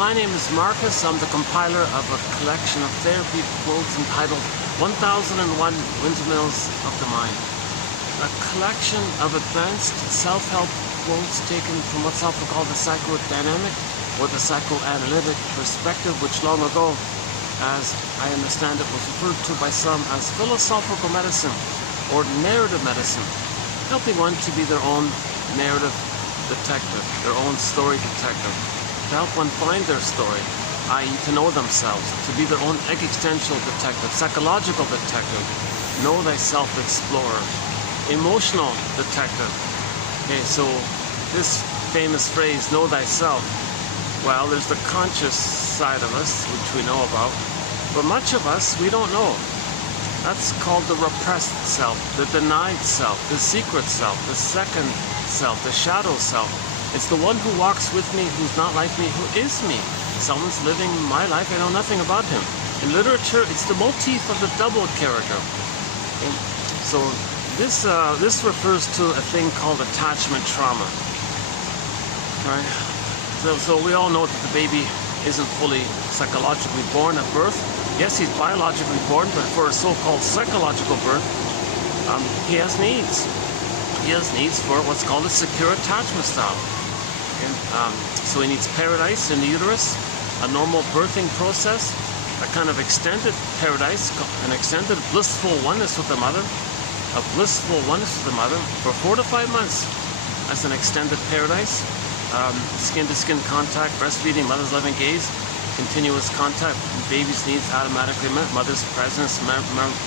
my name is Marcus. I'm the compiler of a collection of therapy quotes entitled 1001 Windmills of the Mind. A collection of advanced self-help quotes taken from what's often called the psychodynamic or the psychoanalytic perspective, which long ago, as I understand it, was referred to by some as philosophical medicine or narrative medicine, helping one to be their own narrative detective, their own story detective, to help one find their story, i.e. to know themselves, to be their own existential detective, psychological detective, know thyself explorer, emotional detective. Okay, so this famous phrase, know thyself, well, there's the conscious side of us, which we know about, but much of us we don't know. That's called the repressed self, the denied self, the secret self, the second self, the shadow self. It's the one who walks with me, who's not like me, who is me. Someone's living my life, I know nothing about him. In literature, it's the motif of the double character. Okay? So this refers to a thing called attachment trauma. Right? So we all know that the baby isn't fully psychologically born at birth. Yes, he's biologically born, but for a so-called psychological birth, he has needs. He has needs for what's called a secure attachment style. Okay? So he needs paradise in the uterus, a normal birthing process, a kind of extended paradise, an extended blissful oneness with the mother, a blissful oneness with the mother for 4 to 5 months as an extended paradise, skin-to-skin contact, breastfeeding, mother's loving gaze, continuous contact, baby's needs automatically met, mother's presence,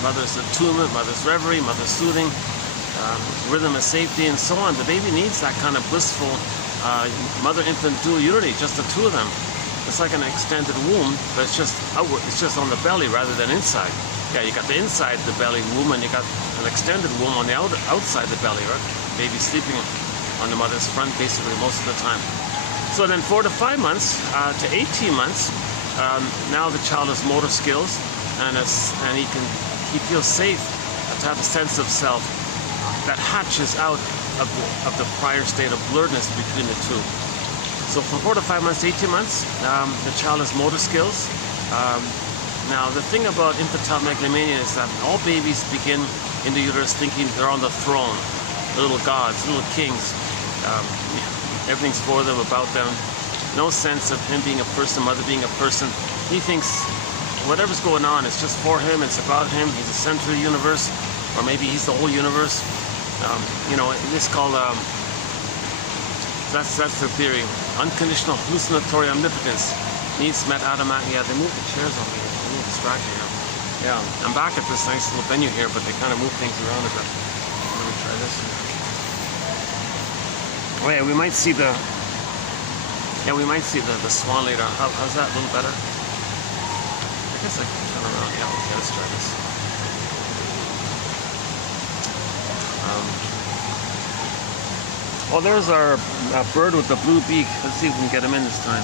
mother's attunement, mother's reverie, mother's soothing, rhythm of safety, and so on. The baby needs that kind of blissful mother-infant dual unity, just the two of them. It's like an extended womb, but it's just outward, it's just on the belly rather than inside. Yeah, you got the inside the belly womb, and you got an extended womb on the outside the belly, right? Baby sleeping on the mother's front basically most of the time. So then 4 to 5 months to 18 months, now the child has motor skills, and he feels safe to have a sense of self that hatches out of the prior state of blurredness between the two. So from 4 to 5 months to 18 months, the child has motor skills. Now the thing about infantile megalomania is that all babies begin in the uterus thinking they're on the throne, little gods, little kings. Everything's for them, about them. No sense of him being a person, mother being a person. He thinks whatever's going on, it's just for him, it's about him, he's the center of the universe, or maybe he's the whole universe. It's called, that's the theory. Unconditional hallucinatory omnipotence. Needs met automatically. Yeah, they moved the chairs on me. It's a little distracting here. Yeah, I'm back at this nice little venue here, but they kind of move things around a bit. Let me try this here. Oh yeah, we might see the swan later. How's that? A little better? I guess I can turn around. Yeah, okay, let's try this. There's our bird with the blue beak. Let's see if we can get him in this time.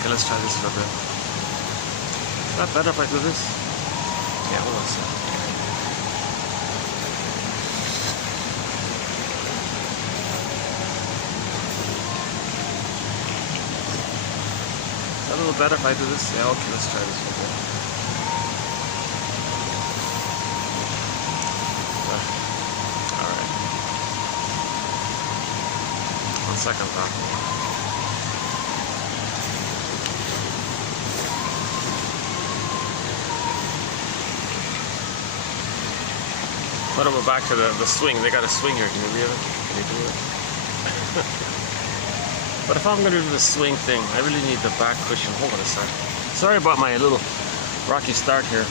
Okay, let's try this for a bit. Is that better if I do this? Yeah, hold on a second. Is that a little better if I do this? Yeah, okay, let's try this for a bit. Alright. 1 second, though. But we're back to the swing. They got a swing here. Can you believe it? Can you do it? But if I'm going to do the swing thing, I really need the back cushion. Hold on a sec. Sorry about my little rocky start here.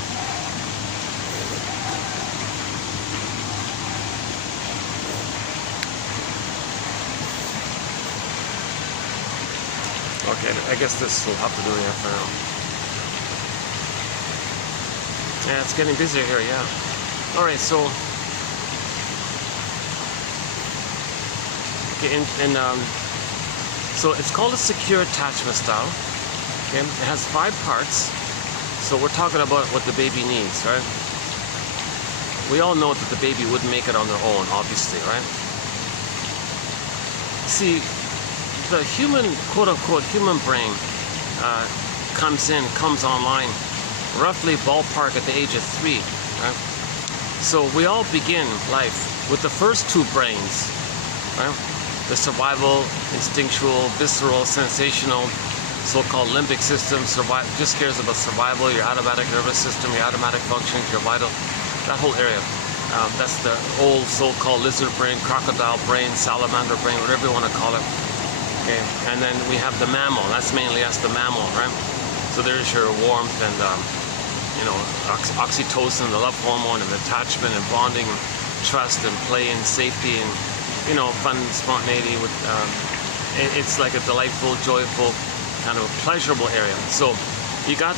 Okay, I guess this will have to do here for now. Yeah, it's getting busier here, yeah. Alright, so okay, so it's called a secure attachment style. Okay, it has 5 parts. So we're talking about what the baby needs, right? We all know that the baby wouldn't make it on their own, obviously, right? See, the human, quote-unquote, human brain comes online roughly ballpark at the age of 3, right? So we all begin life with the first 2 brains, right? The survival, instinctual, visceral, sensational, so-called limbic system, just cares about survival, your automatic nervous system, your automatic functions, your vital, that whole area. That's the old so-called lizard brain, crocodile brain, salamander brain, whatever you want to call it. Okay, and then we have the mammal. That's mainly us, the mammal, right? So there's your warmth and oxytocin, the love hormone, and attachment and bonding, and trust and play and safety and fun, spontaneity. With it's like a delightful, joyful, kind of a pleasurable area. So you got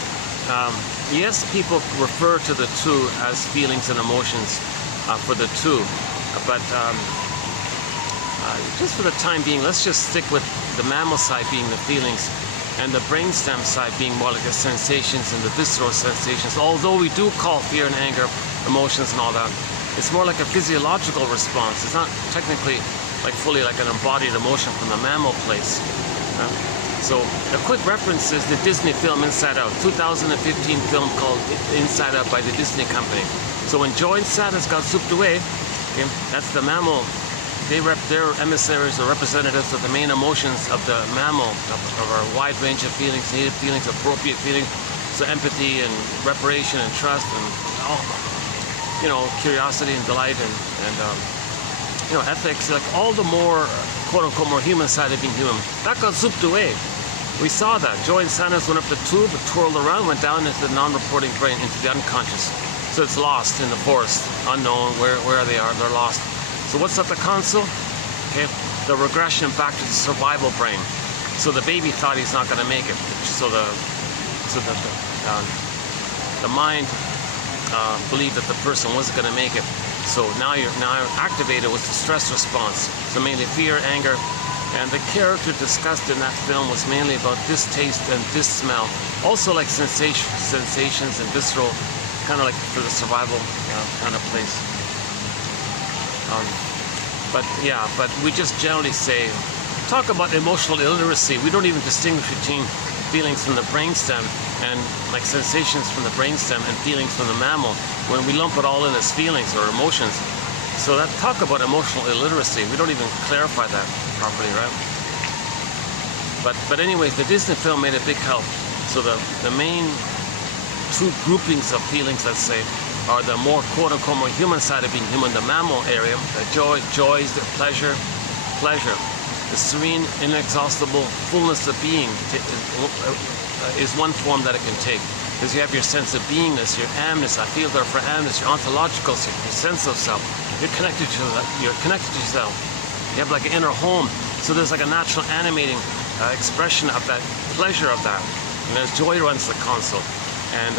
yes, people refer to the 2 as feelings and emotions for the 2, but just for the time being, let's just stick with the mammal side being the feelings and the brainstem side being more like the sensations and the visceral sensations. Although we do call fear and anger emotions and all that, it's more like a physiological response. It's not technically like fully like an embodied emotion from the mammal place. So a quick reference is the Disney film Inside Out, 2015 film called Inside Out by the Disney company. So when joy and sadness got souped away, okay, that's the mammal. They're emissaries or representatives of the main emotions of the mammal, of our wide range of feelings, native feelings, appropriate feelings. So empathy and reparation and trust and curiosity and delight and ethics, like all the more quote-unquote more human side of being human. That got souped away. We saw that. Joy and sadness went up the tube, it twirled around, went down into the non-reporting brain, into the unconscious. So it's lost in the forest, unknown where they are, they're lost. So what's at the console? Okay, the regression back to the survival brain. So the baby thought he's not going to make it. So the mind believed that the person wasn't going to make it. So now you're activated with the stress response. So mainly fear, anger, and the character discussed in that film was mainly about distaste and smell. Also like sensations and visceral, kind of like for the survival kind of place. But we just generally talk about emotional illiteracy. We don't even distinguish between feelings from the brainstem and like sensations from the brainstem and feelings from the mammal when we lump it all in as feelings or emotions. So that talk about emotional illiteracy, we don't even clarify that properly, right? But anyways, the Disney film made a big help. So the main 2 groupings of feelings, let's say, are the more quote-unquote more human side of being human, the mammal area, the joys, the pleasure, the serene, inexhaustible fullness of being is one form that it can take. Because you have your sense of beingness, your amness, I feel there for amness, your ontological self, your sense of self. You're connected to yourself. You have like an inner home. So there's like a natural animating expression of that pleasure of that. And as joy runs the console. And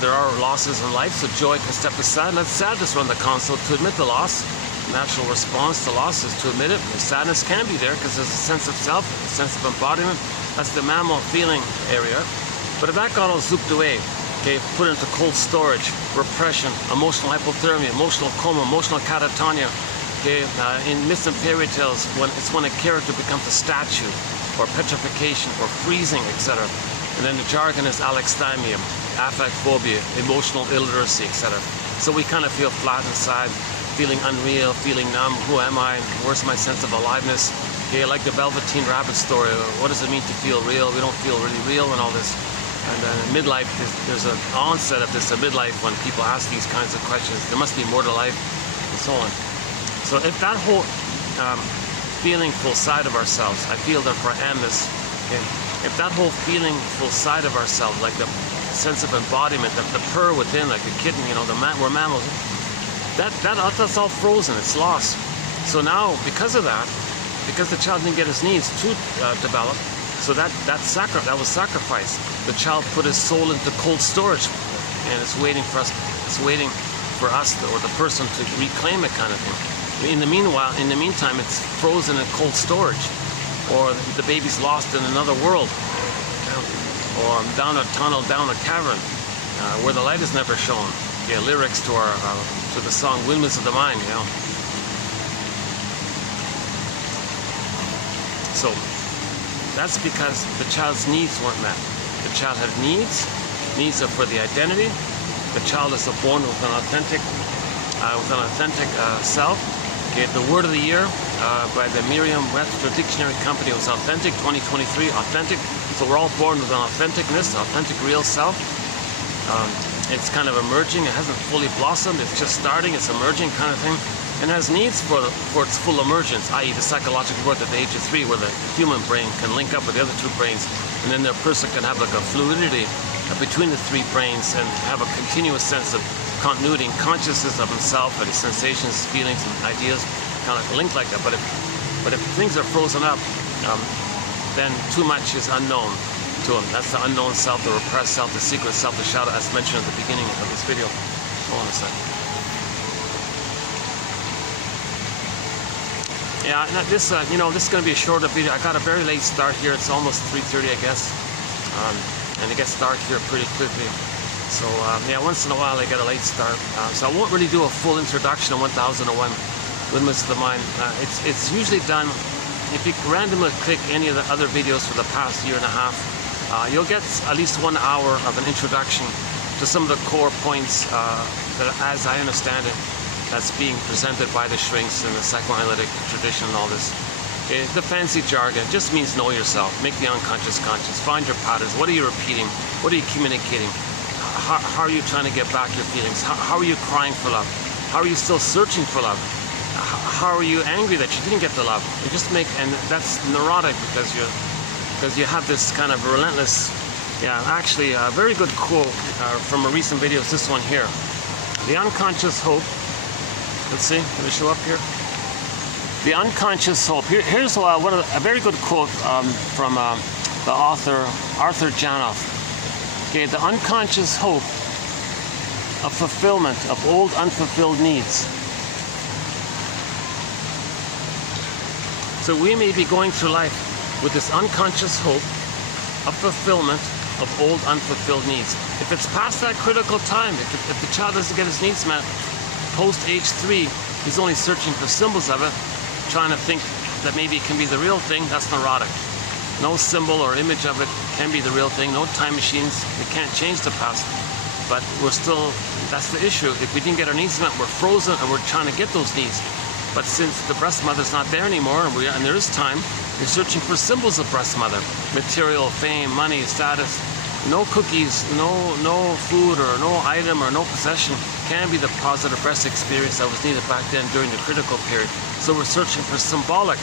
there are losses in life, so joy can step aside. Let sadness run the console to admit the loss. Natural response to loss is to admit it. And sadness can be there because there's a sense of self, a sense of embodiment. That's the mammal feeling area. But if that got all zooped away, okay, put into cold storage, repression, emotional hypothermia, emotional coma, emotional catatonia, okay, in myths and fairy tales, when a character becomes a statue, or petrification, or freezing, etc. And then the jargon is alexithymia, affect phobia, emotional illiteracy, etc. So we kind of feel flat inside, feeling unreal, feeling numb. Who am I? Where's my sense of aliveness? Okay, like the Velveteen Rabbit story. What does it mean to feel real? We don't feel really real and all this. And then in midlife, there's an onset of this, a midlife, when people ask these kinds of questions. There must be more to life, and so on. So if that whole feeling full side of ourselves, I feel therefore I am this, okay? If that whole feeling full side of ourselves, like the sense of embodiment, the purr within, like a kitten, we're mammals, that's all frozen, it's lost. So now, because of that, because the child didn't get his needs to develop, so that was sacrificed. The child put his soul into cold storage, and it's waiting for us. It's waiting for us, or the person, to reclaim it, kind of thing. In the meantime, it's frozen in cold storage, or the baby's lost in another world. or down a tunnel, down a cavern, where the light is never shown. Okay, lyrics to our to the song "Windmills of the Mind." You know. So that's because the child's needs weren't met. The child had needs are for the identity. The child is born with an authentic self. Okay, the word of the year by the Merriam-Webster Dictionary Company was authentic, 2023, authentic. So we're all born with an authenticness, authentic real self. It's kind of emerging. It hasn't fully blossomed. It's just starting. It's emerging kind of thing. And has needs for its full emergence, i.e. the psychological growth at the age of 3, where the human brain can link up with the other 2 brains, and then the person can have like a fluidity between the 3 brains and have a continuous sense of continuity and consciousness of himself and his sensations, feelings, and ideas, kind of linked like that. But if things are frozen up, then too much is unknown to him. That's the unknown self, the repressed self, the secret self, the shadow, as mentioned at the beginning of this video. Hold on a second. Yeah, this you know, this is going to be a shorter video. I got a very late start here. It's almost 3:30, I guess, and it gets dark here pretty quickly. So yeah, once in a while I get a late start. So I won't really do a full introduction of 1001 Windmills of the Mind. It's usually done if you randomly click any of the other videos for the past year and a half. You'll get at least 1 hour of an introduction to some of the core points that, as I understand it, that's being presented by the shrinks in the psychoanalytic tradition and all this. Okay, the fancy jargon just means know yourself, make the unconscious conscious, find your patterns. What are you repeating? What are you communicating? How are you trying to get back your feelings? How are you crying for love? How are you still searching for love? How are you angry that you didn't get the love? You just make, and that's neurotic because you have this kind of relentless. Yeah, actually, a very good quote from a recent video is this one here. The unconscious hope. Let's see, can we show up here? The unconscious hope. Here's a very good quote from the author Arthur Janoff. Okay, the unconscious hope of fulfillment of old unfulfilled needs. So we may be going through life with this unconscious hope of fulfillment of old unfulfilled needs. If it's past that critical time, if the child doesn't get his needs met, post age 3, he's only searching for symbols of it, trying to think that maybe it can be the real thing. That's neurotic. No symbol or image of it can be the real thing. No time machines. We can't change the past. But we're still, that's the issue. If we didn't get our needs met, we're frozen and we're trying to get those needs. But since the breast mother's not there anymore, and there is time, you're searching for symbols of breast mother. Material, fame, money, status. No cookies, no food, or no item, or no possession can be the positive breast experience that was needed back then during the critical period. So we're searching for symbolic.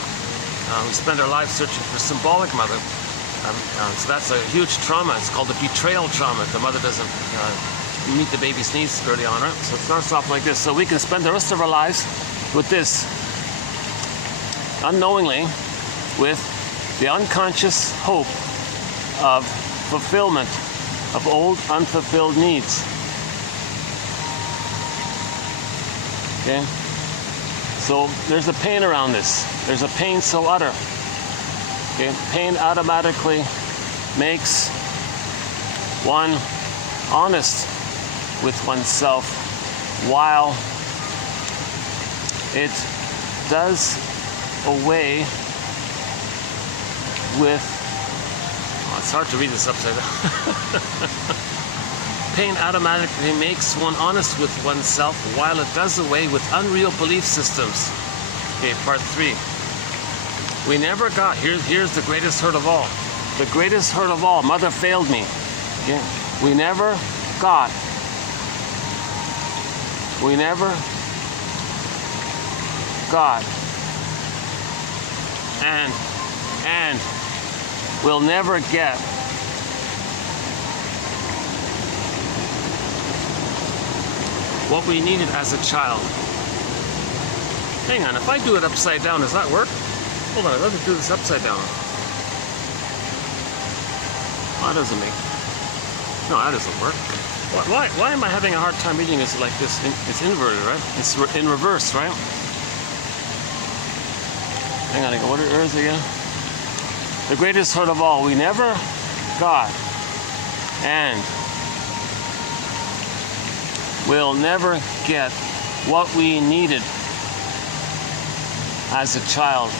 We spend our lives searching for symbolic mother. So that's a huge trauma. It's called the betrayal trauma. The mother doesn't meet the baby's needs early on, right? So it starts off like this. So we can spend the rest of our lives with this, unknowingly, with the unconscious hope of fulfillment of old unfulfilled needs. Okay? So there's a pain around this. There's a pain so utter. Okay? Pain automatically makes one honest with oneself while it does away with, it's hard to read this upside down. Pain automatically makes one honest with oneself while it does away with unreal belief systems. Okay, part 3. We never got, here's the greatest hurt of all. The greatest hurt of all, mother failed me. Okay? We never got and we'll never get what we needed as a child. Hang on, if I do it upside down, does that work? Hold on, let's do this upside down. Oh, that doesn't make, no, that doesn't work. Why am I having a hard time reading this like this? It's inverted, right? It's in reverse, right? Hang on, what is it again? The greatest hurt of all, we never got And we'll never get what we needed as a child.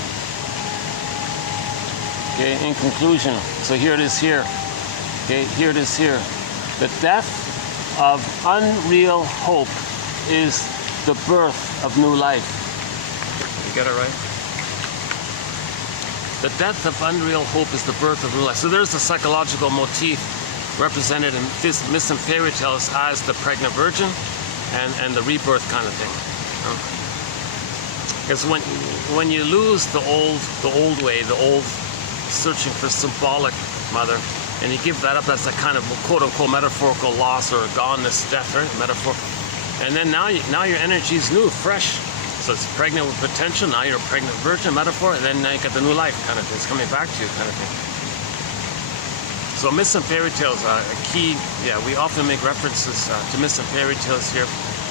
Okay, in conclusion, so here it is here. Okay, here it is here. The death of unreal hope is the birth of new life. You get it right? The death of unreal hope is the birth of new life. So there's the psychological motif represented in this myths and fairy tales as the pregnant virgin and the rebirth kind of thing. Because when you lose the old way, the old searching for symbolic mother, and you give that up, that's a kind of quote-unquote metaphorical loss or goneness, death, right? Metaphor. And then now your energy is new, fresh. So it's pregnant with potential. Now you're a pregnant virgin, metaphor, and then now you got the new life kind of thing. It's coming back to you kind of thing. So myths and fairy tales are a key. Yeah, we often make references to myths and fairy tales here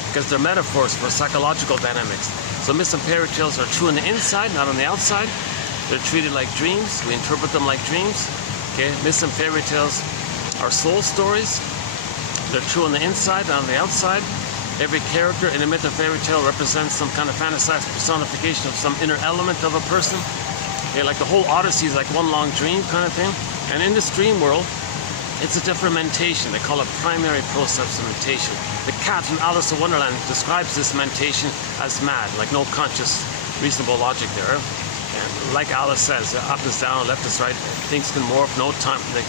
because they're metaphors for psychological dynamics. So myths and fairy tales are true on the inside, not on the outside. They're treated like dreams. We interpret them like dreams. Okay, myths and fairy tales are soul stories. They're true on the inside, not on the outside. Every character in a myth or fairy tale represents some kind of fantasized personification of some inner element of a person. Okay, like the whole Odyssey is like one long dream kind of thing. And in this dream world, it's a differentiation. They call it primary process of mentation. The cat in Alice in Wonderland describes this mentation as mad, like no conscious, reasonable logic there. And like Alice says, up is down, left is right, things can morph, no time. The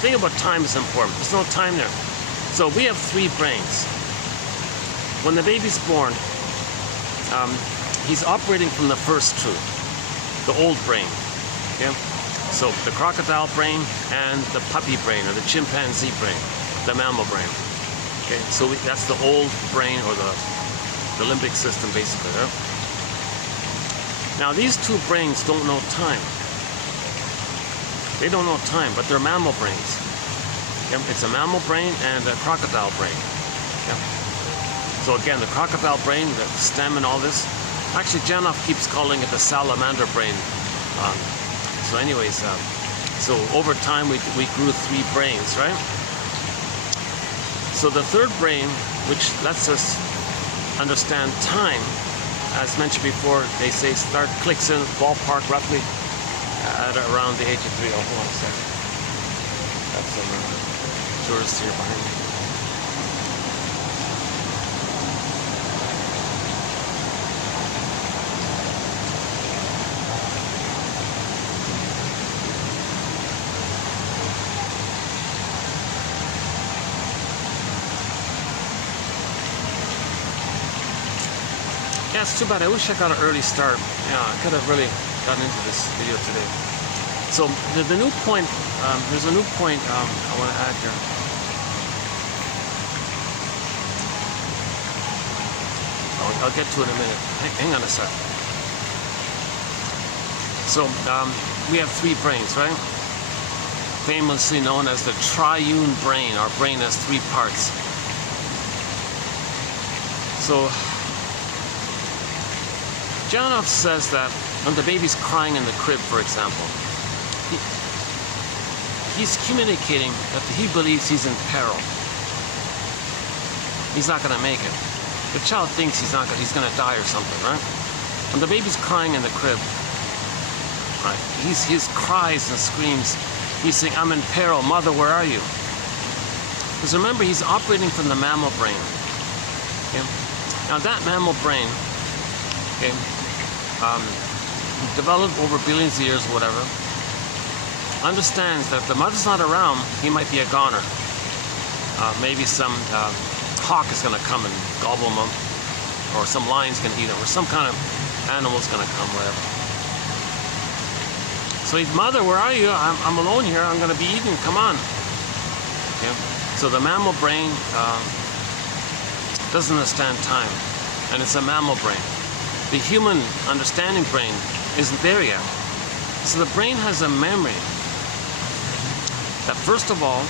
thing about time is important. There's no time there. So we have 3 brains. When the baby's born, he's operating from the first truth, the old brain. Okay? So the crocodile brain and the puppy brain, or the chimpanzee brain, the mammal brain. Okay, so that's the old brain, or the limbic system, basically. Right? Now these 2 brains don't know time. They don't know time, but they're mammal brains. Okay? It's a mammal brain and a crocodile brain. Okay? So again, the crocodile brain, the stem and all this. Actually, Janoff keeps calling it the salamander brain. So anyways, so over time we grew 3 brains, right? So the 3rd brain, which lets us understand time, as mentioned before, they say clicks in ballpark roughly at around the age of 3. Oh, hold on a second. Got some tourists here behind me. Yeah, it's too bad. I wish I got an early start. Yeah, I could have really gotten into this video today. So the new point, there's a new point I want to add here. I'll get to it in a minute. Hang on a sec. So we have 3 brains, right? Famously known as the triune brain. Our brain has 3 parts. So Janoff says that when the baby's crying in the crib, for example, he's communicating that he believes he's in peril. He's not going to make it. The child thinks he's going to die or something, right? When the baby's crying in the crib, right, his cries and screams, he's saying, "I'm in peril, mother, where are you?" Because remember, he's operating from the mammal brain. Okay? Now that mammal brain, okay, developed over billions of years, whatever, understands that if the mother's not around, he might be a goner. Maybe some hawk is going to come and gobble him up, or some lion's going to eat him, or some kind of animal's going to come, whatever. So he's, "Mother, where are you? I'm alone here. I'm going to be eaten. Come on." Okay? So the mammal brain doesn't understand time, and it's a mammal brain. The human understanding brain isn't there yet. So the brain has a memory that, first of all,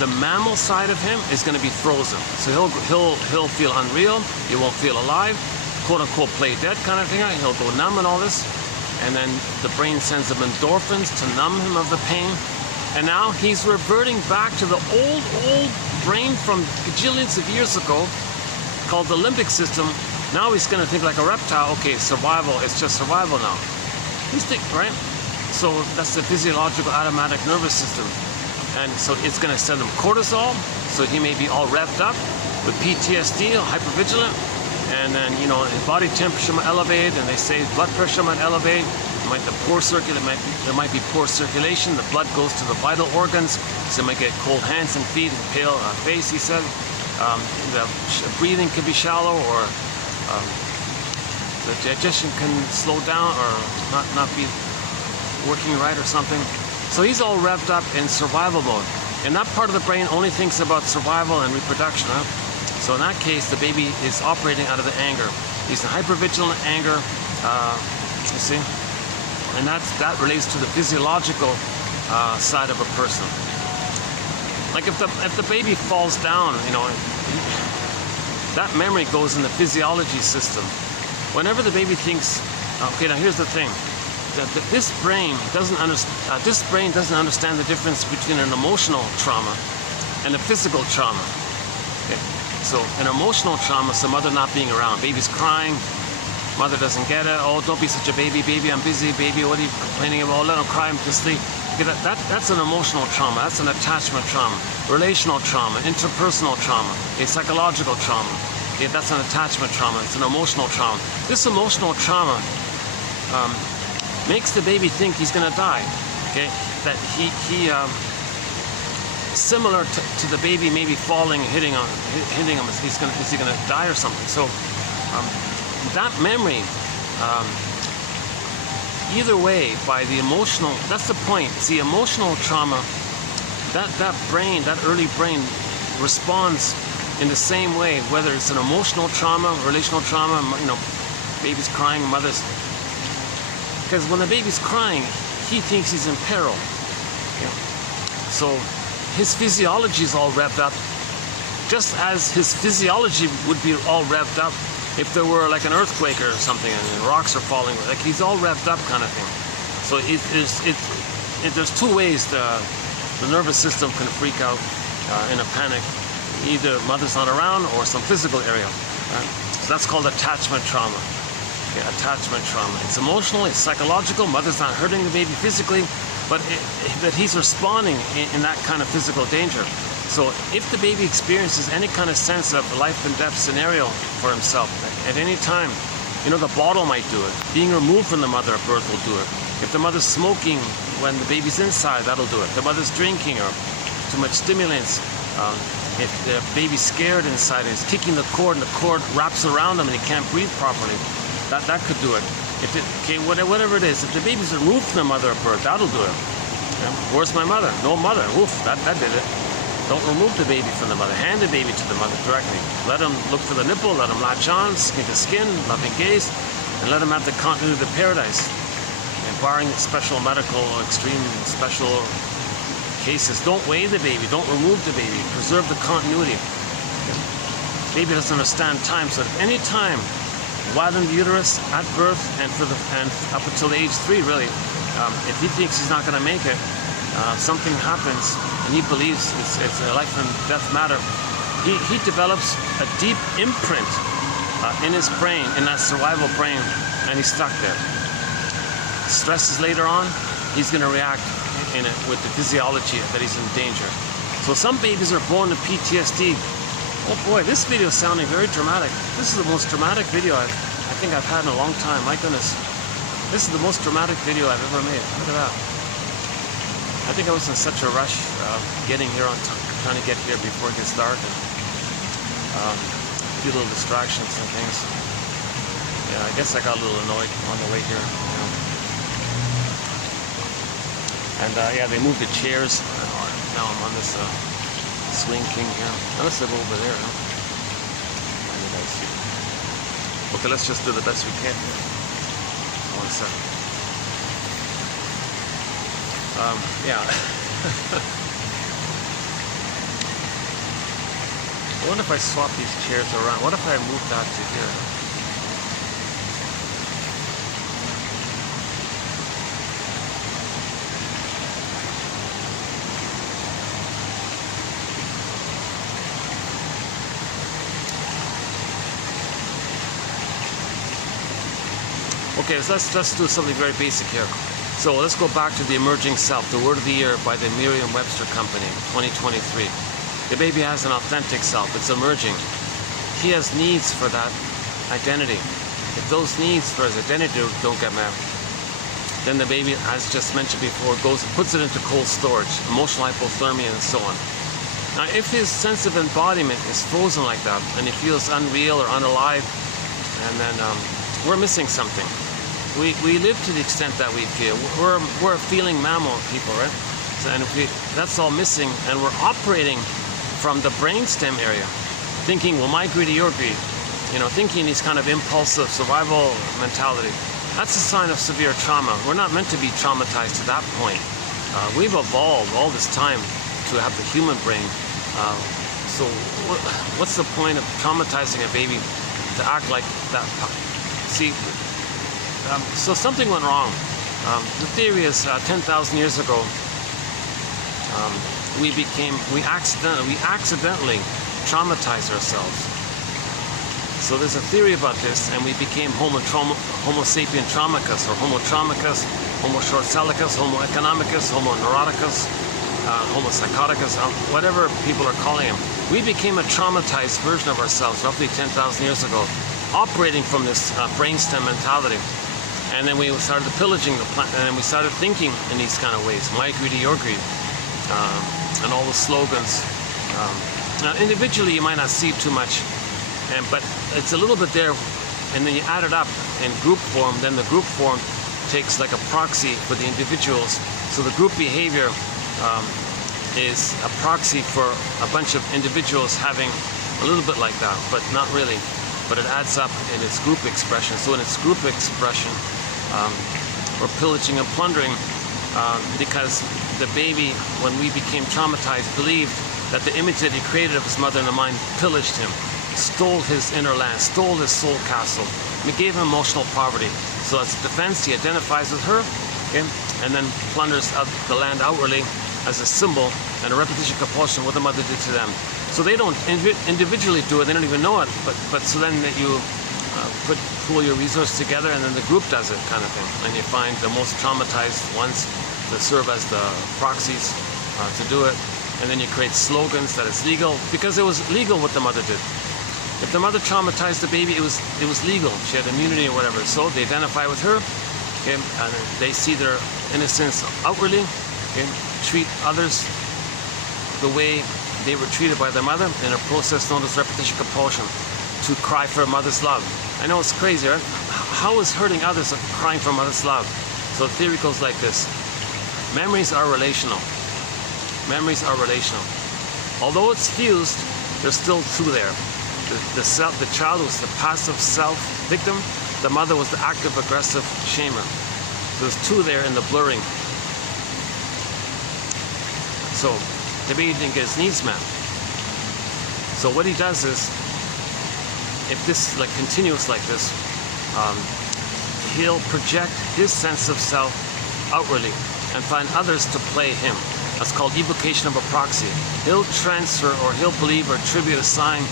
the mammal side of him is going to be frozen. So he'll feel unreal. He won't feel alive. "Quote unquote play dead" kind of thing. He'll go numb and all this. And then the brain sends him endorphins to numb him of the pain. And now he's reverting back to the old brain from gajillions of years ago, called the limbic system. Now he's going to think like a reptile. Okay, survival, it's just survival now. He's thinking, right? So that's the physiological automatic nervous system. And so it's going to send him cortisol, so he may be all revved up with PTSD, hypervigilant, and then, you know, his body temperature might elevate, and they say blood pressure might elevate. There might be poor circulation. The blood goes to the vital organs, so you might get cold hands and feet and pale face, he said. The breathing can be shallow, or the digestion can slow down or not be working right or something. So he's all revved up in survival mode. And that part of the brain only thinks about survival and reproduction. Huh? So in that case, the baby is operating out of the anger. He's in hypervigilant anger, you see? And that relates to the physiological side of a person. Like if the baby falls down, you know, that memory goes in the physiology system. Whenever the baby thinks, okay, now here's the thing. This brain doesn't understand the difference between an emotional trauma and a physical trauma. Okay? So an emotional trauma is the mother not being around. Baby's crying, mother doesn't get it. Oh, don't be such a baby, I'm busy, baby, what are you complaining about? Let him cry him to sleep. Okay, that's an emotional trauma, that's an attachment trauma. Relational trauma, interpersonal trauma, a psychological trauma. Okay, that's an attachment trauma, it's an emotional trauma. This emotional trauma makes the baby think he's going to die. Okay, that he similar to the baby maybe falling, hitting him. Is he going to die or something? So that memory, either way, by the emotional. That's the point. See, emotional trauma. That brain, that early brain, responds in the same way, whether it's an emotional trauma, relational trauma. You know, baby's crying, mother's. Because when the baby's crying, he thinks he's in peril. You know? So his physiology is all revved up, just as his physiology would be all revved up if there were like an earthquake or something and rocks are falling. Like he's all revved up kind of thing. So there's two ways the nervous system can freak out in a panic. Either mother's not around or some physical area. Right? So that's called attachment trauma. Okay, attachment trauma. It's emotional, it's psychological. Mother's not hurting the baby physically, but he's responding in that kind of physical danger. So if the baby experiences any kind of sense of life and death scenario for himself, at any time, you know, the bottle might do it. Being removed from the mother at birth will do it. If the mother's smoking when the baby's inside, that'll do it. If the mother's drinking or too much stimulants, if the baby's scared inside and he's kicking the cord and the cord wraps around him and he can't breathe properly, that could do it. Whatever it is, if the baby's removed from the mother at birth, that'll do it. You know, where's my mother? No mother. Oof, that did it. Don't remove the baby from the mother. Hand the baby to the mother directly. Let him look for the nipple, let him latch on, skin to skin, loving gaze, and let him have the continuity of paradise. And barring special medical, extreme special cases, don't weigh the baby, don't remove the baby, preserve the continuity. Baby doesn't understand time, so at any time, while in the uterus, at birth, and up until age 3, really, if he thinks he's not going to make it, something happens, and he believes it's a life and death matter, he develops a deep imprint in his brain, in that survival brain, and he's stuck there. Stresses later on, he's going to react in it with the physiology that he's in danger. So some babies are born with PTSD. Oh boy, this video is sounding very dramatic. This is the most dramatic video I think I've had in a long time. My goodness. This is the most dramatic video I've ever made. Look at that. I think I was in such a rush getting here on time, trying to get here before it gets dark, and a few little distractions and things. Yeah, I guess I got a little annoyed on the way here. You know. And yeah, they moved the chairs. Now I'm on this swing king here. Now let's go over there. Huh? Okay, let's just do the best we can. 1 second. Yeah. I wonder if I swap these chairs around. What if I move that to here? Okay, so let's do something very basic here. So let's go back to the emerging self, the word of the year by the Merriam-Webster Company, 2023. The baby has an authentic self. It's emerging. He has needs for that identity. If those needs for his identity don't get met, then the baby, as just mentioned before, puts it into cold storage, emotional hypothermia, and so on. Now, if his sense of embodiment is frozen like that, and he feels unreal or unalive, and then we're missing something. We live to the extent that we feel. We're a feeling mammal people, right? So, and if that's all missing, and we're operating from the brainstem area, thinking, well, my greed or your greed, thinking these kind of impulsive survival mentality. That's a sign of severe trauma. We're not meant to be traumatized to that point. We've evolved all this time to have the human brain. So what's the point of traumatizing a baby to act like that? See, so something went wrong. The theory is 10,000 years ago, we accidentally traumatized ourselves. So there's a theory about this, and we became Homo sapien traumicus, or Homo traumicus, Homo short-sellicus, Homo economicus, Homo neuroticus, Homo psychoticus, whatever people are calling him. We became a traumatized version of ourselves roughly 10,000 years ago, operating from this brainstem mentality. And then we started pillaging the planet, and then we started thinking in these kind of ways, my greed or your greed, and all the slogans. Now, individually, you might not see too much, but it's a little bit there, and then you add it up in group form, then the group form takes like a proxy for the individuals. So the group behavior is a proxy for a bunch of individuals having a little bit like that, but not really. But it adds up in its group expression. So in its group expression, we're pillaging and plundering because the baby, when we became traumatized, believed that the image that he created of his mother in the mind pillaged him, stole his inner land, stole his soul castle. We gave him emotional poverty. So as a defense, he identifies with her, okay, and then plunders the land outwardly as a symbol and a repetition compulsion what the mother did to them. So they don't individually do it, they don't even know it, but so then that you pool your resources together, and then the group does it, kind of thing. And you find the most traumatized ones that serve as the proxies to do it. And then you create slogans that it's legal, because it was legal what the mother did. If the mother traumatized the baby, it was legal. She had immunity or whatever. So they identify with her, okay, and they see their innocence outwardly, okay, treat others the way they were treated by their mother in a process known as repetition compulsion, to cry for a mother's love. I know it's crazy, right? How is hurting others crying for a mother's love? So the theory goes like this. Memories are relational. Memories are relational. Although it's fused, there's still two there. The child was the passive self victim. The mother was the active aggressive shamer. So there's two there in the blurring. So the baby didn't get his needs met. So what he does is, if this continues like this, he'll project his sense of self outwardly and find others to play him. That's called evocation of a proxy. He'll transfer, or he'll believe or attribute, assign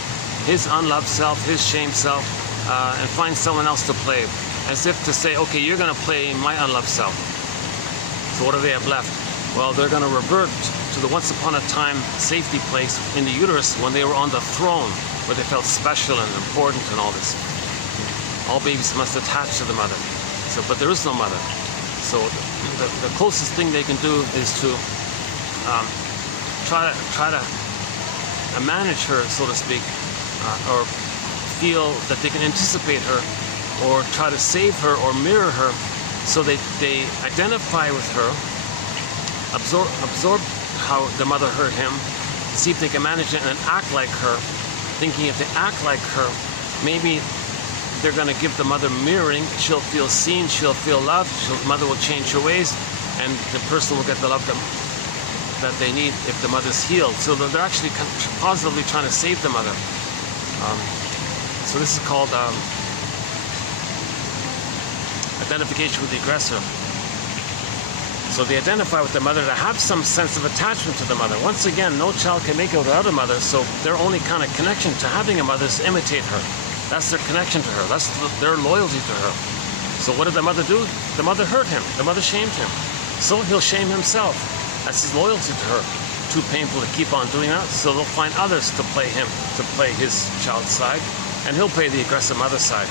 his unloved self, his shame self, and find someone else to play, as if to say, okay, you're going to play my unloved self. So what do they have left? Well, they're going to revert to the once upon a time safety place in the uterus when they were on the throne, where they felt special and important and all this. All babies must attach to the mother. So, but there is no mother. So the closest thing they can do is to try to manage her, so to speak, or feel that they can anticipate her, or try to save her or mirror her. So they identify with her, absorb how the mother hurt him, see if they can manage it, and then act like her, thinking if they act like her, maybe they're going to give the mother mirroring. She'll feel seen, she'll feel loved, the mother will change her ways, and the person will get the love that they need if the mother's healed. So they're actually positively trying to save the mother. So this is called identification with the aggressor. So they identify with the mother to have some sense of attachment to the mother. Once again, no child can make it without a mother, so their only kind of connection to having a mother is to imitate her. That's their connection to her. That's their loyalty to her. So what did the mother do? The mother hurt him. The mother shamed him. So he'll shame himself. That's his loyalty to her. Too painful to keep on doing that, so they'll find others to play his child's side, and he'll play the aggressive mother's side,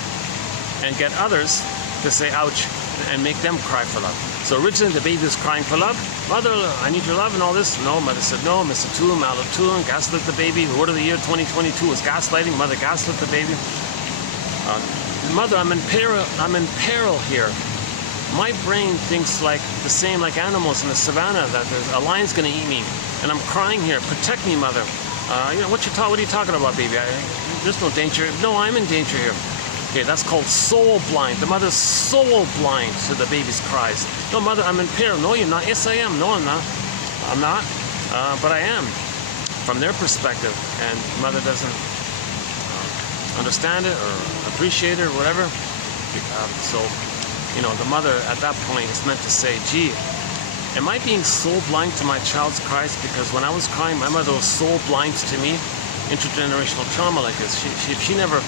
and get others to say ouch, and make them cry for love. So originally the baby was crying for love. Mother, I need your love and all this. No, mother said no, Mr. Toon, Malatoon, gaslit the baby. The word of the year 2022 was gaslighting. Mother gaslit the baby. Mother, I'm in peril here. My brain thinks like the same like animals in the savannah, that there's a lion's gonna eat me, and I'm crying here. Protect me, mother. What are you talking about, baby? There's no danger. No, I'm in danger here. Okay, that's called soul blind. The mother's soul blind to the baby's cries. No, mother, I'm in peril. No, you're not. Yes, I am. No, I'm not. I'm not, but I am, from their perspective, and mother doesn't understand it or appreciate it or whatever. So, the mother at that point is meant to say, gee, am I being soul blind to my child's cries? Because when I was crying, my mother was soul blind to me. Intergenerational trauma like this. If she never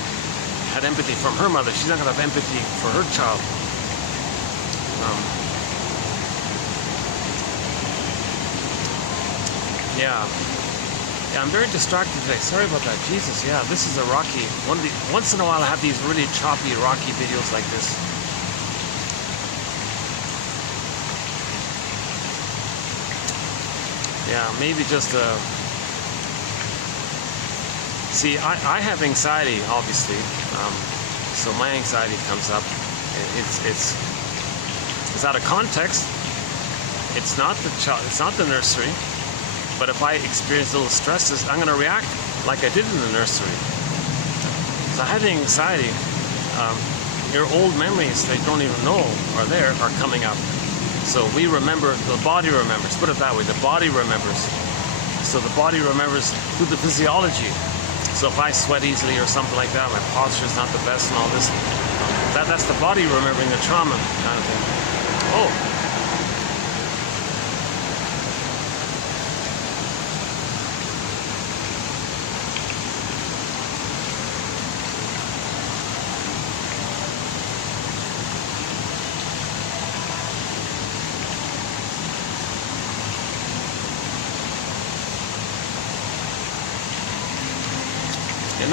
had empathy from her mother, she's not going to have empathy for her child. Yeah, I'm very distracted today. Sorry about that. Jesus, yeah, this is a rocky. Once in a while I have these really choppy, rocky videos like this. Yeah, maybe just see, I have anxiety, obviously, so my anxiety comes up. It's out of context. It's not the child. It's not the nursery. But if I experience little stresses, I'm going to react like I did in the nursery. So having anxiety, your old memories that you don't even know are coming up. So we remember, the body remembers, put it that way, the body remembers. So the body remembers through the physiology. So if I sweat easily or something like that, my posture is not the best and all this, that's the body remembering the trauma kind of thing. Oh.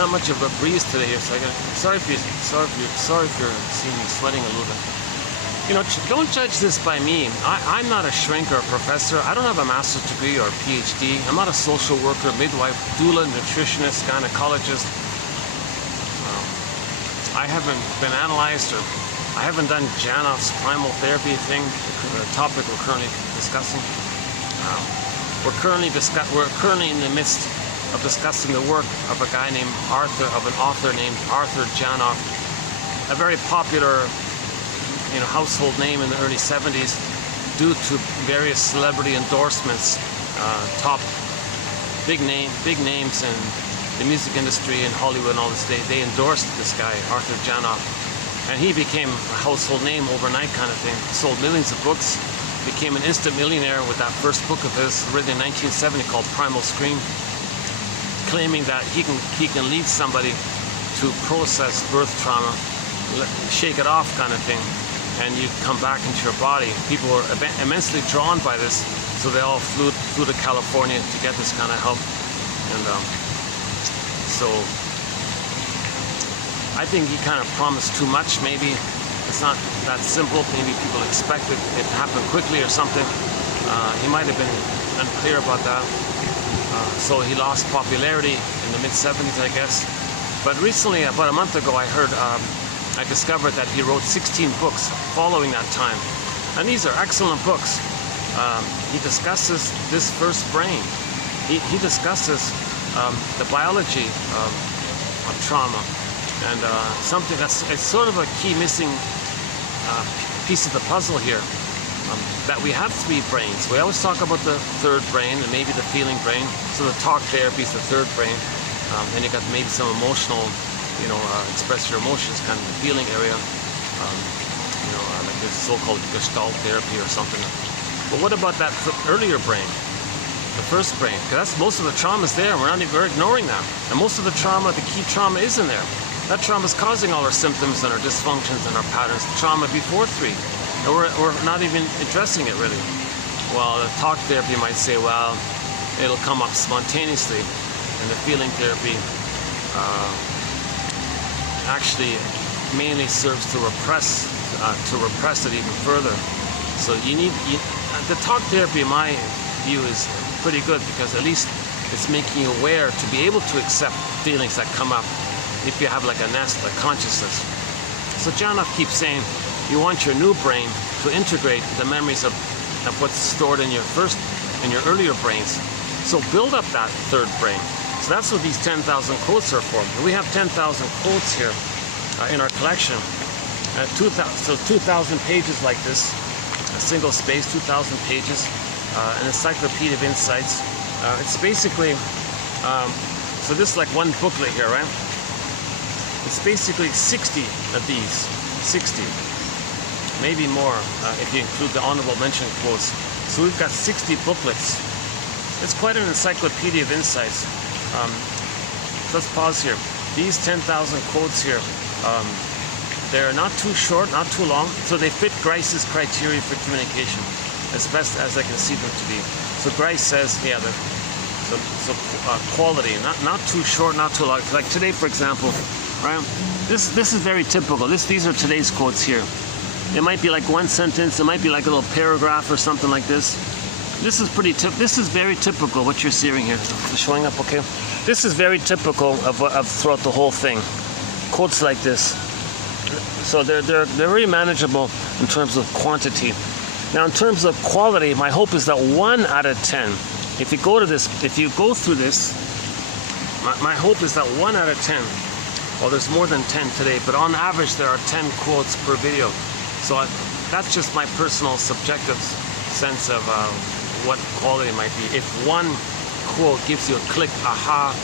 Not much of a breeze today here, so sorry if you're seeing me sweating a little bit. Don't judge this by me. I'm not a shrink or a professor. I don't have a master's degree or a PhD. I'm not a social worker, midwife, doula, nutritionist, gynecologist. I haven't been analyzed, or I haven't done Janoff's primal therapy thing, the topic we're currently discussing. We're currently in the midst of discussing the work of an author named Arthur Janoff, a very popular, household name in the early 70s, due to various celebrity endorsements. Top big names in the music industry in Hollywood and all this. They endorsed this guy, Arthur Janoff, and he became a household name overnight kind of thing. Sold millions of books, became an instant millionaire with that first book of his written in 1970 called Primal Scream, claiming that he can lead somebody to process birth trauma, shake it off kind of thing, and you come back into your body. People were immensely drawn by this, so they all flew to California to get this kind of help. And so I think he kind of promised too much. Maybe it's not that simple. Maybe people expected it to happen quickly or something. He might have been unclear about that. So he lost popularity in the mid-70s, I guess. But recently, about a month ago, I discovered that he wrote 16 books following that time. And these are excellent books. He discusses this first brain. He discusses the biology of trauma. And it's sort of a key missing piece of the puzzle here. That we have three brains. We always talk about the third brain and maybe the feeling brain. So the talk therapy is the third brain. Then you got maybe some emotional, express your emotions, kind of the feeling area. Like this so-called Gestalt therapy or something. But what about that earlier brain? The first brain? Because most of the trauma is there. We're ignoring that. And most of the trauma, the key trauma is in there. That trauma is causing all our symptoms and our dysfunctions and our patterns. Trauma before 3. And we're not even addressing it really. Well, the talk therapy might say, well, it'll come up spontaneously. And the feeling therapy actually mainly serves to repress it even further. So the talk therapy, in my view, is pretty good because at least it's making you aware to be able to accept feelings that come up if you have like a nest, a consciousness. So Janoff keeps saying you want your new brain to integrate the memories of what's stored in your earlier brains. So build up that third brain. So that's what these 10,000 quotes are for. We have 10,000 quotes here in our collection. 2,000 pages like this, a single space, 2,000 pages, an encyclopedia of insights. It's basically, so this is like one booklet here, right? It's basically 60 of these, 60, maybe more if you include the honorable mention quotes. So we've got 60 booklets. It's quite an encyclopedia of insights. Let's pause here. These 10,000 quotes here, they're not too short, not too long, so they fit Grice's criteria for communication as best as I can see them to be. So Grice says, yeah, quality, not too short, not too long. Like today, for example, right? This is very typical. These are today's quotes here. It might be like one sentence. It might be like a little paragraph or something like this. This is very typical what you're seeing here. Showing up, okay? This is very typical of throughout the whole thing. Quotes like this. So they're very manageable in terms of quantity. Now, in terms of quality, my hope is that 1 out of 10. If you go through this, my hope is that 1 out of 10. Well, there's more than 10 today, but on average there are 10 quotes per video. So that's just my personal subjective sense of what quality might be. If one quote gives you a click, aha,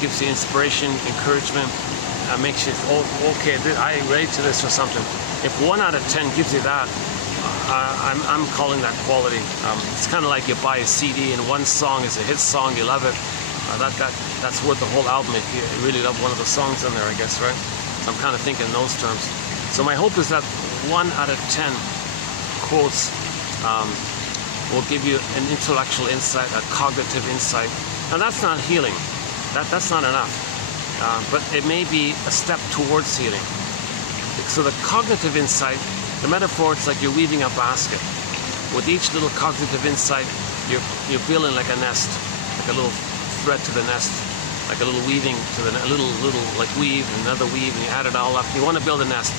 gives you inspiration, encouragement, makes you, oh, okay, I relate to this or something. If 1 out of 10 gives you that, I'm calling that quality. It's kind of like you buy a CD and one song is a hit song, you love it. That's worth the whole album if you really love one of the songs in there, I guess, right? So I'm kind of thinking in those terms. So my hope is that 1 out of 10 quotes will give you an intellectual insight, a cognitive insight. Now that's not healing. That's not enough. But it may be a step towards healing. So the cognitive insight, the metaphor, it's like you're weaving a basket. With each little cognitive insight, you're building like a nest, like a little thread to the nest, like a little weaving to the little like weave, another weave, and you add it all up. You want to build a nest.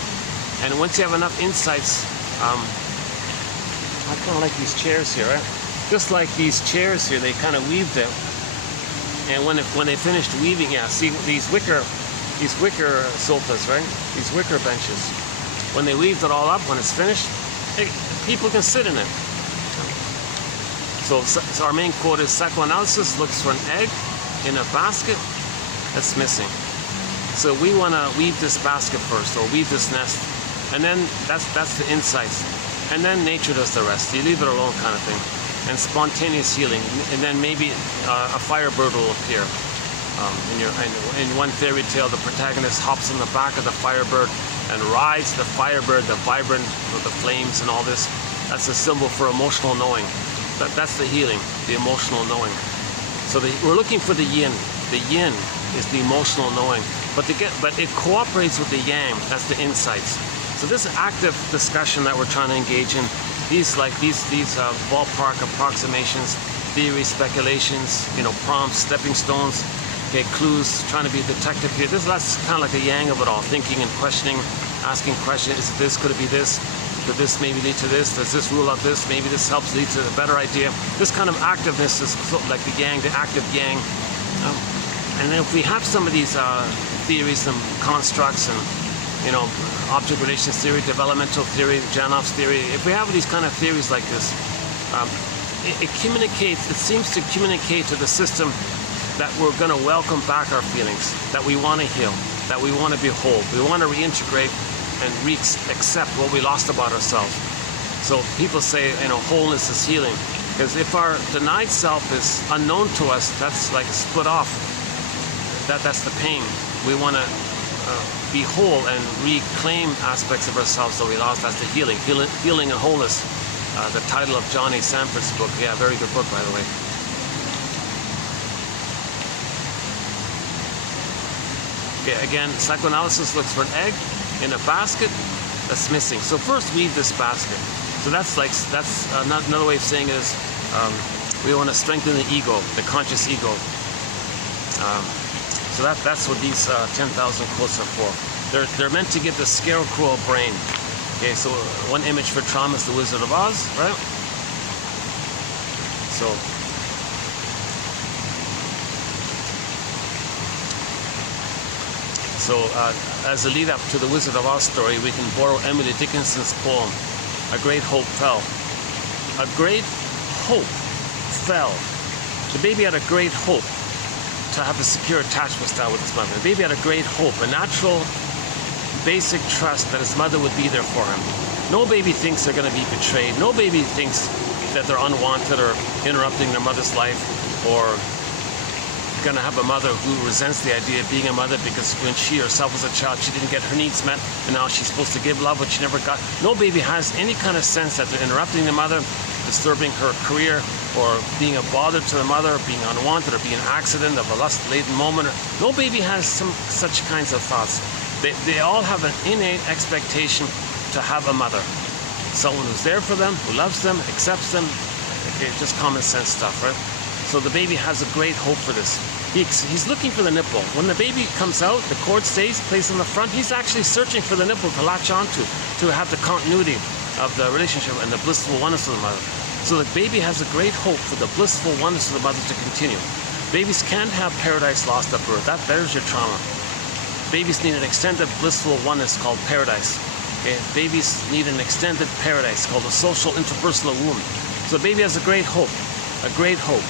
And once you have enough insights, I kind of like these chairs here, right? Just like these chairs here, they kind of weaved it. And when they finished weaving, yeah, see these wicker sofas, right? These wicker benches. When they weaved it all up, when it's finished, people can sit in it. So our main quote is, psychoanalysis looks for an egg in a basket that's missing. So we want to weave this basket first, or weave this nest, and then that's the insights. And then nature does the rest. You leave it alone, kind of thing. And spontaneous healing, and then maybe a firebird will appear. In one fairy tale, the protagonist hops on the back of the firebird and rides the firebird, the vibrant with the flames and all this. That's a symbol for emotional knowing. That's the healing, the emotional knowing. So we're looking for the yin. The yin is the emotional knowing, but it cooperates with the yang. That's the insights. So this active discussion that we're trying to engage in, these ballpark approximations, theories, speculations, prompts, stepping stones, okay, clues, trying to be a detective here. That's kind of like the yang of it all, thinking and questioning, asking questions. Is it this? Could it be this? Could this maybe lead to this? Does this rule out this? Maybe this helps lead to a better idea. This kind of activeness is like the yang, the active yang. And then if we have some of these theories and constructs and object relations theory, developmental theory, Janoff's theory, if we have these kind of theories like this, it seems to communicate to the system that we're going to welcome back our feelings, that we want to heal, that we want to be whole, we want to reintegrate and accept what we lost about ourselves. So people say, wholeness is healing, because if our denied self is unknown to us, that's like split off. That's the pain. We want to be whole and reclaim aspects of ourselves that we lost. That's the healing and wholeness. The title of John A. Sanford's book. Yeah, very good book, by the way. Okay, again, psychoanalysis looks for an egg in a basket that's missing. So first weave this basket. So that's another way of saying it is we want to strengthen the ego, the conscious ego. So that's what these 10,000 quotes are for. They're meant to give the scarecrow a brain. Okay, so one image for trauma is the Wizard of Oz, right? So as a lead up to the Wizard of Oz story, we can borrow Emily Dickinson's poem, A Great Hope Fell. A great hope fell. The baby had a great hope to have a secure attachment style with his mother. The baby had a great hope, a natural, basic trust that his mother would be there for him. No baby thinks they're going to be betrayed. No baby thinks that they're unwanted or interrupting their mother's life, or going to have a mother who resents the idea of being a mother because when she herself was a child, she didn't get her needs met, and now she's supposed to give love, but she never got. No baby has any kind of sense that they're interrupting the mother, disturbing her career, or being a bother to the mother, being unwanted, or being an accident of a lust-laden moment. No baby has some such kinds of thoughts. They all have an innate expectation to have a mother, someone who's there for them, who loves them, accepts them. Okay, just common sense stuff, right? So the baby has a great hope for this. He's looking for the nipple. When the baby comes out, the cord stays placed on the front. He's actually searching for the nipple to latch onto, to have the continuity of the relationship and the blissful oneness of the mother. So the baby has a great hope for the blissful oneness of the mother to continue. Babies can't have paradise lost at birth. There's your trauma. Babies need an extended blissful oneness called paradise. Okay? Babies need an extended paradise called a social interpersonal womb. So the baby has a great hope. A great hope.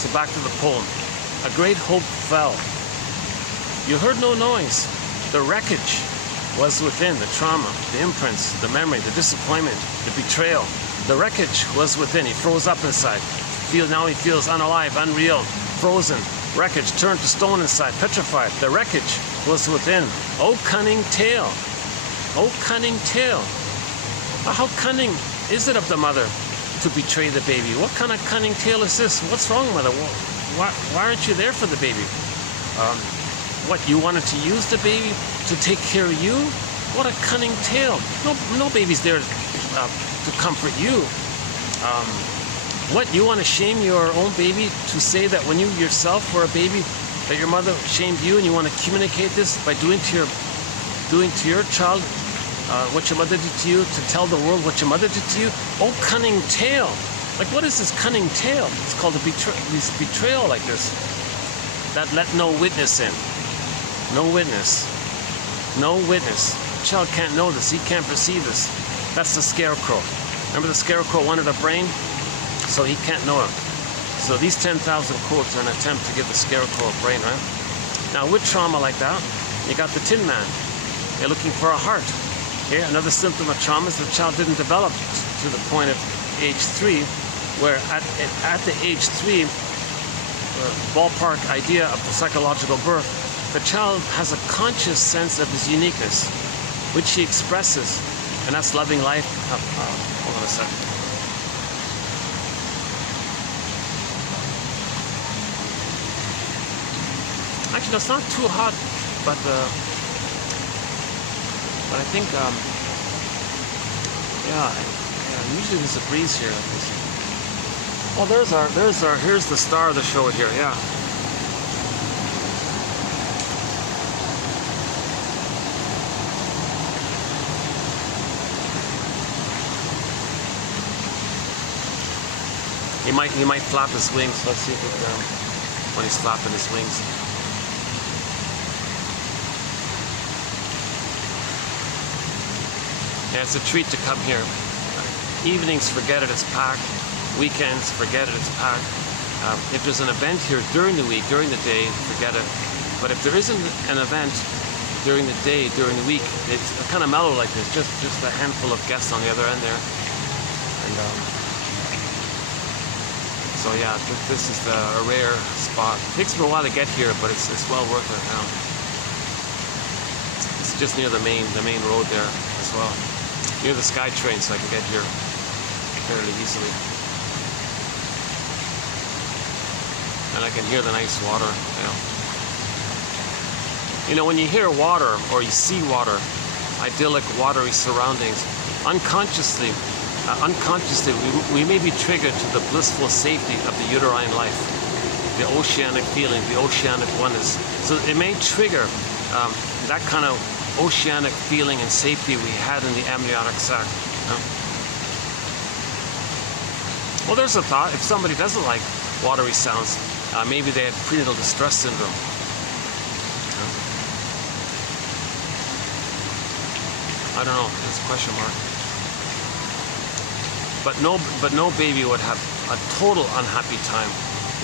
So back to the poem. A great hope fell. You heard no noise. The wreckage was within, the trauma, the imprints, the memory, the disappointment, the betrayal. The wreckage was within. He froze up inside. Now he feels unalive, unreal, frozen. Wreckage turned to stone inside, petrified. The wreckage was within. Oh, cunning tale. Oh, cunning tale. How cunning is it of the mother to betray the baby? What kind of cunning tale is this? What's wrong, mother? Why aren't you there for the baby? What, you wanted to use the baby to take care of you? What a cunning tale. No baby's there to comfort you. What, you want to shame your own baby to say that when you yourself were a baby that your mother shamed you, and you want to communicate this by doing to your child what your mother did to you, to tell the world what your mother did to you? Oh, cunning tale. Like, what is this cunning tale? It's called this betrayal like this. That let no witness in. No witness. No witness. The child can't know this. He can't perceive this. That's the scarecrow. Remember, the scarecrow wanted a brain, so he can't know it. So these 10,000 quotes are an attempt to give the scarecrow a brain, right? Now, with trauma like that, you got the Tin Man. They're looking for a heart. Okay? Another symptom of trauma is the child didn't develop to the point of age 3, where at the age 3, ballpark idea of the psychological birth, the child has a conscious sense of his uniqueness, which he expresses, and that's loving life. Hold on a second. Actually, it's not too hot, but I think, yeah, usually there's a breeze here. Oh, here's the star of the show here, yeah. He might flap his wings. Let's see if it, when he's flapping his wings. Yeah, it's a treat to come here. Evenings, forget it, it's packed. Weekends, forget it, it's packed. If there's an event here during the week, during the day, forget it. But if there isn't an event during the day, during the week, it's kind of mellow like this. Just a handful of guests on the other end there. And So yeah, this is a rare spot. It takes me a while to get here, but it's well worth it now. It's just near the main road there as well, near the SkyTrain, so I can get here fairly easily. And I can hear the nice water. You know, when you hear water or you see water, idyllic, watery surroundings, unconsciously, we may be triggered to the blissful safety of the uterine life, the oceanic feeling, the oceanic oneness. So it may trigger that kind of oceanic feeling and safety we had in the amniotic sac. Well, there's a thought. If somebody doesn't like watery sounds, maybe they had prenatal distress syndrome. I don't know. It's a question mark. But no baby would have a total unhappy time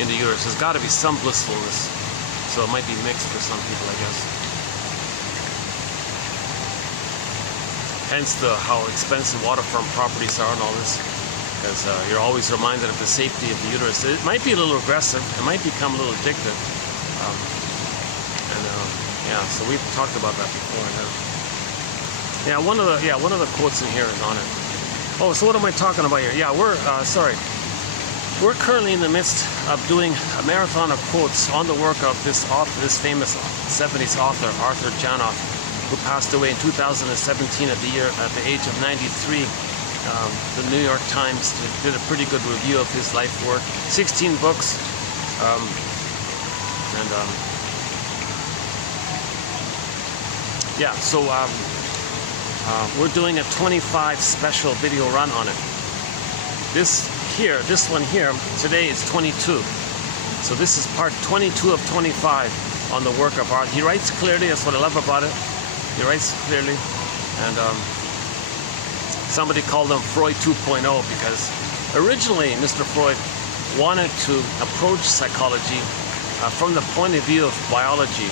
in the uterus. There's got to be some blissfulness. So it might be mixed for some people, I guess. Hence how expensive waterfront properties are and all this. Because you're always reminded of the safety of the uterus. It might be a little aggressive. It might become a little addictive. Yeah, so we've talked about that before. Yeah, one of the quotes in here is on it. Oh, so what am I talking about here? Yeah, we're currently in the midst of doing a marathon of quotes on the work of this famous 70s author, Arthur Janoff, who passed away in 2017 at the age of 93. The New York Times did a pretty good review of his life work. 16 books. Yeah, so we're doing a 25 special video run on it. This one here, today is 22. So this is part 22 of 25 on the work of art. He writes clearly, that's what I love about it. He writes clearly. And somebody called him Freud 2.0 because originally Mr. Freud wanted to approach psychology from the point of view of biology.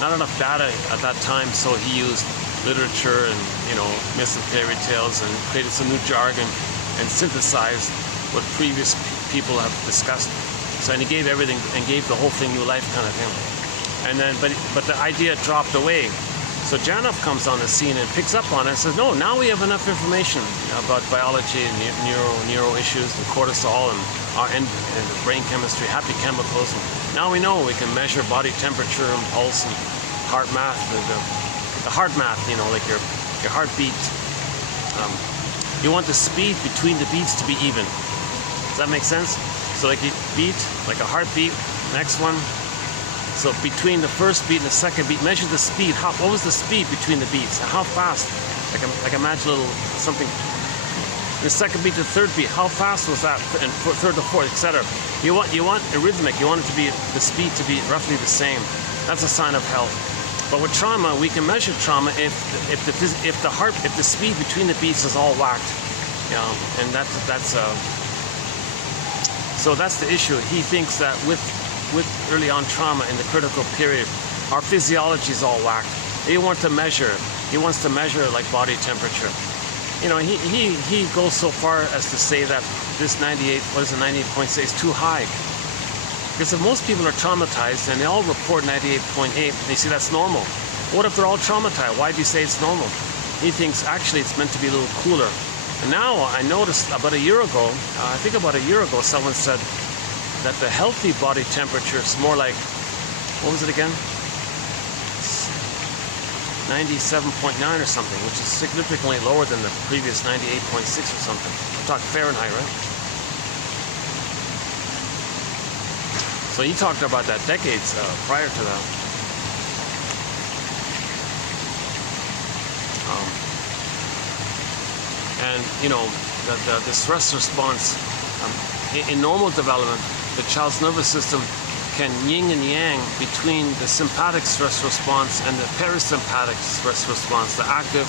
Not enough data at that time, so he used literature and, myths and fairy tales and created some new jargon and synthesized what previous people have discussed. So, and he gave everything and gave the whole thing new life kind of thing. And then, but the idea dropped away. So Janoff comes on the scene and picks up on it and says, no, now we have enough information about biology and neuro issues and cortisol and brain chemistry, happy chemicals. And now we know we can measure body temperature and pulse and heart math, the heart math, like your heartbeat. You want the speed between the beats to be even. Does that make sense? So like you beat, like a heartbeat, next one. So between the first beat and the second beat, measure the speed. What was the speed between the beats? How fast? Like imagine a little something. The second beat to the third beat, how fast was that? And third to fourth, etc. You want a rhythmic. You want it to be the speed to be roughly the same. That's a sign of health. But with trauma, we can measure trauma if the speed between the beats is all whacked, and so that's the issue. He thinks that with early on trauma in the critical period, our physiology is all whacked. He wants to measure like body temperature. He goes so far as to say that this 98.6 is too high. Because if most people are traumatized and they all report 98.8, they say that's normal. What if they're all traumatized? Why do you say it's normal? He thinks actually it's meant to be a little cooler. And now I noticed about a year ago, someone said that the healthy body temperature is more like, what was it again? 97.9 or something, which is significantly lower than the previous 98.6 or something. I'm talking Fahrenheit, right? So he talked about that decades prior to that. The stress response in normal development, the child's nervous system can yin and yang between the sympathetic stress response and the parasympathetic stress response, the active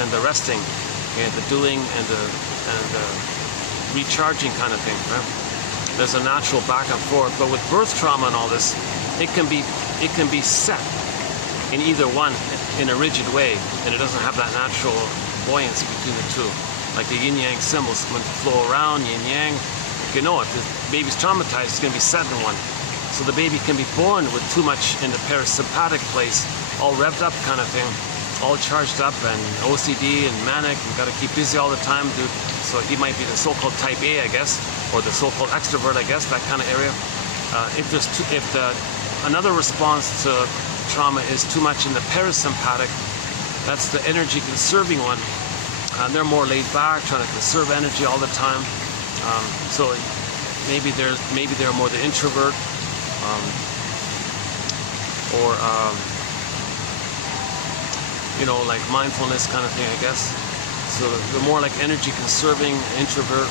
and the resting, the doing and the recharging kind of thing, right? There's a natural back and forth, but with birth trauma and all this, it can be set in either one in a rigid way, and it doesn't have that natural buoyancy between the two. Like the yin-yang symbols, when flow around, yin-yang, you know, if the baby's traumatized, it's going to be set in one. So the baby can be born with too much in the parasympathetic place, all revved up kind of thing, all charged up and OCD and manic. You've got to keep busy all the time. So he might be the so-called type A, I guess, or the so-called extrovert, I guess, that kind of area. Another response to trauma is too much in the parasympathetic, that's the energy conserving one. They're more laid back, trying to conserve energy all the time. So maybe they're more the introvert, or you know, like mindfulness kind of thing, I guess. So they're more like energy conserving introvert,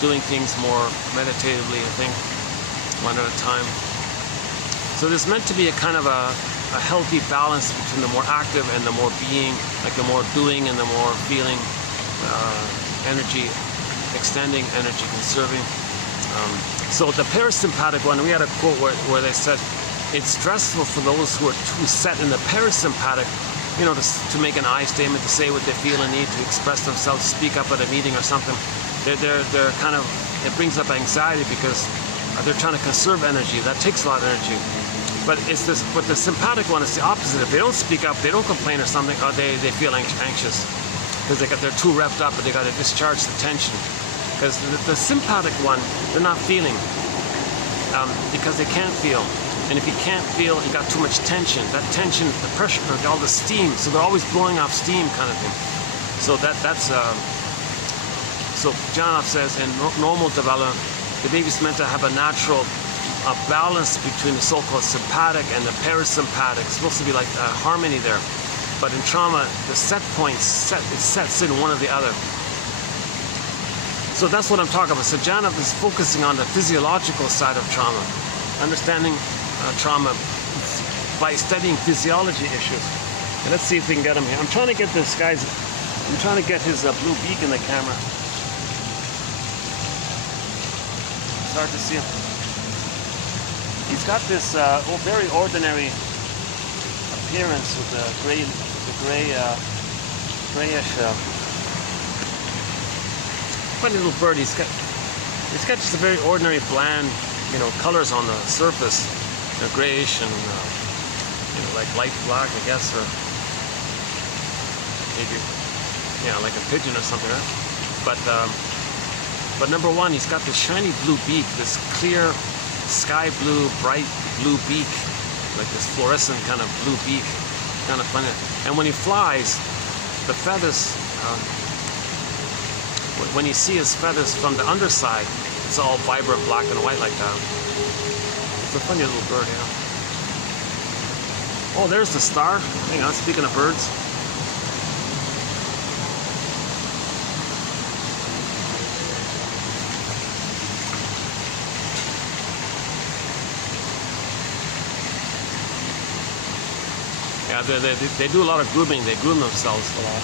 doing things more meditatively, I think, one at a time. So there's meant to be a kind of a healthy balance between the more active and the more being, like the more doing and the more feeling, energy extending, energy conserving. So the parasympathetic one, we had a quote where they said, it's stressful for those who are too set in the parasympathetic, you know, to make an I statement, to say what they feel and need, to express themselves, speak up at a meeting or something. They're kind of, it brings up anxiety because they're trying to conserve energy. That takes a lot of energy. But the sympathetic one is the opposite. If they don't speak up, they don't complain or something, or they feel anxious because they're too revved up and they got to discharge the tension. Because the sympathetic one, they're not feeling because they can't feel. And if you can't feel, you got too much tension. That tension, the pressure, all the steam. So they're always blowing off steam, kind of thing. So so Janov says in normal development, the baby's meant to have a natural balance between the so-called sympathetic and the parasympathetic. It's supposed to be like a harmony there. But in trauma, the set points, it sets in one or the other. So that's what I'm talking about. So Janov is focusing on the physiological side of trauma, understanding trauma by studying physiology issues. And let's see if we can get him here. I'm trying to get this guy's, I'm trying to get his blue beak in the camera. It's hard to see him. He's got this very ordinary appearance with the grayish, funny little bird. He's got just a very ordinary, bland, you know, colors on the surface. They're grayish and you know, like light black, I guess, or maybe, yeah, like a pigeon or something, right? But number one, he's got this shiny blue beak, this clear sky blue, bright blue beak, like this fluorescent kind of blue beak, kind of funny. And when he flies, the feathers, when you see his feathers from the underside, it's all vibrant black and white like that. It's a funny little bird, yeah. Oh, there's the star. Hang on, speaking of birds. Yeah, they do a lot of grooming. They groom themselves a lot.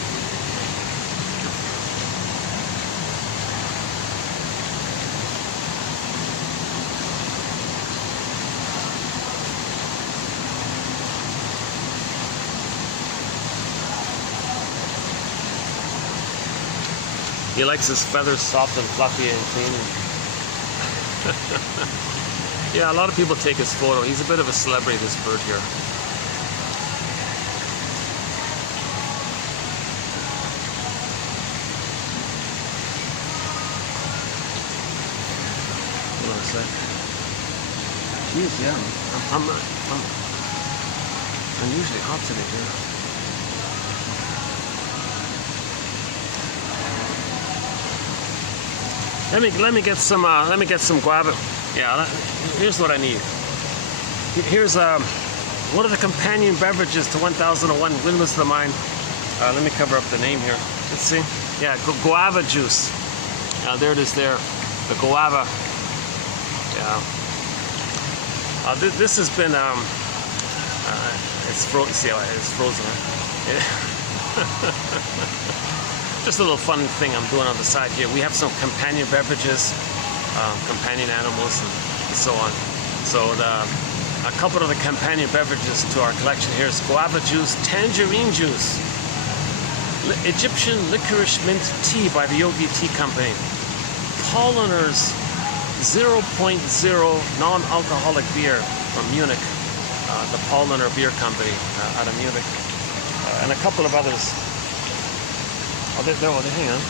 He likes his feathers soft and fluffy and clean. Yeah, a lot of people take his photo. He's a bit of a celebrity, this bird here. Jeez, yeah, I'm usually hot today, yeah. Let me get some guava. Yeah, here's what I need. Here's one of the companion beverages to 1001 Windmills of the Mind. Let me cover up the name here. Let's see. Yeah, guava juice. There it is there. The guava. Yeah. This has been it's frozen. See how it's frozen, right? Yeah. Just a little fun thing I'm doing on the side here. We have some companion beverages, companion animals, and so on. So a couple of the companion beverages to our collection here is guava juice, tangerine juice, Egyptian licorice mint tea by the Yogi Tea Company, Polliner's 0.0 non-alcoholic beer from Munich, the Polliner Beer Company out of Munich, and a couple of others. Oh, hang on.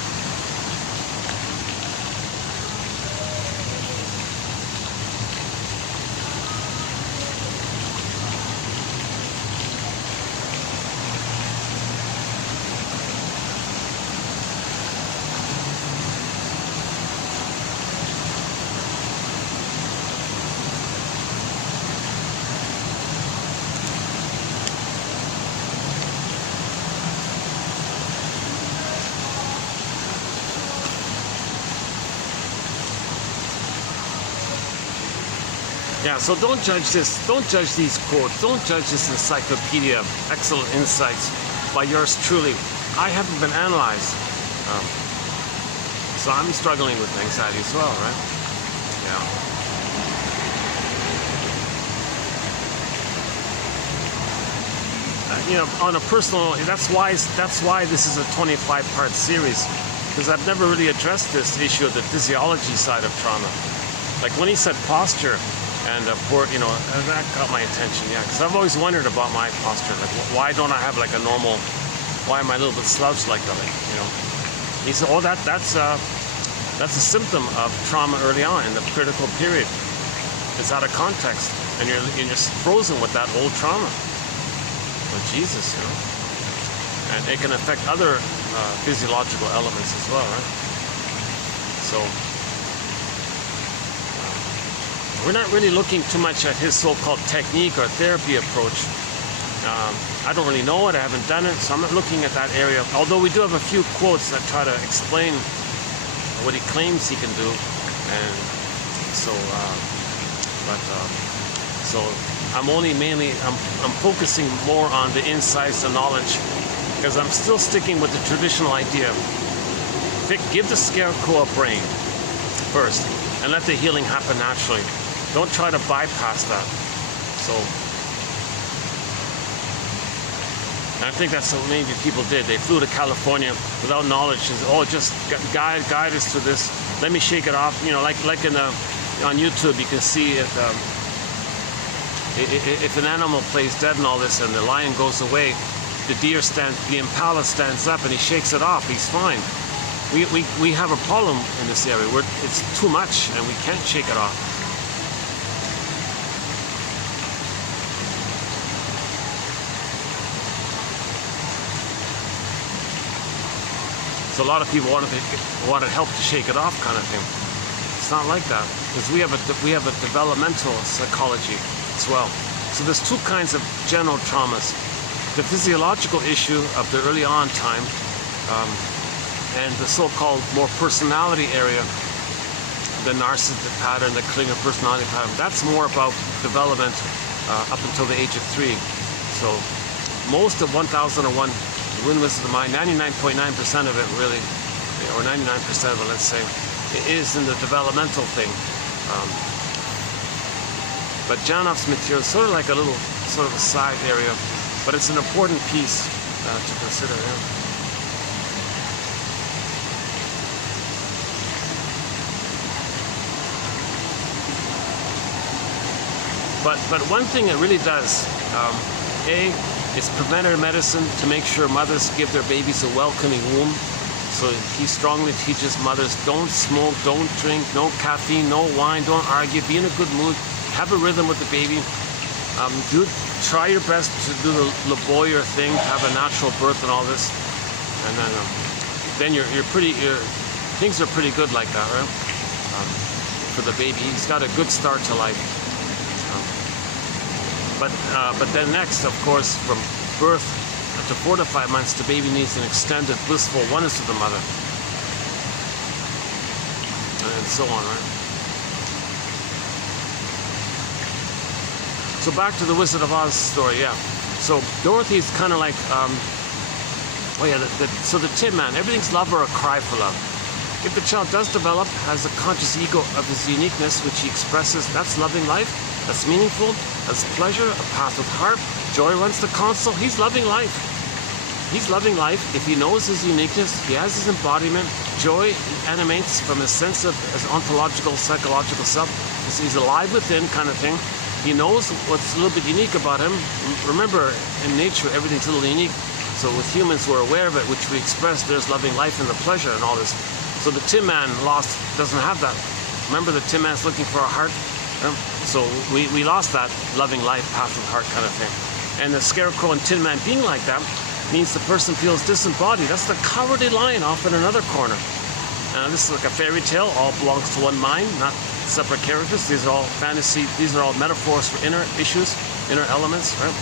Yeah, so don't judge this, don't judge these quotes, don't judge this encyclopedia of excellent insights by yours truly. I haven't been analyzed. So I'm struggling with anxiety as well, right? Yeah. You know, on a personal, that's why this is a 25-part series, because I've never really addressed this issue of the physiology side of trauma. Like when he said posture, and you know, that got my attention, yeah, because I've always wondered about my posture, like why don't I have like a normal, why am I a little bit slouched like that, you know? He said, oh, that's a symptom of trauma early on in the critical period. It's out of context, and you're just frozen with that old trauma. Well, Jesus, you know, and it can affect other physiological elements as well, right? So. We're not really looking too much at his so-called technique or therapy approach. I don't really know it, I haven't done it, so I'm not looking at that area. Although we do have a few quotes that try to explain what he claims he can do. And so, so I'm focusing more on the insights and knowledge, because I'm still sticking with the traditional idea. Give the scarecrow a brain first, and let the healing happen naturally. Don't try to bypass that. So, and I think that's what maybe people did. They flew to California without knowledge. Oh, just guide us through this. Let me shake it off. You know, like in on YouTube, you can see if an animal plays dead and all this, and the lion goes away, the impala stands up and he shakes it off. He's fine. We have a problem in this area where it's too much and we can't shake it off. So a lot of people wanted help to shake it off, kind of thing. It's not like that, because we have a developmental psychology as well. So there's two kinds of general traumas: the physiological issue of the early on time, and the so-called more personality area, the narcissistic pattern, the clinger personality pattern. That's more about development up until the age of 3. So most of 1001 Windmills of the Mind, 99.9% of it really, or 99% of it, let's say, is in the developmental thing. But Janoff's material is sort of like a little, sort of a side area, but it's an important piece to consider. Yeah. But one thing it really does, it's preventative medicine to make sure mothers give their babies a welcoming womb. So he strongly teaches mothers, don't smoke, don't drink, no caffeine, no wine, don't argue, be in a good mood, have a rhythm with the baby. Try your best to do the laborious thing, to have a natural birth and all this. And then things are pretty good like that, right? For the baby, he's got a good start to life. But then next, of course, from birth to 4 to 5 months, the baby needs an extended blissful oneness with the mother, and so on, right? So back to the Wizard of Oz story, yeah. So Dorothy's kind of like, so the Tin Man, everything's love or a cry for love. If the child does develop, has a conscious ego of his uniqueness, which he expresses, that's loving life. That's meaningful, that's pleasure, a path with heart, joy runs the console, he's loving life. he's loving life. If he knows his uniqueness, he has his embodiment. Joy animates from his sense of his ontological, psychological self. He's alive within, kind of thing. He knows what's a little bit unique about him. Remember, in nature, everything's a little unique. So with humans, we're aware of it, which we express. There's loving life and the pleasure and all this. So the Tin Man doesn't have that. Remember, the Tin Man's looking for a heart. So we lost that loving life, path of the heart kind of thing. And the Scarecrow and Tin Man being like that means the person feels disembodied. That's the cowardly lion off in another corner. This is like a fairy tale. All belongs to one mind, not separate characters. These are all fantasy. These are all metaphors for inner issues, inner elements, right?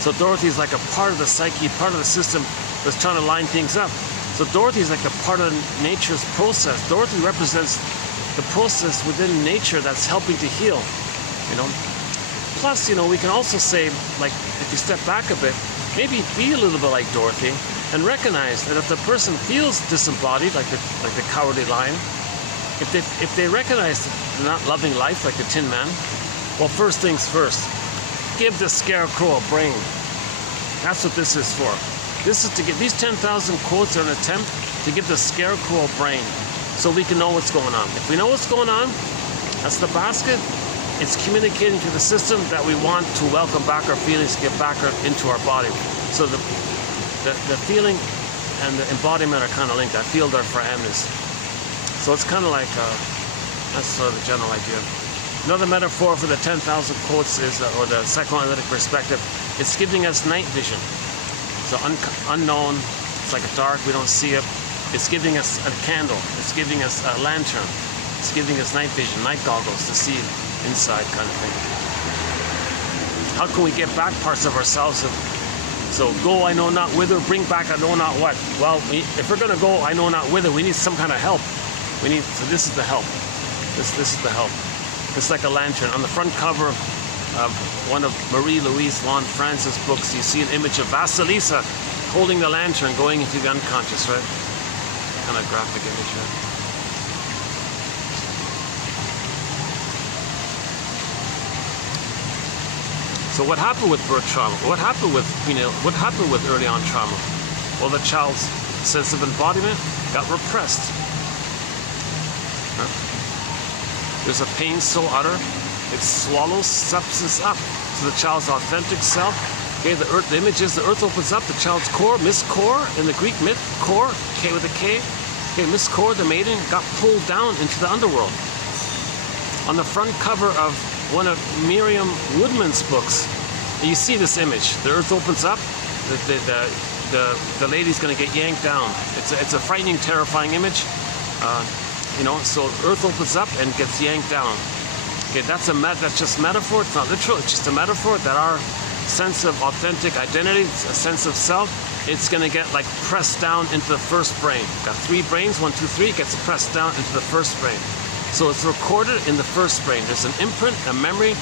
So Dorothy's like a part of the psyche, part of the system that's trying to line things up. So Dorothy's like a part of nature's process. Dorothy represents the process within nature that's helping to heal, you know. Plus, you know, we can also say, like, if you step back a bit, maybe be a little bit like Dorothy and recognize that if the person feels disembodied, like the cowardly lion, if they recognize that they're not loving life like the Tin Man, well, first things first, give the Scarecrow a brain. That's what this is for. This is to get these 10,000 quotes are an attempt to give the Scarecrow a brain so we can know what's going on. If we know what's going on, that's the basket. It's communicating to the system that we want to welcome back our feelings, get back into our body. So the feeling and the embodiment are kind of linked. I feel their foramness. So it's kind of like, that's sort of the general idea. Another metaphor for the 10,000 quotes is, or the psychoanalytic perspective, it's giving us night vision. So unknown, it's like a dark, we don't see it. It's giving us a candle. It's giving us a lantern. It's giving us night vision, night goggles to see inside, kind of thing. How can we get back parts of ourselves? So go I know not whither, bring back I know not what. Well, if we're going to go I know not whither, we need some kind of help. So this is the help. This is the help. It's like a lantern. On the front cover of one of Marie-Louise Vaughan Francis' books, you see an image of Vasilisa holding the lantern going into the unconscious, right? Kind of graphic image, right? So what happened with birth trauma? What happened with what happened with early on trauma? Well, the child's sense of embodiment got repressed. There's a pain so utter it swallows substance up. So the child's authentic self. Okay, the image is the earth opens up. The child's core, Miss Core in the Greek myth, core, K with a K. Okay, Miss Core, the maiden, got pulled down into the underworld. On the front cover of one of Miriam Woodman's books, you see this image. The earth opens up, the lady's going to get yanked down. It's a frightening, terrifying image. So earth opens up and gets yanked down. Okay, that's just metaphor. It's not literal. It's just a metaphor that our sense of authentic identity, a sense of self, it's going to get like pressed down into the first brain. Got 3 brains, 1, 2, 3, gets pressed down into the first brain. So it's recorded in the first brain. There's an imprint, a memory.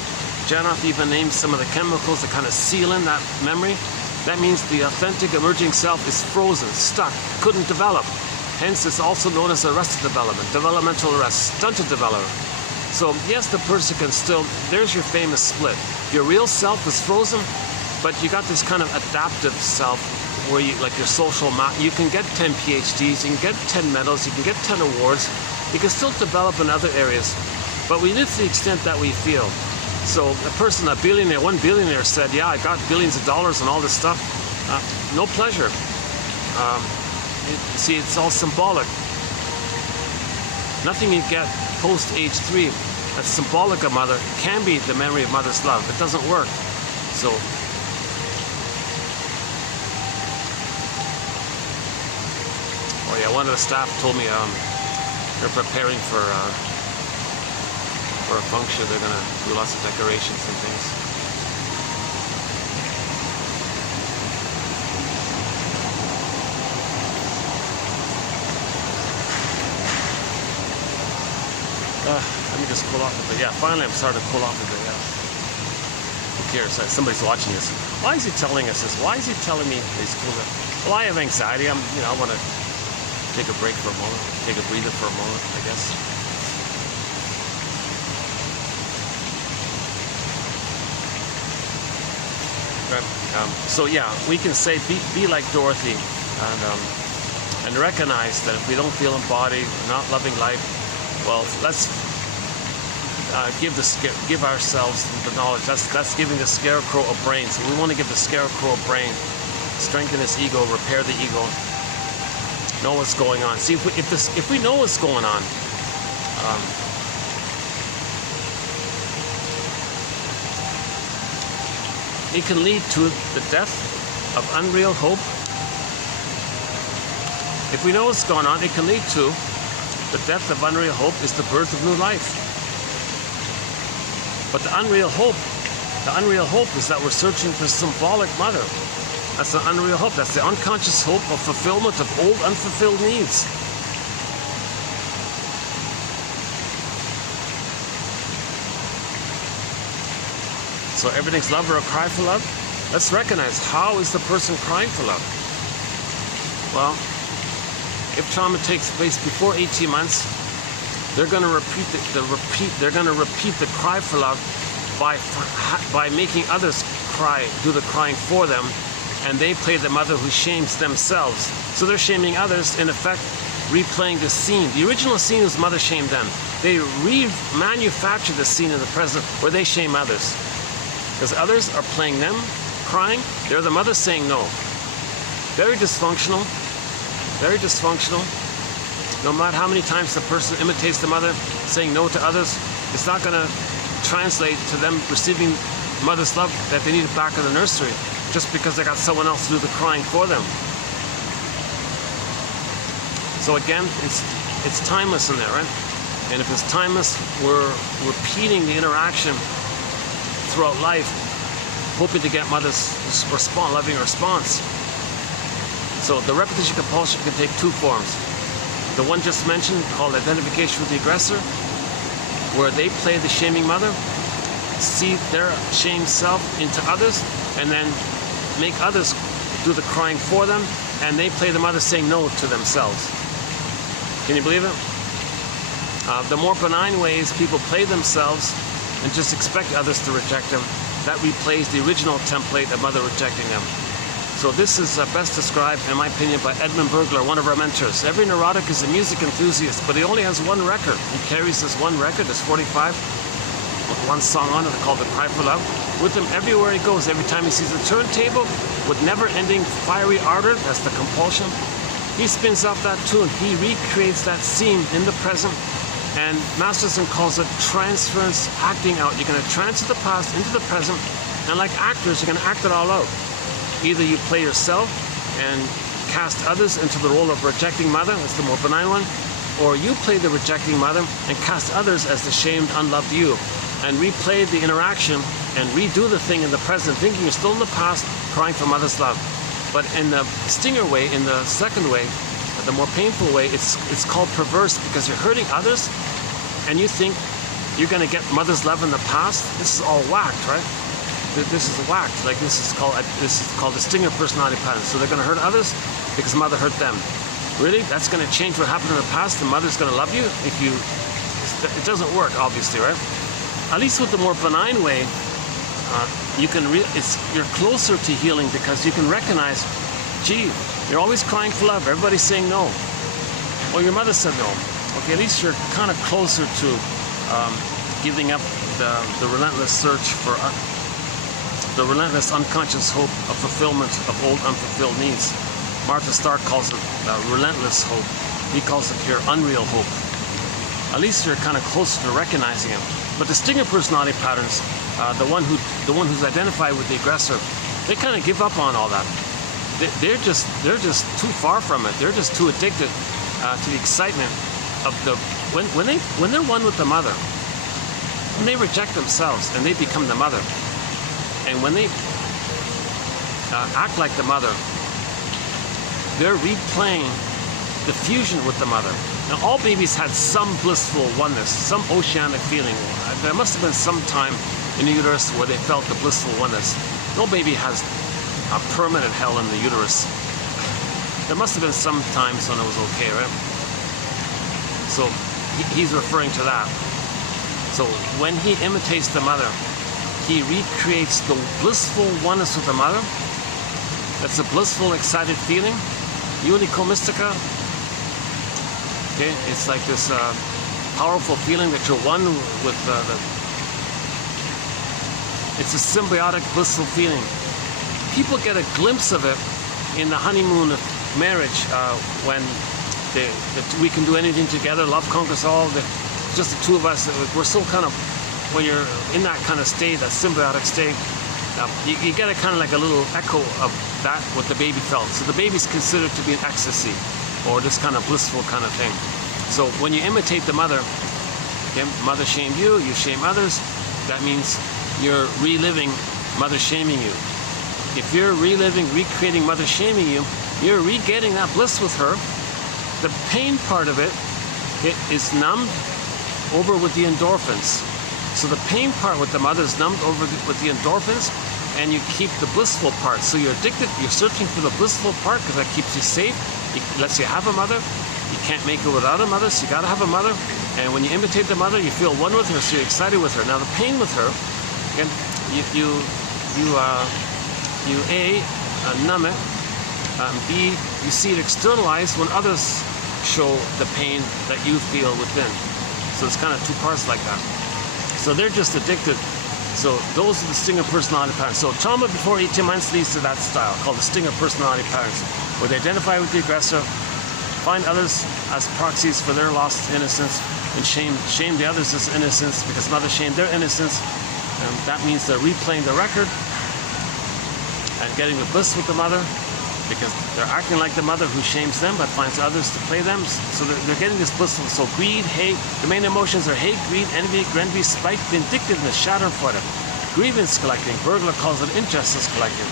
Janoff even named some of the chemicals that kind of seal in that memory. That means the authentic emerging self is frozen, stuck, couldn't develop. Hence, it's also known as arrested development, developmental arrest, stunted development. So yes, the person can still, there's your famous split. Your real self is frozen, but you got this kind of adaptive self where you, like your social, you can get 10 PhDs, you can get 10 medals, you can get 10 awards. You can still develop in other areas, but we live to the extent that we feel. So a person, one billionaire said, yeah, I got billions of dollars and all this stuff. No pleasure. See, it's all symbolic. Nothing you get post age 3 that's symbolic of mother can be the memory of mother's love. It doesn't work. So, oh yeah, one of the staff told me they're preparing for a function. They're gonna do lots of decorations and things. Let me just cool off a bit. Yeah, finally I'm starting to cool off a bit, yeah. Who cares? Somebody's watching this. Why is he telling us this? Why is he telling me he's cool? Well, I have anxiety. I want to take a break for a moment. Take a breather for a moment, I guess. Right. So yeah, we can say be like Dorothy, and recognize that if we don't feel embodied, we're not loving life, well, let's give ourselves the knowledge. That's giving the scarecrow a brain. So we want to give the scarecrow a brain, strengthen his ego, repair the ego, know what's going on. See, if we know what's going on, it can lead to the death of unreal hope. If we know what's going on, it can lead to the death of unreal hope is the birth of new life. But the unreal hope is that we're searching for symbolic mother. That's the unreal hope. That's the unconscious hope of fulfillment of old unfulfilled needs. So everything's love or a cry for love. Let's recognize, how is the person crying for love? Well, if trauma takes place before 18 months, they're going to repeat the cry for love by making others cry, do the crying for them, and they play the mother who shames themselves. So they're shaming others, in effect, replaying the scene. The original scene was mother shamed them. They remanufacture the scene in the present where they shame others. Because others are playing them, crying. They're the mother saying no. Very dysfunctional. Very dysfunctional. No matter how many times the person imitates the mother saying no to others, it's not going to translate to them receiving mother's love that they need back in the nursery, just because they got someone else to do the crying for them. So again, it's timeless in there, right? And if it's timeless, we're repeating the interaction throughout life, hoping to get mother's loving response. So the repetition compulsion can take two forms. The one just mentioned, called identification with the aggressor, where they play the shaming mother, see their shamed self into others, and then make others do the crying for them, and they play the mother saying no to themselves. Can you believe it? The more benign ways people play themselves and just expect others to reject them, that replays the original template of mother rejecting them. So this is best described, in my opinion, by Edmund Burglar, one of our mentors. Every neurotic is a music enthusiast, but he only has one record. He carries this one record, this 45, with one song on it called The Cry for Love, with him everywhere he goes. Every time he sees a turntable with never-ending fiery ardor, that's the compulsion, he spins off that tune. He recreates that scene in the present, and Masterson calls it transference, acting out. You're going to transfer the past into the present, and like actors, you're going to act it all out. Either you play yourself and cast others into the role of rejecting mother, that's the more benign one, or you play the rejecting mother and cast others as the shamed, unloved you, and replay the interaction and redo the thing in the present, thinking you're still in the past, crying for mother's love. But in the stinger way, in the second way, the more painful way, it's called perverse, because you're hurting others and you think you're going to get mother's love in the past. This is all whacked, right? This is whacked. Like this is called the stinger personality pattern. So they're going to hurt others because mother hurt them. Really? That's going to change what happened in the past, and mother's going to love you? It doesn't work, obviously, right? At least with the more benign way, you're closer to healing, because you can recognize, gee, you're always crying for love. Everybody's saying no. Well, your mother said no. Okay, at least you're kind of closer to giving up the relentless search for the relentless unconscious hope of fulfillment of old unfulfilled needs. Martha Stark calls it relentless hope. He calls it here unreal hope. At least you're kind of closer to recognizing it. But the stinger personality patterns, the one who's identified with the aggressor, they kind of give up on all that. They're just too far from it. They're just too addicted to the excitement of when they're one with the mother. When they reject themselves and they become the mother, and when they act like the mother, they're replaying the fusion with the mother. Now, all babies had some blissful oneness, some oceanic feeling. There must have been some time in the uterus where they felt the blissful oneness. No baby has a permanent hell in the uterus. There must have been some times when it was okay, right? So he's referring to that. So when he imitates the mother, he recreates the blissful oneness with the mother. That's a blissful, excited feeling. Unico mystica. Okay, it's like this powerful feeling that you're one with it's a symbiotic, blissful feeling. People get a glimpse of it in the honeymoon of marriage, when we can do anything together, love conquers all, just the two of us. We're so kind of, when you're in that kind of state, that symbiotic state, you get a kind of like a little echo of that, what the baby felt. So the baby's considered to be an ecstasy, or this kind of blissful kind of thing. So when you imitate the mother, okay, mother shamed you, you shame others, that means you're reliving mother shaming you. If you're reliving, recreating mother shaming you, you're re-getting that bliss with her. The pain part of it is numbed over with the endorphins. So the pain part with the mother is numbed over with the endorphins, and you keep the blissful part. So you're addicted, you're searching for the blissful part because that keeps you safe. It lets you have a mother. You can't make it without a mother, so you gotta have a mother. And when you imitate the mother, you feel one with her, so you're excited with her. Now the pain with her, again, you A, numb it, B, you see it externalized when others show the pain that you feel within. So it's kind of two parts like that. So they're just addicted. So those are the stinger personality patterns. So trauma before 18 months leads to that style, called the stinger personality patterns, where they identify with the aggressor, find others as proxies for their lost innocence, and shame the others as innocence because mother shamed their innocence. And that means they're replaying the record and getting the bliss with the mother, because they're acting like the mother who shames them but finds others to play them. So they're getting this bliss. So greed, hate, the main emotions are hate, greed, envy, spite, vindictiveness, schadenfreude, grievance collecting. Burglar calls it injustice collecting.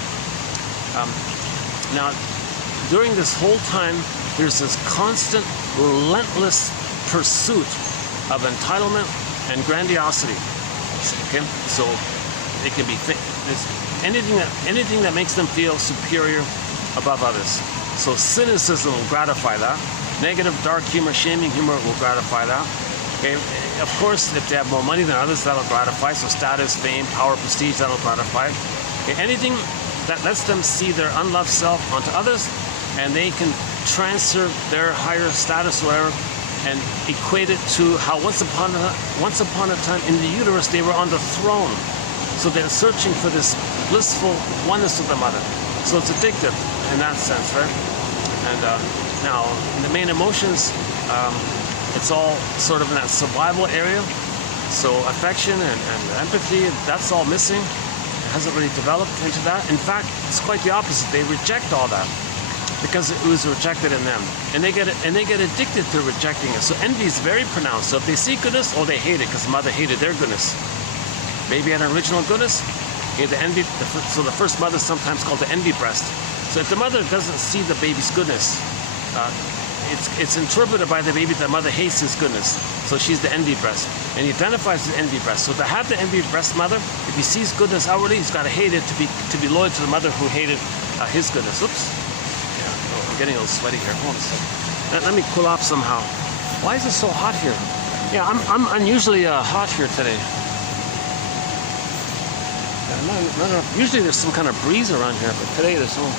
Now, during this whole time, there's this constant, relentless pursuit of entitlement and grandiosity. Okay, so it can be anything that makes them feel superior above others. So cynicism will gratify that. Negative, dark humor, shaming humor will gratify that. Okay, of course, if they have more money than others, that'll gratify. So status, fame, power, prestige, that'll gratify. Okay, anything that lets them see their unloved self onto others, and they can transfer their higher status or whatever and equate it to how once upon a time in the uterus they were on the throne. So they're searching for this blissful oneness with the mother. So it's addictive in that sense, right? And now, in the main emotions, it's all sort of in that survival area. So affection and empathy, that's all missing. It hasn't really developed into that. In fact, it's quite the opposite. They reject all that because it was rejected in them, and they get addicted to rejecting it. So envy is very pronounced. So if they see goodness, oh, they hate it because the mother hated their goodness. Baby had an original goodness. The envy. So the first mother is sometimes called the envy breast. So if the mother doesn't see the baby's goodness, it's interpreted by the baby that the mother hates his goodness. So she's the envy breast, and he identifies as the envy breast. So to have the envy breast mother, if he sees goodness outwardly, he's got to hate it to be loyal to the mother who hated his goodness. Oops. I'm getting a little sweaty here. Hold on a second. Let me cool off somehow. Why is it so hot here? Yeah, I'm unusually hot here today. Usually there's some kind of breeze around here, but today there's no.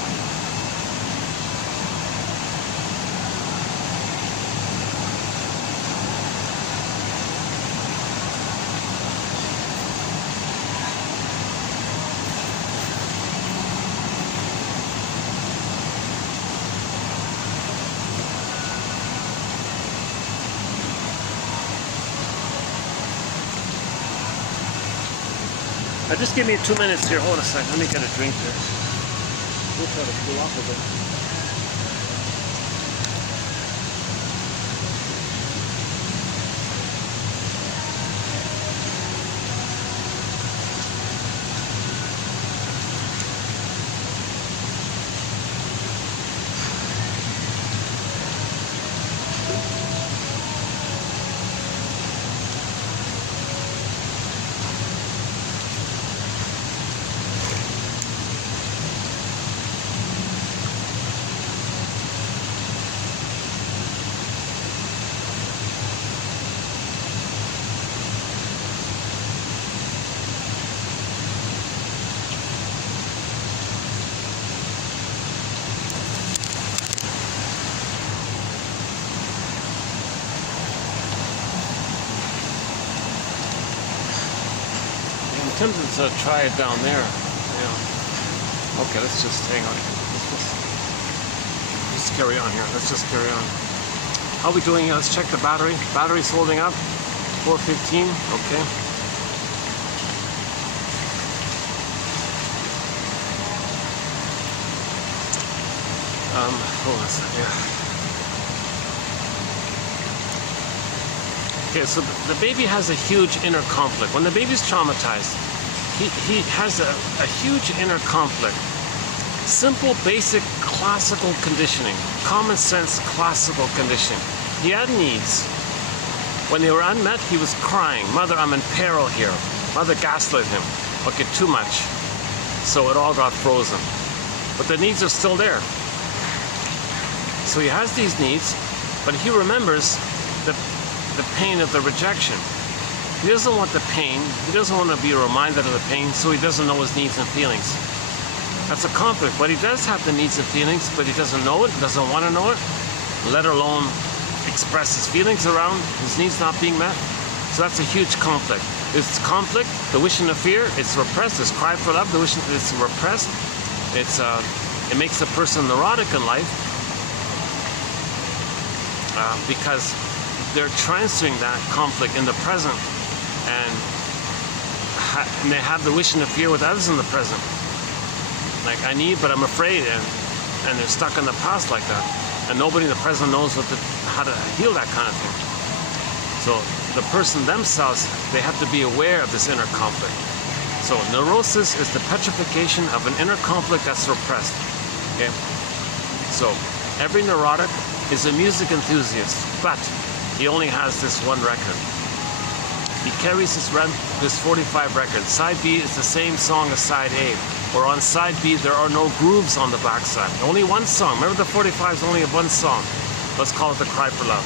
Just give me 2 minutes here. Hold on a second. Let me get a drink here. We'll try to cool off a bit. tempted to try it down there. Yeah. Okay, let's just hang on. Let's carry on here. Let's just carry on. How are we doing? Let's check the battery. Battery's holding up. 415. Okay. Hold on a second. Yeah. Okay, so the baby has a huge inner conflict. When the baby's traumatized, he has a huge inner conflict. Simple, basic, classical conditioning. Common sense, classical conditioning. He had needs. When they were unmet, he was crying. Mother, I'm in peril here. Mother gaslit him. Okay, too much. So it all got frozen. But the needs are still there. So he has these needs, but he remembers the pain of the rejection. He doesn't want the pain. He doesn't want to be reminded of the pain, so he doesn't know his needs and feelings. That's a conflict. But he does have the needs and feelings, but he doesn't know it, doesn't want to know it, let alone express his feelings around his needs not being met. So that's a huge conflict. It's conflict, the wish and the fear, it's repressed. It's cry for love, the wish, it's repressed. It makes the person neurotic in life because they're transferring that conflict in the present, and they have the wish and the fear with others in the present. Like, I need, but I'm afraid, and they're stuck in the past like that. And nobody in the present knows how to heal that kind of thing. So the person themselves, they have to be aware of this inner conflict. So neurosis is the petrification of an inner conflict that's repressed. Okay? So every neurotic is a music enthusiast, but he only has this one record. He carries his 45 records. Side B is the same song as side A. Or on side B, there are no grooves on the backside. Only one song. Remember, the 45 is only one song. Let's call it the Cry for Love.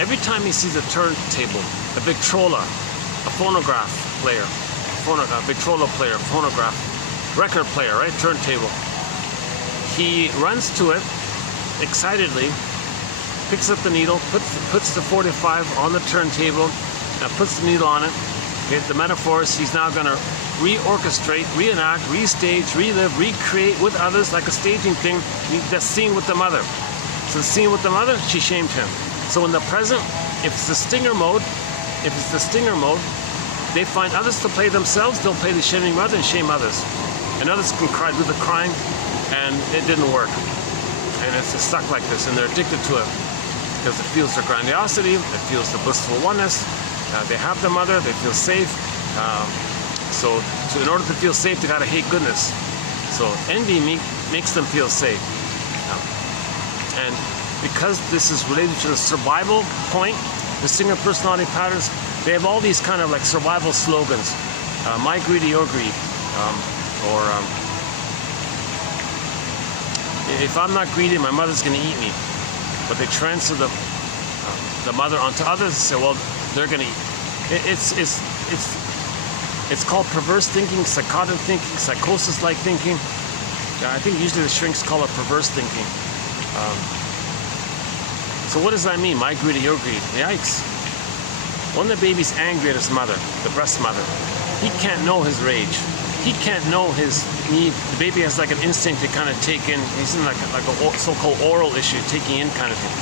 Every time he sees a turntable, a Victrola, a phonograph player, a Victrola player, phonograph, record player, right? Turntable. He runs to it excitedly, picks up the needle, puts the 45 on the turntable, puts the needle on it. Okay, the metaphor is he's now going to reorchestrate, reenact, restage, relive, recreate with others like a staging thing, the scene with the mother. So the scene with the mother, she shamed him. So in the present, if it's the stinger mode, they find others to play themselves, they'll play the shaming mother and shame others. And others can cry, do the crying, and it didn't work. And it's stuck like this, and they're addicted to it because it feels their grandiosity, it feels the blissful oneness. They have the mother, they feel safe. So in order to feel safe, they gotta hate goodness. So envy makes them feel safe. And because this is related to the survival point, the singer personality patterns, they have all these kind of like survival slogans. My greedy, your greed. If I'm not greedy, my mother's gonna eat me. But they transfer the mother onto others and say, well, they're gonna eat. It's called perverse thinking, psychotic thinking, psychosis-like thinking. I think usually the shrinks call it perverse thinking. So what does that mean? My greedy, your greed. Yikes. When the baby's angry at his mother, the breast mother, he can't know his rage. He can't know his need. The baby has like an instinct to kind of take in. He's in like a so-called oral issue, taking in kind of thing.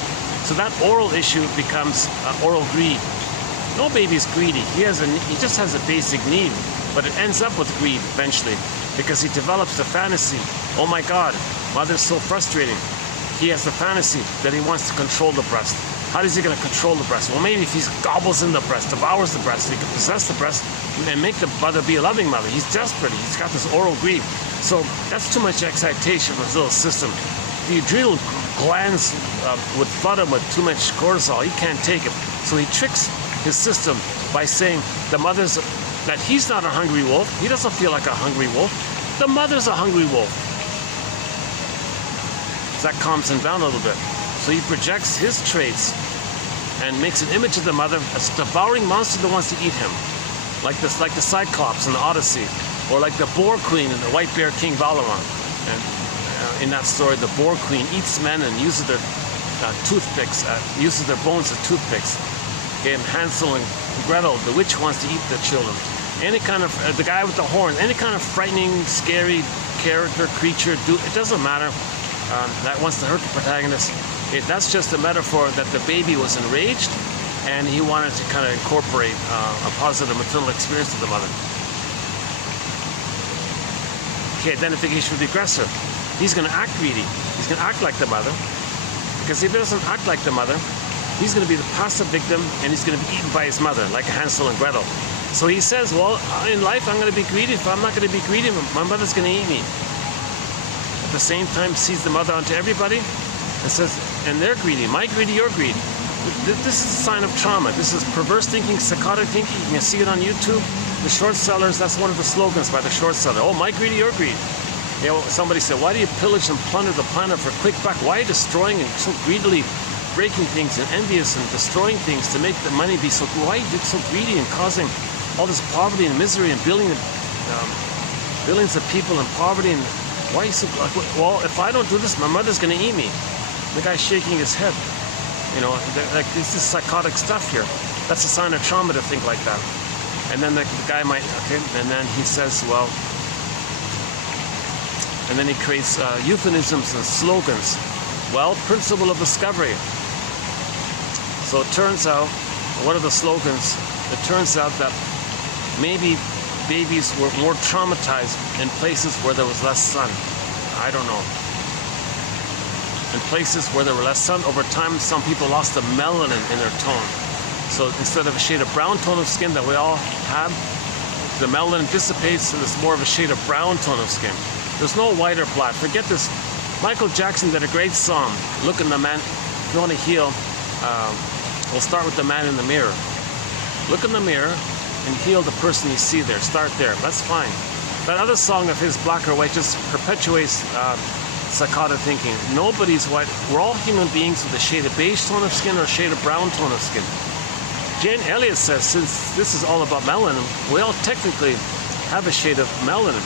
So that oral issue becomes oral greed. No baby's greedy. He just has a basic need, but it ends up with greed eventually because he develops the fantasy. Oh my God, mother's so frustrating. He has the fantasy that he wants to control the breast. How is he going to control the breast? Well, maybe if he gobbles in the breast, devours the breast, he can possess the breast and make the mother be a loving mother. He's desperate. He's got this oral greed. So that's too much excitation for his little system. The adrenal glands would flood him with too much cortisol. He can't take it. So he tricks his system by saying that he's not a hungry wolf. He doesn't feel like a hungry wolf. The mother's a hungry wolf. So that calms him down a little bit. So he projects his traits and makes an image of the mother as a devouring monster that wants to eat him, like the Cyclops in the Odyssey, or like the Boar Queen in the White Bear King Valoran. And in that story, the Boar Queen eats men and uses their toothpicks, uses their bones as toothpicks. Okay, and Hansel and Gretel, the witch wants to eat the children. any kind of, the guy with the horn, any kind of frightening, scary character, creature, it doesn't matter, that wants to hurt the protagonist. That's just a metaphor that the baby was enraged and he wanted to kind of incorporate a positive maternal experience to the mother. Okay, identification with the aggressor. He's going to act greedy. He's going to act like the mother. Because if he doesn't act like the mother, he's going to be the passive victim and he's going to be eaten by his mother, like Hansel and Gretel. So he says, well, in life I'm going to be greedy. If I'm not going to be greedy, my mother's going to eat me. At the same time, sees the mother onto everybody and says, and they're greedy. My greedy, your greed. This is a sign of trauma. This is perverse thinking, psychotic thinking. You can see it on YouTube. The short sellers, that's one of the slogans by the short seller. Oh, my greedy, your greed. You know, somebody said, why do you pillage and plunder the planet for quick buck? Why are you destroying and so greedily breaking things and envious and destroying things to make the money be so, why are you so greedy and causing all this poverty and misery and billions of people in poverty? And why are you so, well, if I don't do this, my mother's going to eat me. The guy's shaking his head. You know, like, this is psychotic stuff here. That's a sign of trauma to think like that. And then the guy might, okay, and then he says, well, and then he creates euphemisms and slogans. Well, principle of discovery. So it turns out, what are the slogans? It turns out that maybe babies were more traumatized in places where there was less sun. I don't know. In places where there were less sun, over time, some people lost the melanin in their tone. So instead of a shade of brown tone of skin that we all have, the melanin dissipates and it's more of a shade of brown tone of skin. There's no white or black. Forget this. Michael Jackson did a great song, Look in the Man. If you want to heal, we'll start with the man in the mirror. Look in the mirror and heal the person you see there. Start there. That's fine. That other song of his, Black or White, just perpetuates psychotic thinking. Nobody's white. We're all human beings with a shade of beige tone of skin or a shade of brown tone of skin. Jane Elliott says, since this is all about melanin, we all technically have a shade of melanin.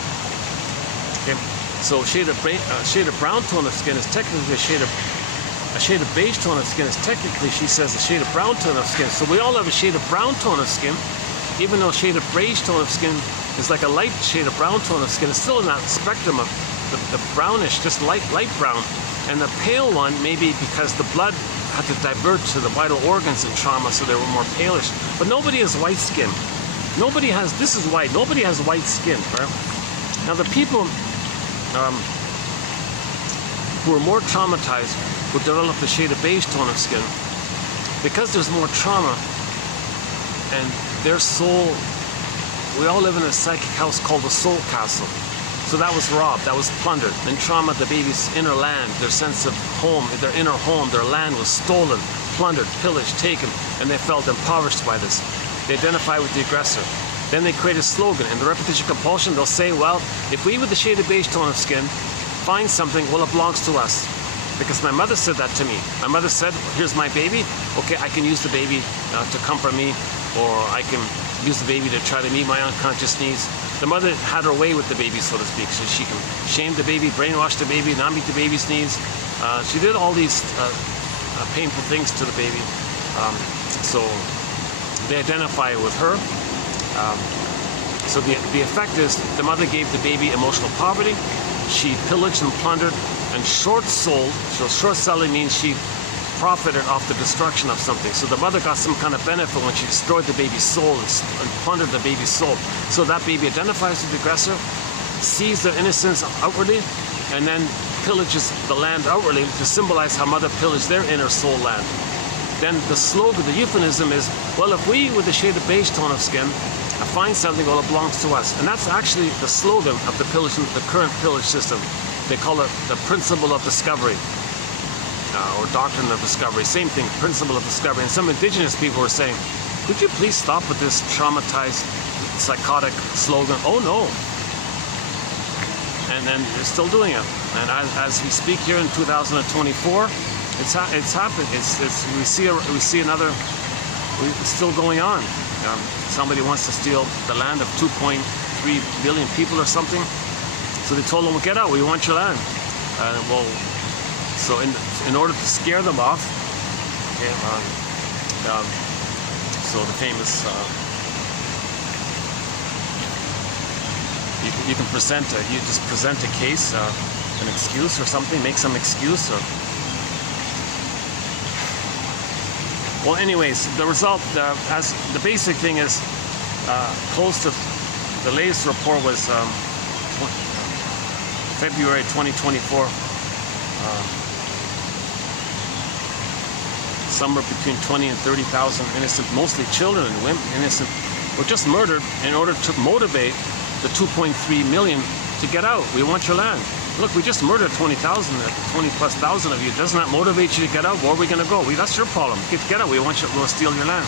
Okay, so a shade of brown tone of skin is technically a shade of beige tone of skin is technically, she says, a shade of brown tone of skin. So we all have a shade of brown tone of skin, even though a shade of beige tone of skin is like a light shade of brown tone of skin. It's still in that spectrum of the brownish, just light brown. And the pale one, maybe because the blood had to divert to the vital organs in trauma, so they were more palish. But nobody has white skin. Nobody has, this is white, nobody has white skin, right? Now the people who are more traumatized will develop the shade of beige tone of skin because there's more trauma and their soul, we all live in a psychic house called the soul castle. So that was robbed, that was plundered. In trauma, the baby's inner land, their sense of home, their inner home, their land was stolen, plundered, pillaged, taken, and they felt impoverished by this. They identify with the aggressor. Then they create a slogan. In the repetition compulsion, they'll say, well, if we with the shade of beige tone of skin find something, well, it belongs to us. Because my mother said that to me. My mother said, here's my baby. Okay, I can use the baby to comfort me, or I can use the baby to try to meet my unconscious needs. The mother had her way with the baby, so to speak, so she can shame the baby, brainwash the baby, not meet the baby's needs. She did all these painful things to the baby. So they identify with her. So the effect is the mother gave the baby emotional poverty. She pillaged and plundered and short-sold. So short-selling means she profited off the destruction of something. So the mother got some kind of benefit when she destroyed the baby's soul and plundered the baby's soul. So that baby identifies with the aggressor, sees their innocence outwardly, and then pillages the land outwardly to symbolize how mother pillaged their inner soul land. Then the slogan, the euphemism is, well, if we with the shade of beige tone of skin find something, well, it belongs to us. And that's actually the slogan of the pillage, the current pillage system. They call it the principle of discovery. Or doctrine of discovery, same thing, principle of discovery. And some indigenous people were saying, could you please stop with this traumatized, psychotic slogan? Oh no. And then they're still doing it. And as we speak here in 2024, it's happening. We see another. It's still going on. Somebody wants to steal the land of 2.3 billion people or something. So they told them, well, get out. We want your land. Well. So in order to scare them off, okay, so the famous You can present you just present a case, an excuse or something, make some excuse. Or well, anyways, the result, as the basic thing is close to the latest report was February 2024. Somewhere between 20 and 30,000 innocent, mostly children and women, innocent, were just murdered in order to motivate the 2.3 million to get out. We want your land. Look, we just murdered 20,000, 20 plus thousand of you. Doesn't that motivate you to get out? Where are we going to go? That's your problem. Get out. We'll steal your land.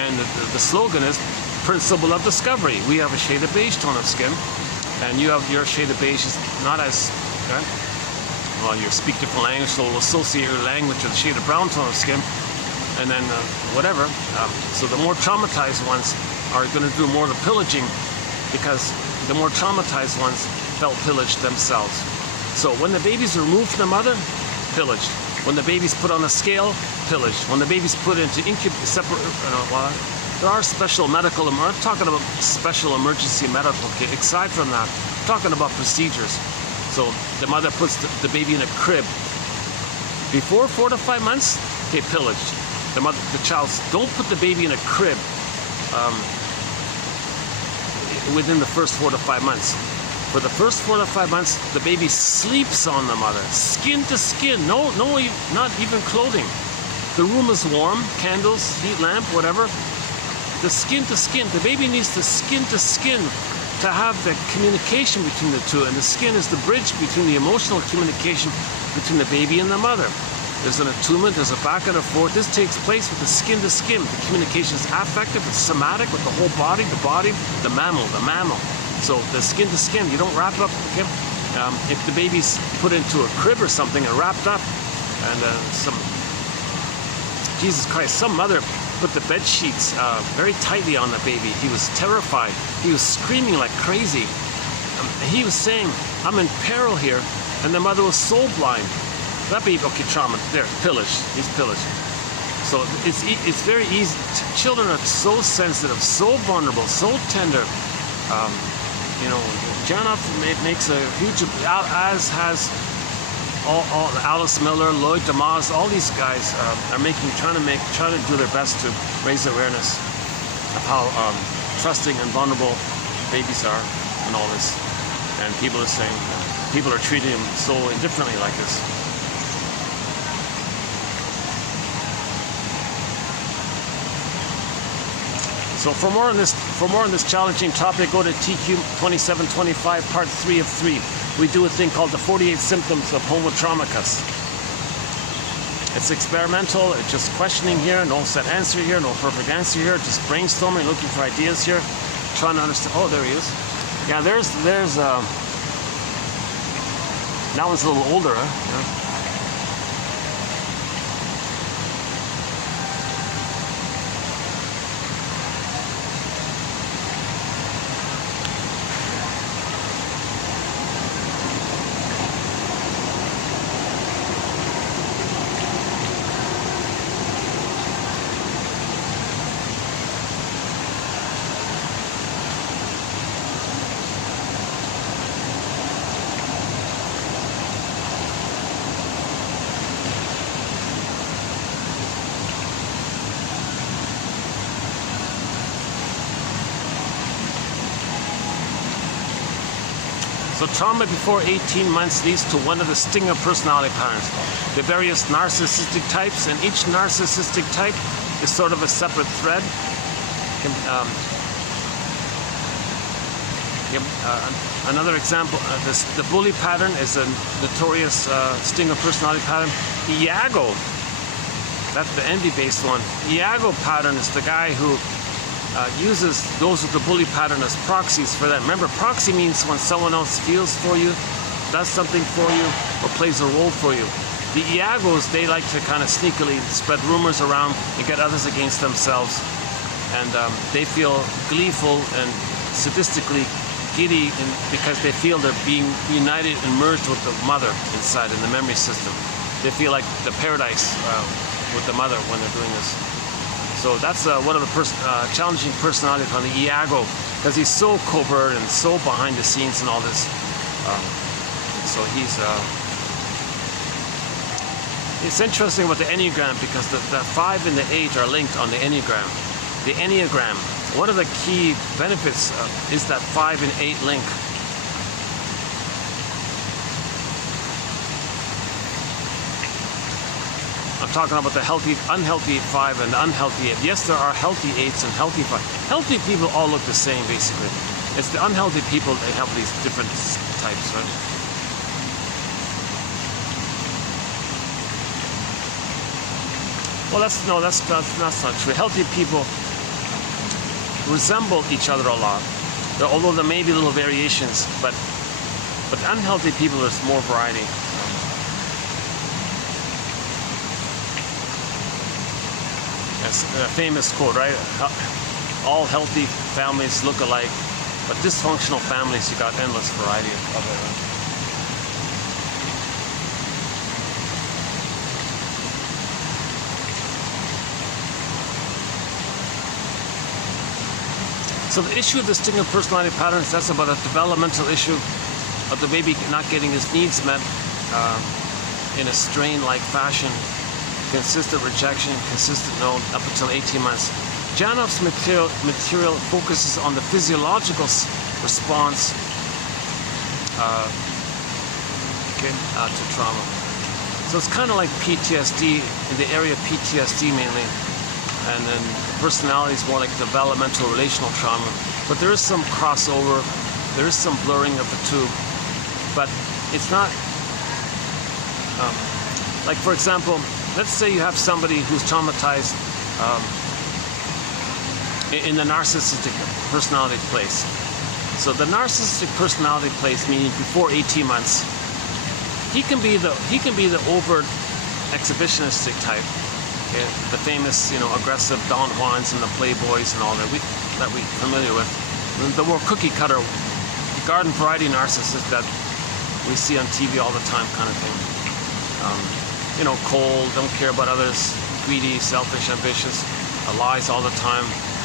And the slogan is principle of discovery. We have a shade of beige tone of skin, and you have your shade of beige is not as, okay? Well, you speak different language, so we'll associate your language with a shade of brown tone of skin, and then whatever. So the more traumatized ones are going to do more of the pillaging, because the more traumatized ones felt pillaged themselves. So when the babies are removed from the mother, pillaged. When the baby's put on a scale, pillaged. When the baby's put into separate, there are special medical, I'm not talking about special emergency medical care. Aside from that, I'm talking about procedures. So the mother puts the baby in a crib. Before 4 to 5 months, okay, pillaged. The child, don't put the baby in a crib within the first 4 to 5 months. For the first 4 to 5 months, the baby sleeps on the mother, skin to skin, no, not even clothing. The room is warm, candles, heat lamp, whatever. The skin to skin, the baby needs the skin to skin to have the communication between the two, and the skin is the bridge between the emotional communication between the baby and the mother. There's an attunement, there's a back and a forth. This takes place with the skin to skin. The communication is affective, it's somatic with the whole body, the mammal. So the skin to skin, you don't wrap up, okay? If the baby's put into a crib or something and wrapped up, and Jesus Christ, some mother put the bed sheets very tightly on the baby. He was terrified. He was screaming like crazy. He was saying, I'm in peril here. And the mother was soul blind. That baby, okay, trauma, there, pillaged. He's pillaged. So it's very easy. Children are so sensitive, so vulnerable, so tender. Janoff makes a huge, as has all Alice Miller, Lloyd DeMoss, all these guys are trying to do their best to raise awareness of how trusting and vulnerable babies are and all this. And people are saying, people are treating them so indifferently like this. So for more on this challenging topic, go to TQ 2725, part 3 of 3. We do a thing called the 48 symptoms of Homo traumicus. It's experimental. It's just questioning here, no set answer here, no perfect answer here. Just brainstorming, looking for ideas here, trying to understand. Oh, there he is. Yeah, there's. That one's a little older, huh? Yeah. So trauma before 18 months leads to one of the stinger personality patterns, the various narcissistic types, and each narcissistic type is sort of a separate thread. Another example, the bully pattern is a notorious stinger personality pattern. Iago, that's the envy-based one. Iago pattern is the guy who uses those with the bully pattern as proxies for that. Remember, proxy means when someone else feels for you, does something for you, or plays a role for you. The Iagos, they like to kind of sneakily spread rumors around and get others against themselves. And they feel gleeful and sadistically giddy because they feel they're being united and merged with the mother inside in the memory system. They feel like the paradise with the mother when they're doing this. So that's one of the challenging personalities on the Iago because he's so covert and so behind the scenes and all this. So it's interesting with the Enneagram, because the 5 and the 8 are linked on the Enneagram. The Enneagram, one of the key benefits is that 5 and 8 link. I'm talking about the unhealthy 5 and the unhealthy 8. Yes, there are healthy 8s and healthy 5. Healthy people all look the same, basically. It's the unhealthy people that have these different types, right? Well, that's not true. Healthy people resemble each other a lot, although there may be little variations. But unhealthy people, there's more variety. That's a famous quote, right? All healthy families look alike, but dysfunctional families, you got endless variety of it. So the issue of distinctive personality patterns, that's about a developmental issue of the baby not getting his needs met in a strain-like fashion, consistent rejection, consistent no up until 18 months. Janoff's material focuses on the physiological response to trauma. So it's kind of like PTSD, in the area of PTSD mainly. And then personality is more like developmental relational trauma. But there is some crossover, there is some blurring of the two. But it's not, like for example, let's say you have somebody who's traumatized in the narcissistic personality place. So the narcissistic personality place, meaning before 18 months, he can be the overt exhibitionistic type. Okay, the famous, aggressive Don Juans and the Playboys and all that we're familiar with. The more cookie cutter, garden variety narcissist that we see on TV all the time, kind of thing. Cold, don't care about others, greedy, selfish, ambitious, lies all the time,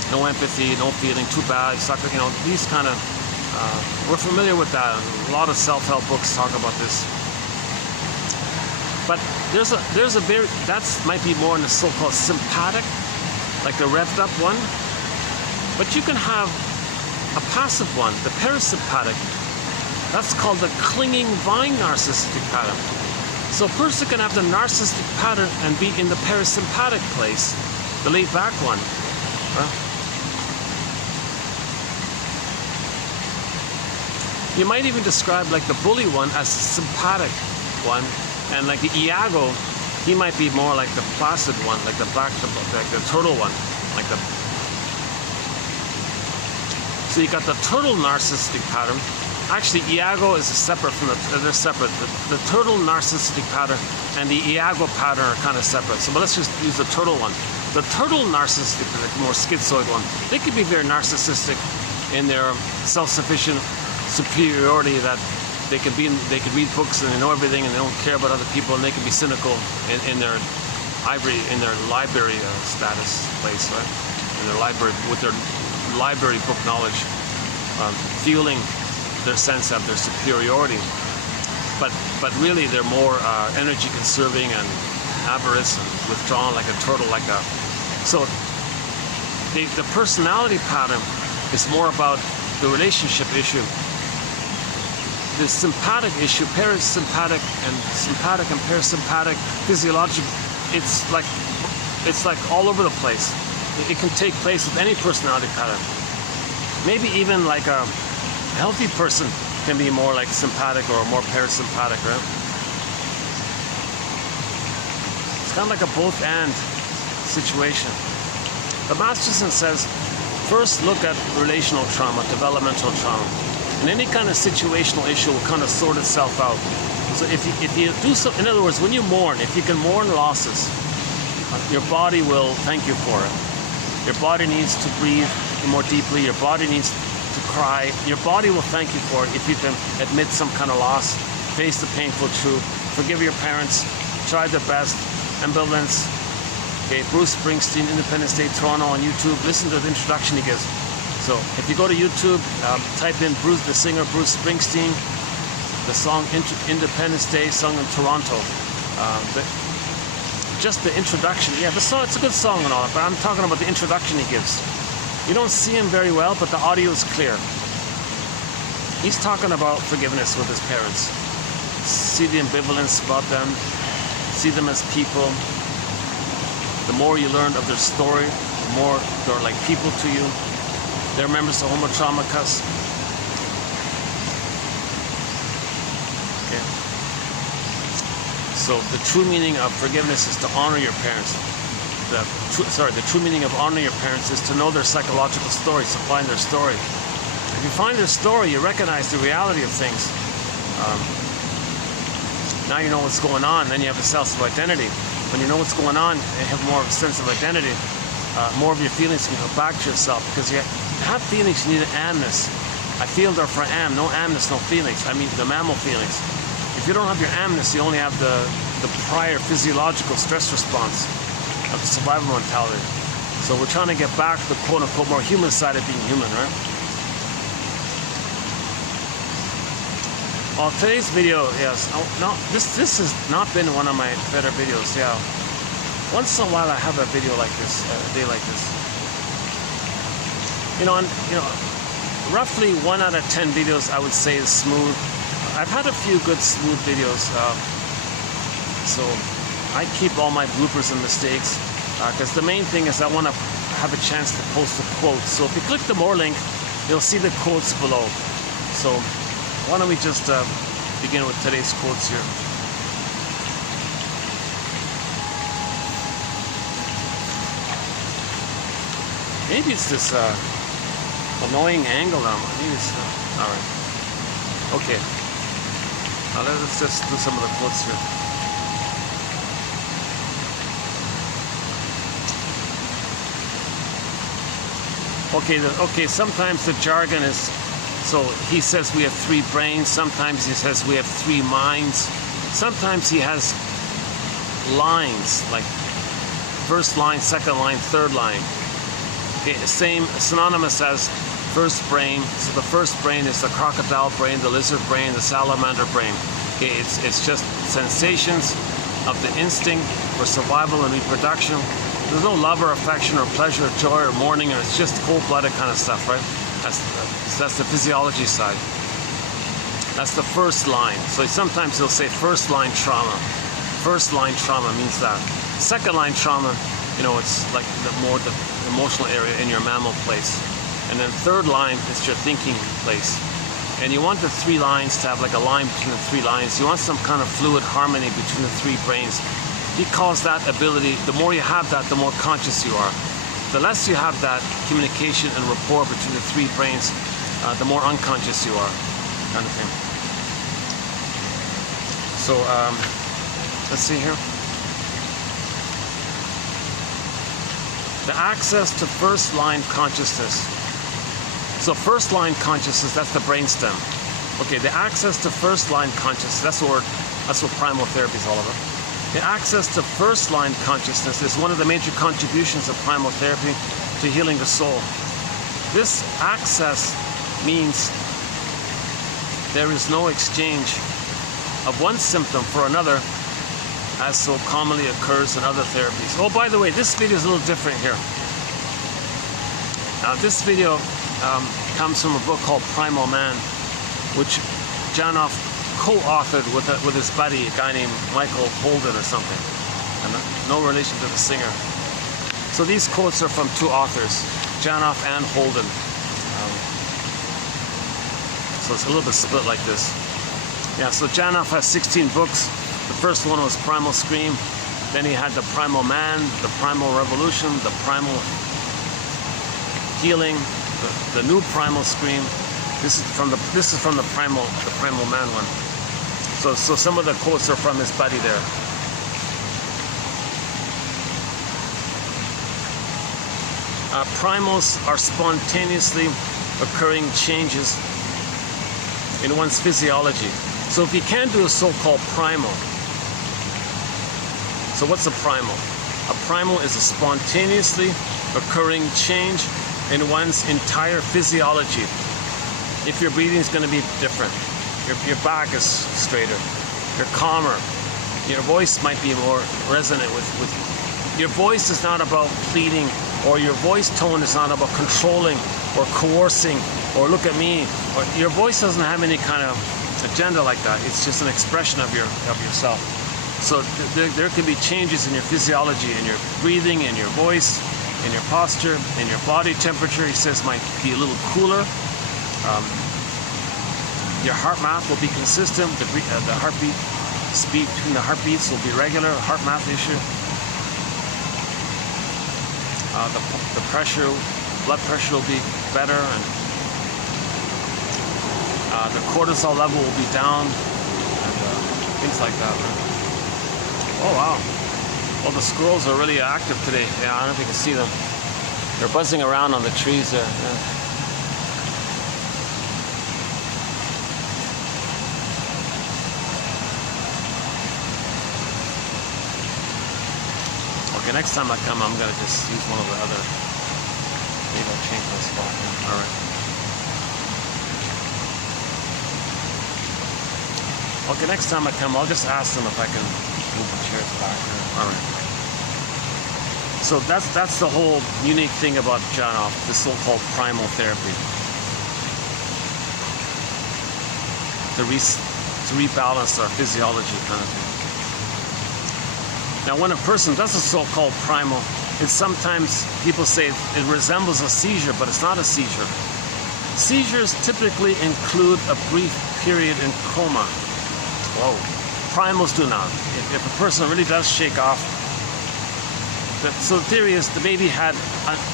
no empathy, no feeling, too bad, sucker. These kind of. We're familiar with that. A lot of self-help books talk about this. But there's a very, that might be more in the so-called sympathetic, like the revved up one. But you can have a passive one, the parasympathetic. That's called the clinging vine narcissistic pattern. So a person can have the narcissistic pattern and be in the parasympathetic place, the laid back one. You might even describe like the bully one as the sympathetic one. And like the Iago, he might be more like the placid one, like the turtle one, So you got the turtle narcissistic pattern. Actually, Iago is separate from they're separate. The turtle narcissistic pattern and the Iago pattern are kind of separate. So, but let's just use the turtle one. The turtle narcissistic, the more schizoid one, they could be very narcissistic in their self-sufficient superiority that they could read books and they know everything and they don't care about other people, and they can be cynical in their library status place, right? In their library, with their library book knowledge, fueling their sense of their superiority. But really they're more energy conserving and avarice and withdrawn, like a turtle, so the personality pattern is more about the relationship issue. The sympathetic issue, sympathetic and parasympathetic physiological, it's like all over the place. It can take place with any personality pattern. Maybe even like a healthy person can be more like sympathetic or more parasympathetic, right? It's kind of like a both and situation. But Masterson says, first look at relational trauma, developmental trauma. And any kind of situational issue will kind of sort itself out. So if you do so, in other words, when you mourn, if you can mourn losses, your body will thank you for it. Your body needs to breathe more deeply. Your body needs to cry. Your body will thank you for it if you can admit some kind of loss, face the painful truth, forgive your parents, try their best, ambivalence. Okay, Bruce Springsteen, Independence Day, Toronto on YouTube. Listen to the introduction he gives. So if you go to YouTube, type in the singer Bruce Springsteen, the song Independence Day, sung in Toronto. Just the introduction, yeah, the song, it's a good song and all, but I'm talking about the introduction he gives. You don't see him very well, but the audio is clear. He's talking about forgiveness with his parents. See the ambivalence about them, see them as people. The more you learn of their story, the more they're like people to you. They're members of Homo Traumacus. Okay. So the true meaning of forgiveness is to honor your parents. The true meaning of honoring your parents is to know their psychological story, to find their story. If you find their story, you recognize the reality of things. Now you know what's going on, then you have a sense of identity. When you know what's going on and you have more of a sense of identity, more of your feelings can come back to yourself, because you have feelings, you need an amness. I feel, therefore am. No amness, no feelings. I mean the mammal feelings. If you don't have your amness, you only have the prior physiological stress response of the survival mentality. So we're trying to get back to the quote-unquote more human side of being human, right? Well, today's video, yes. Oh, no, this has not been one of my better videos. Yeah, once in a while I have a video like this, a day like this. Roughly 1 out of 10 videos I would say is smooth. I've had a few good smooth videos, so I keep all my bloopers and mistakes, because the main thing is I want to have a chance to post the quotes. So if you click the more link, you'll see the quotes below. So why don't we just begin with today's quotes here. Maybe it's this annoying angle now. Maybe it's all right. Okay. Now let's just do some of the quotes here. Okay, sometimes the jargon is, so he says we have 3 brains, sometimes he says we have 3 minds, sometimes he has lines, like first line, second line, third line. Okay, same, synonymous as first brain. So the first brain is the crocodile brain, the lizard brain, the salamander brain. Okay, it's just sensations of the instinct for survival and reproduction. There's no love or affection or pleasure or joy or mourning, or it's just cold-blooded kind of stuff, right? That's the physiology side. That's the first line. So sometimes he'll say first line trauma. First line trauma means that. Second line trauma, it's like the emotional area in your mammal place. And then third line is your thinking place. And you want the 3 lines to have like a line between the 3 lines. You want some kind of fluid harmony between the 3 brains. He calls that ability, the more you have that, the more conscious you are. The less you have that communication and rapport between the 3 brains, the more unconscious you are, kind of thing. So, let's see here. The access to first line consciousness. So first line consciousness, that's the brainstem. Okay, the access to first line consciousness, that's what primal therapy is all about. The access to first line consciousness is one of the major contributions of primal therapy to healing the soul. This access means there is no exchange of one symptom for another, as so commonly occurs in other therapies. Oh, by the way, this video is a little different here. Now, this video comes from a book called Primal Man, which Janoff co-authored with his buddy, a guy named Michael Holden or something, and no relation to the singer. So these quotes are from 2 authors, Janoff and Holden. So it's a little bit split like this. Yeah, so Janoff has 16 books. The first one was Primal Scream. Then he had the Primal Man, the Primal Revolution, the Primal Healing, the new Primal Scream. This is from the Primal Man one. So some of the quotes are from his buddy there. Primals are spontaneously occurring changes in one's physiology. So if you can do a so-called primal, so what's a primal? A primal is a spontaneously occurring change in one's entire physiology. If your breathing is going to be different, your back is straighter, you're calmer, your voice might be more resonant with your voice is not about pleading, or your voice tone is not about controlling or coercing or look at me, or your voice doesn't have any kind of agenda like that. It's just an expression of yourself. So there can be changes in your physiology, in your breathing, in your voice, in your posture, in your body temperature. He says might be a little cooler. Your heart math will be consistent. The heartbeat speed between the heartbeats will be regular. Heart math issue. The pressure, blood pressure will be better, and the cortisol level will be down, and things like that. Oh wow! Well, the squirrels are really active today. Yeah, I don't know if you can see them. They're buzzing around on the trees there. Yeah. Okay, next time I come, I'm gonna just use one of the other. Maybe I'll change my spot. All right. Okay, next time I come, I'll just ask them if I can move the chairs back. All right. So that's the whole unique thing about Janov, the so-called primal therapy. To rebalance our physiology kind of thing. Now, when a person does a so-called primal, it's sometimes people say it resembles a seizure, but it's not a seizure. Seizures typically include a brief period in coma. Whoa. Primals do not. If a person really does shake off, so the theory is the baby had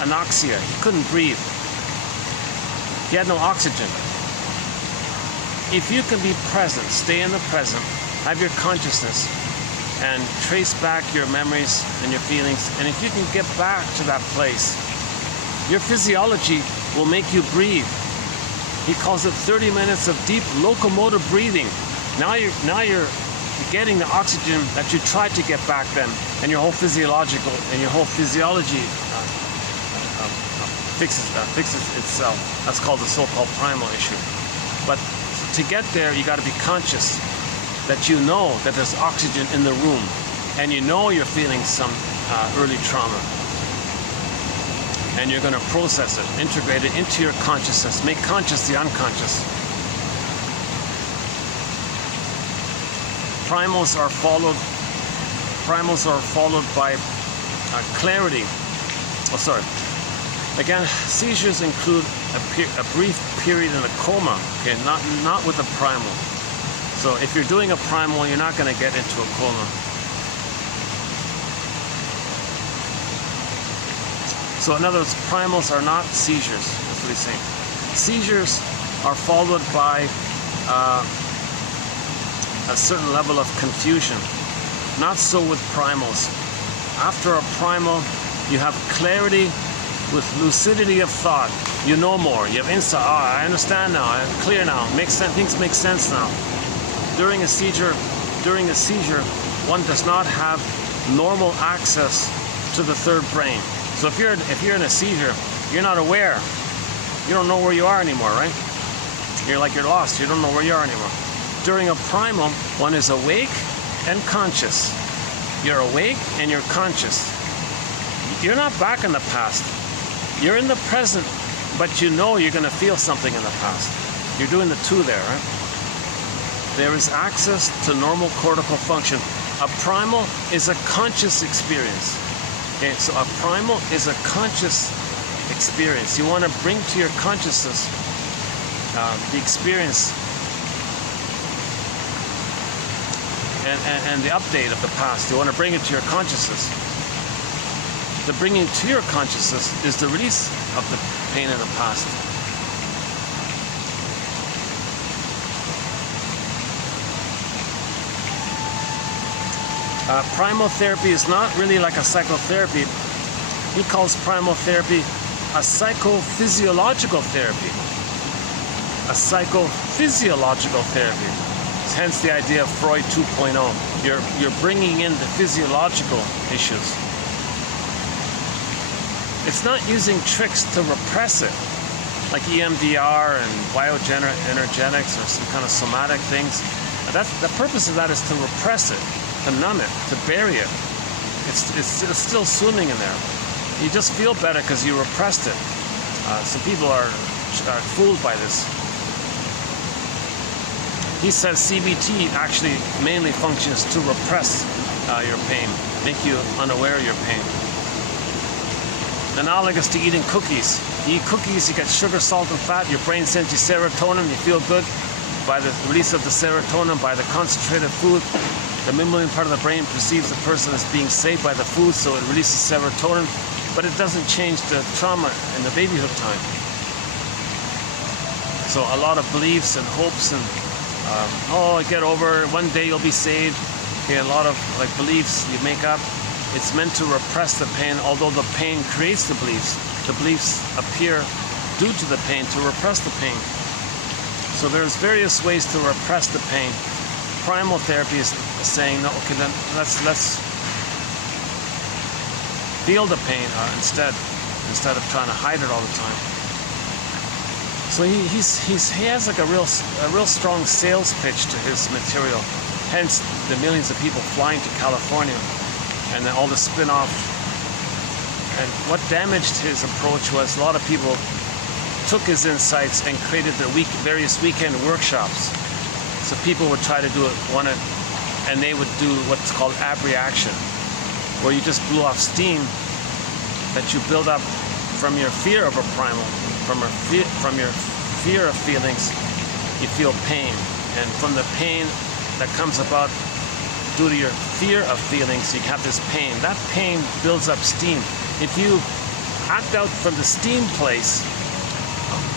anoxia. He couldn't breathe. He had no oxygen. If you can be present, stay in the present, have your consciousness, and trace back your memories and your feelings, and if you can get back to that place, your physiology will make you breathe. He calls it 30 minutes of deep locomotive breathing. Now you're getting the oxygen that you tried to get back then, and your whole physiological and your whole physiology fixes itself. That's called the so-called primal issue. But to get there, you got to be conscious that you know that there's oxygen in the room, and you know you're feeling some early trauma, and you're going to process it, integrate it into your consciousness, make conscious the unconscious. Primals are followed by clarity. Oh, sorry. Again, seizures include a brief period in a coma. Okay, not with a primal. So if you're doing a primal, you're not going to get into a coma. So in other words, primals are not seizures. That's what he's saying. Seizures are followed by a certain level of confusion. Not so with primals. After a primal, you have clarity with lucidity of thought. You know more. You have insight. I understand now. I'm clear now. Makes sense. Things make sense now. During a seizure, one does not have normal access to the third brain. So if you're in a seizure, you're not aware. You don't know where you are anymore, right? You're lost. You don't know where you are anymore. During a primal, one is awake and conscious. You're awake and you're conscious. You're not back in the past. You're in the present, but you know you're going to feel something in the past. You're doing the two there, right? There is access to normal cortical function. A primal is a conscious experience. Okay, so a primal is a conscious experience. You want to bring to your consciousness the experience and the update of the past. You want to bring it to your consciousness. The bringing to your consciousness is the release of the pain in the past. Primal therapy is not really like a psychotherapy. He calls primal therapy a psychophysiological therapy. A psychophysiological therapy. Hence the idea of Freud 2.0. You're bringing in the physiological issues. It's not using tricks to repress it, like EMDR and bioenergetics or some kind of somatic things. That's the purpose of that, is to repress it, to numb it, to bury it. It's still swimming in there. You just feel better because you repressed it. Some people are fooled by this. He says CBT actually mainly functions to repress your pain, make you unaware of your pain. Analogous to eating cookies. You eat cookies, you get sugar, salt, and fat. Your brain sends you serotonin. You feel good by the release of the serotonin, by the concentrated food. The mammalian part of the brain perceives the person as being safe by the food, so it releases serotonin, but it doesn't change the trauma in the babyhood time. So a lot of beliefs and hopes and oh, get over it, one day you'll be saved. Okay, a lot of like beliefs you make up. It's meant to repress the pain, although the pain creates the beliefs. The beliefs appear due to the pain to repress the pain. So there's various ways to repress the pain. Primal therapy is saying, no, okay, then let's feel the pain instead of trying to hide it all the time. So he has like a real strong sales pitch to his material. Hence the millions of people flying to California and then all the spin-off. And what damaged his approach was a lot of people took his insights and created their various weekend workshops. So people would try to do it and they would do what's called abreaction, where you just blew off steam that you build up from your fear of a primal, from your fear of feelings. You feel pain, and from the pain that comes about due to your fear of feelings, you have this pain. That pain builds up steam. If you act out from the steam place,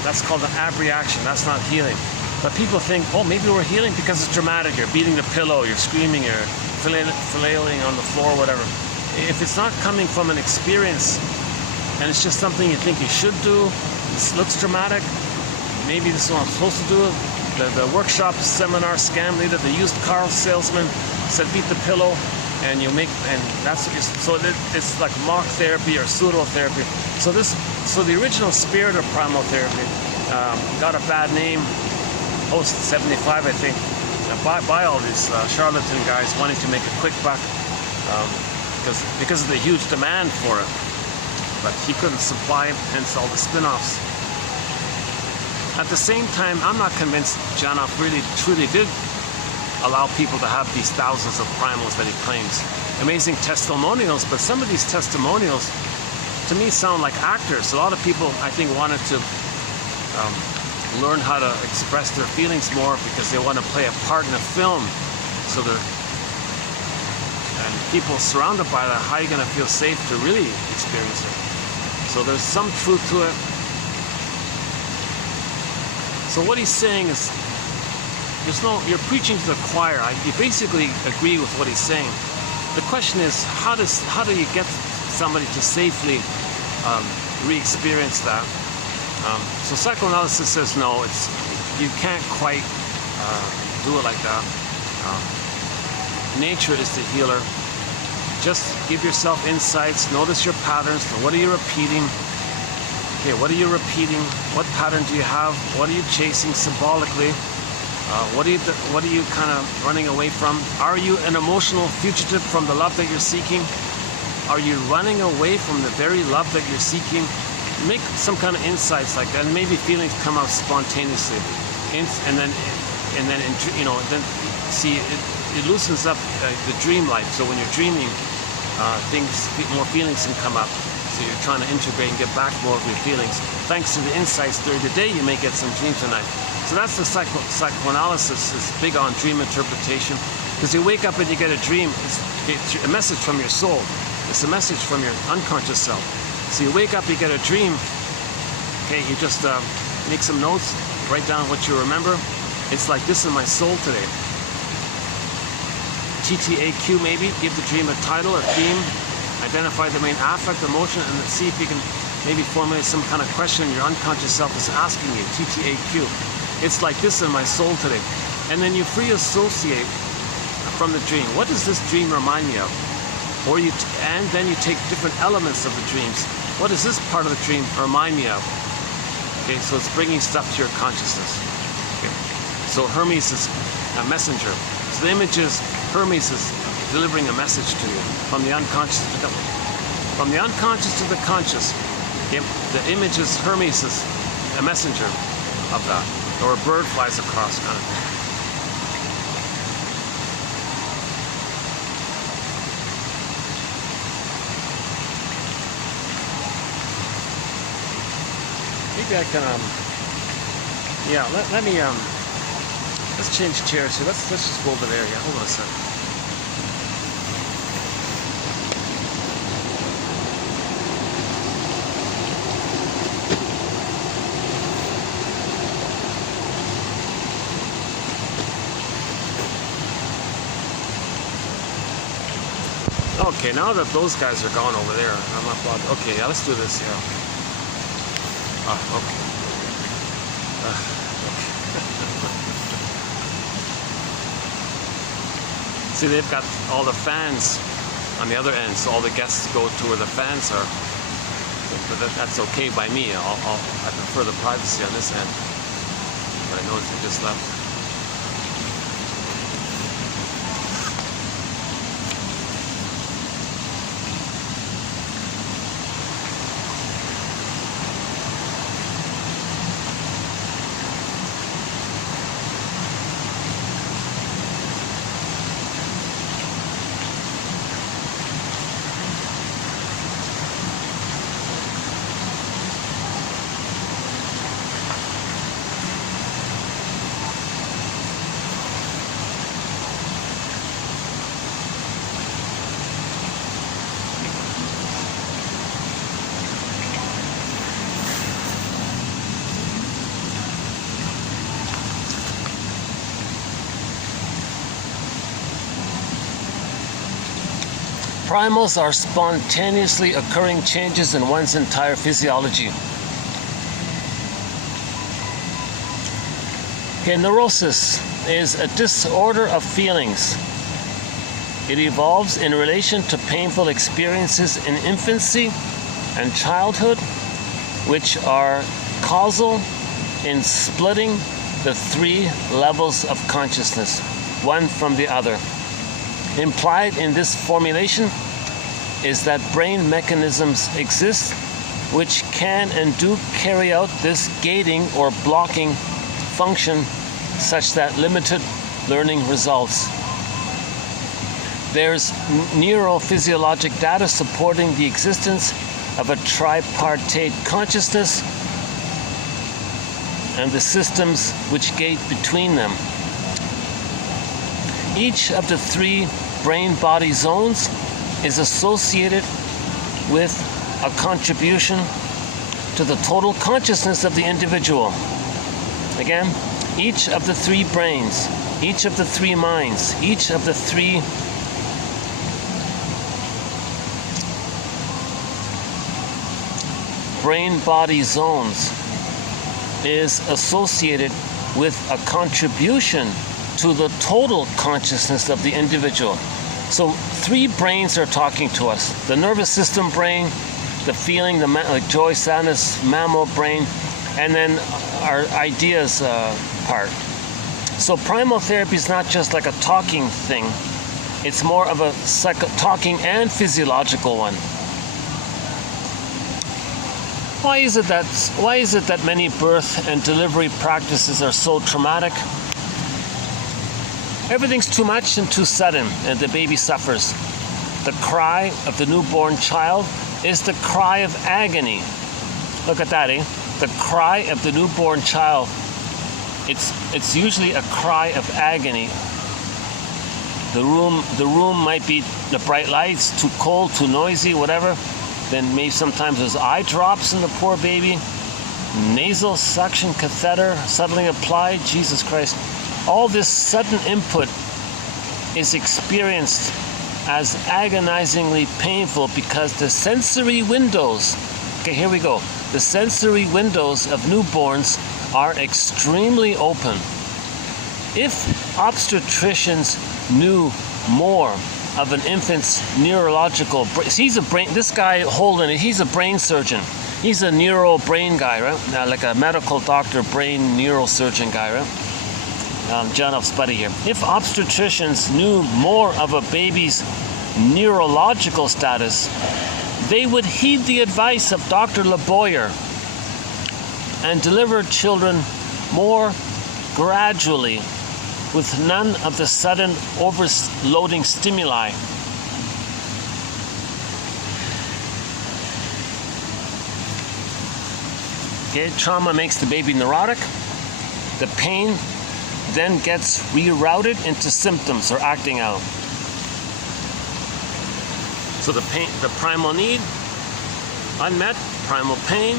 that's called an abreaction. That's not healing. But people think, oh, maybe we're healing because it's dramatic. You're beating the pillow, you're screaming, you're flailing on the floor, whatever. If it's not coming from an experience and it's just something you think you should do, this looks dramatic, maybe this is what I'm supposed to do. The workshop seminar scam leader, the used car salesman said beat the pillow, and it's like mock therapy or pseudo therapy. So the original spirit of primal therapy got a bad name post 75, I think, by all these charlatan guys wanting to make a quick buck because of the huge demand for it. But he couldn't supply, hence all the spin-offs. At the same time, I'm not convinced Janoff really truly did allow people to have these thousands of primals that he claims. Amazing testimonials, but some of these testimonials to me sound like actors. A lot of people, I think, wanted to learn how to express their feelings more because they want to play a part in a film. So and people surrounded by that, how are you going to feel safe to really experience it? So there's some truth to it. So what he's saying is, you're preaching to the choir. You basically agree with what he's saying. The question is, how do you get somebody to safely re-experience that? So psychoanalysis says no, you can't quite do it like that. Nature is the healer. Just give yourself insights, notice your patterns. What are you repeating? Okay, what are you repeating? What pattern do you have? What are you chasing symbolically? What are you kind of running away from? Are you an emotional fugitive from the love that you're seeking? Are you running away from the very love that you're seeking? Make some kind of insights like that, and maybe feelings come out spontaneously, and then see it loosens up the dream life. So when you're dreaming, more feelings can come up. So you're trying to integrate and get back more of your feelings. Thanks to the insights during the day, you may get some dreams tonight. So that's the psychoanalysis is big on dream interpretation, because you wake up and you get a dream. It's a message from your soul. It's a message from your unconscious self. So you wake up, you get a dream. Okay, you just make some notes, write down what you remember. It's like, this is my soul today. TTAQ maybe, give the dream a title, a theme, identify the main affect, emotion, and then see if you can maybe formulate some kind of question your unconscious self is asking you, TTAQ. It's like, this in my soul today. And then you free associate from the dream. What does this dream remind me of? And then you take different elements of the dreams. what does this part of the dream remind me of? Okay, so it's bringing stuff to your consciousness. Okay. So Hermes is a messenger. So the image is Hermes is delivering a message to you from the unconscious to the unconscious to the conscious. Okay. The image is Hermes is a messenger of that, or a bird flies across, kind of thing. Maybe I can, yeah, let me, let's change chairs here. Let's just go over there. Yeah, hold on a second. Okay, now that those guys are gone over there, I'm not bothered. Okay, yeah, let's do this, yeah. Okay. See, they've got all the fans on the other end, so all the guests go to where the fans are. But that's okay by me. I prefer the privacy on this end. But I noticed they just left. Primals are spontaneously occurring changes in one's entire physiology. Okay, neurosis is a disorder of feelings. It evolves in relation to painful experiences in infancy and childhood, which are causal in splitting the three levels of consciousness, one from the other. Implied in this formulation is that brain mechanisms exist which can and do carry out this gating or blocking function such that limited learning results. There's neurophysiologic data supporting the existence of a tripartite consciousness and the systems which gate between them. Each of the three brain-body zones is associated with a contribution to the total consciousness of the individual. Again, each of the three brains, each of the three minds, each of the three brain-body zones is associated with a contribution to the total consciousness of the individual. So three brains are talking to us. The nervous system brain, the feeling, like joy, sadness, mammal brain, and then our ideas part. So primal therapy is not just like a talking thing. It's more of a talking and physiological one. Why is it that many birth and delivery practices are so traumatic? Everything's too much and too sudden, and the baby suffers. The cry of the newborn child is the cry of agony. Look at that, eh? The cry of the newborn child. It's usually a cry of agony. The room might be the bright lights, too cold, too noisy, whatever. Then maybe sometimes there's eye drops in the poor baby. Nasal suction catheter suddenly applied. Jesus Christ. All this sudden input is experienced as agonizingly painful because the sensory windows, okay, here we go. The sensory windows of newborns are extremely open. If obstetricians knew more of an infant's neurological. He's a brain. This guy Holden, he's a brain surgeon. He's a neuro brain guy, right? Like a medical doctor, brain neurosurgeon guy, right? John F. Spuddy here. If obstetricians knew more of a baby's neurological status, they would heed the advice of Dr. LeBoyer and deliver children more gradually, with none of the sudden overloading stimuli. Okay, trauma makes the baby neurotic. The pain then gets rerouted into symptoms or acting out. So the pain, the primal need, unmet, primal pain,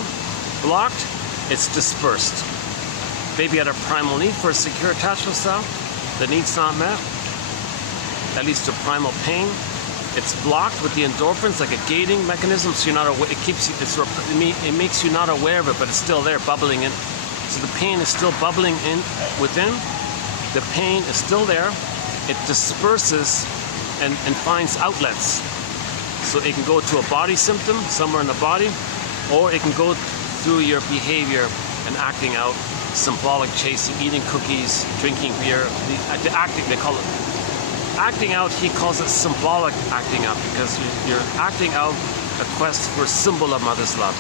blocked, it's dispersed. Baby had a primal need for a secure attachment style. The need's not met. That leads to primal pain. It's blocked with the endorphins, like a gating mechanism, so you're not aware. It keeps you. It makes you not aware of it, but it's still there, bubbling in. So the pain is still bubbling in within. The pain is still there. It disperses and finds outlets. So it can go to a body symptom somewhere in the body, or it can go through your behavior and acting out, symbolic chasing, eating cookies, drinking beer. The acting, they call it acting out. He calls it symbolic acting out, because you're acting out a quest for a symbol of mother's love.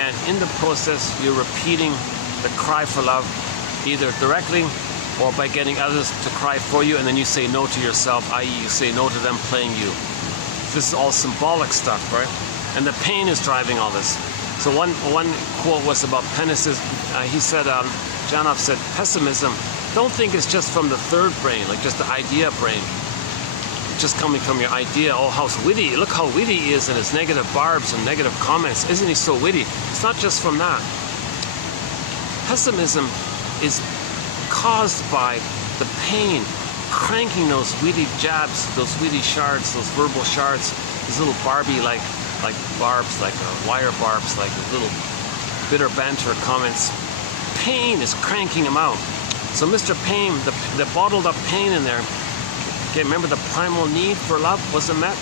And in the process, you're repeating the cry for love, either directly or by getting others to cry for you, and then you say no to yourself, i.e. you say no to them playing you. This is all symbolic stuff, right? And the pain is driving all this. So one quote was about pessimism. He said, Janov said, pessimism, don't think it's just from the third brain, like just the idea brain. Just coming from your idea, oh, how witty, look how witty he is in his negative barbs and negative comments. Isn't he so witty? It's not just from that. Pessimism is caused by the pain, cranking those witty jabs, those witty shards, those verbal shards, these little Barbie like barbs, like wire barbs, like little bitter banter comments. Pain is cranking them out. So Mr. Pain, the bottled up pain in there, okay, remember the primal need for love wasn't met?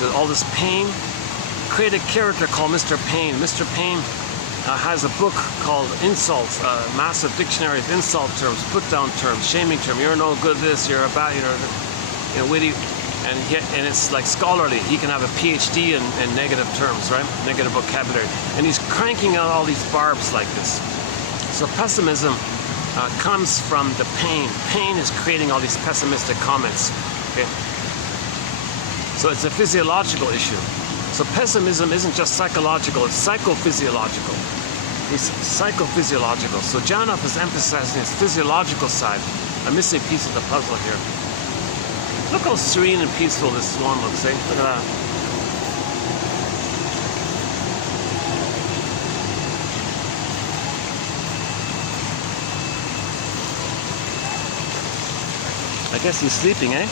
So all this pain, create a character called Mr. Pain. Mr. Pain has a book called Insults, massive dictionary of insult terms, put down terms, shaming terms. You're no good this, you're a bad, witty, and it's like scholarly. He can have a PhD in negative terms, right? Negative vocabulary. And he's cranking out all these barbs like this. So pessimism comes from the pain. Pain is creating all these pessimistic comments, okay? So it's a physiological issue. So pessimism isn't just psychological, it's psychophysiological. It's psychophysiological. So Janov is emphasizing his physiological side. A missing piece of the puzzle here. Look how serene and peaceful this swan looks, eh? Look at that. I guess he's sleeping, eh?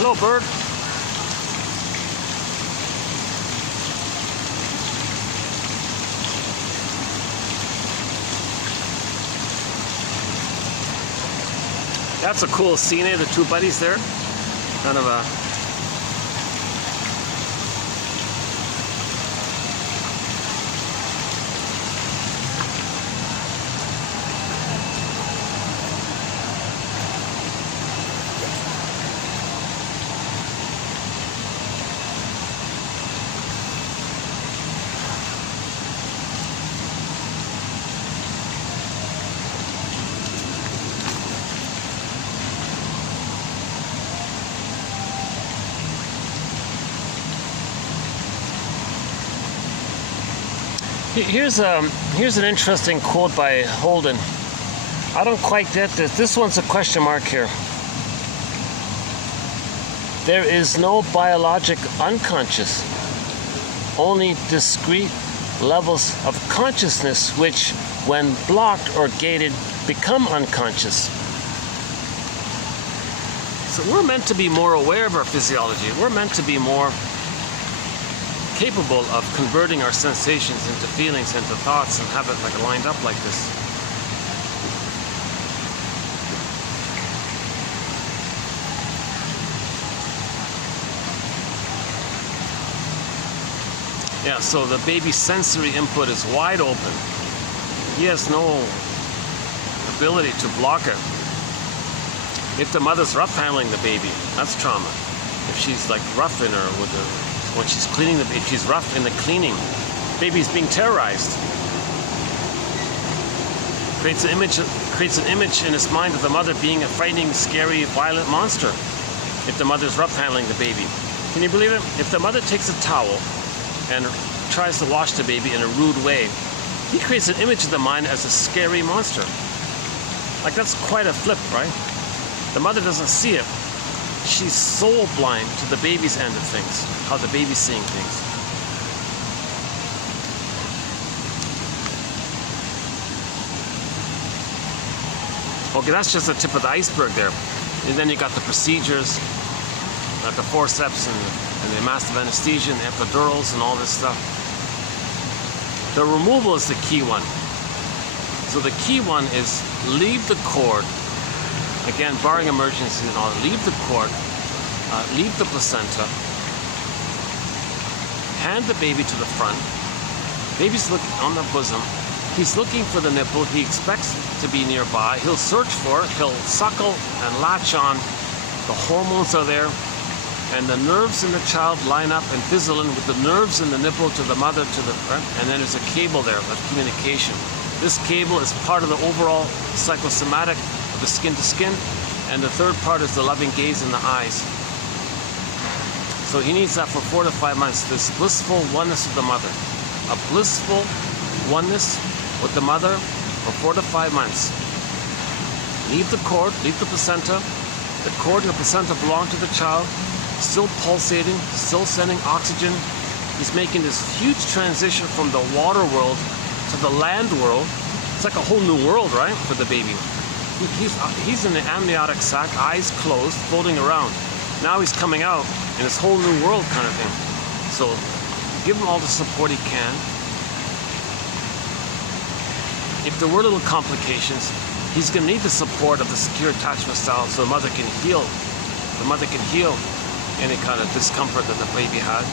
Hello, bird. That's a cool scene, eh? The two buddies there. Kind of a... Here's an interesting quote by Holden. I don't quite get this. This one's a question mark here. There is no biologic unconscious, only discrete levels of consciousness which, when blocked or gated, become unconscious. So we're meant to be more aware of our physiology. We're meant to be more capable of converting our sensations into feelings, into thoughts, and have it like lined up like this. Yeah, so the baby's sensory input is wide open. He has no ability to block it. If the mother's rough handling the baby, that's trauma. If she's like roughing her with when she's cleaning if she's rough in the cleaning, baby's being terrorized. Creates an image in his mind of the mother being a frightening, scary, violent monster. If the mother's rough handling the baby, can you believe it? If the mother takes a towel and tries to wash the baby in a rude way, he creates an image of the mind as a scary monster. Like, that's quite a flip, right? The mother doesn't see it. She's soul blind to the baby's end of things, how the baby's seeing things. Okay, that's just the tip of the iceberg there. And then you got the procedures, like the forceps and the massive anesthesia and the epidurals and all this stuff. The removal is the key one. So the key one is leave the cord. Again, barring emergency and all, leave the cord, leave the placenta, hand the baby to the front. Baby's looking on the bosom. He's looking for the nipple. He expects it to be nearby. He'll search for it. He'll suckle and latch on. The hormones are there. And the nerves in the child line up and fizzle in with the nerves in the nipple to the mother to the front. And then there's a cable there of communication. This cable is part of the overall psychosomatic of the skin to skin, and the third part is the loving gaze in the eyes. So he needs that for 4 to 5 months, this blissful oneness with the mother. A blissful oneness with the mother for 4 to 5 months. Leave the cord, leave the placenta. The cord and the placenta belong to the child, still pulsating, still sending oxygen. He's making this huge transition from the water world to the land world. It's like a whole new world, right, for the baby. He's in the amniotic sac, eyes closed, floating around. Now he's coming out in this whole new world kind of thing. So give him all the support he can. If there were little complications, he's going to need the support of the secure attachment style so the mother can heal. The mother can heal any kind of discomfort that the baby had.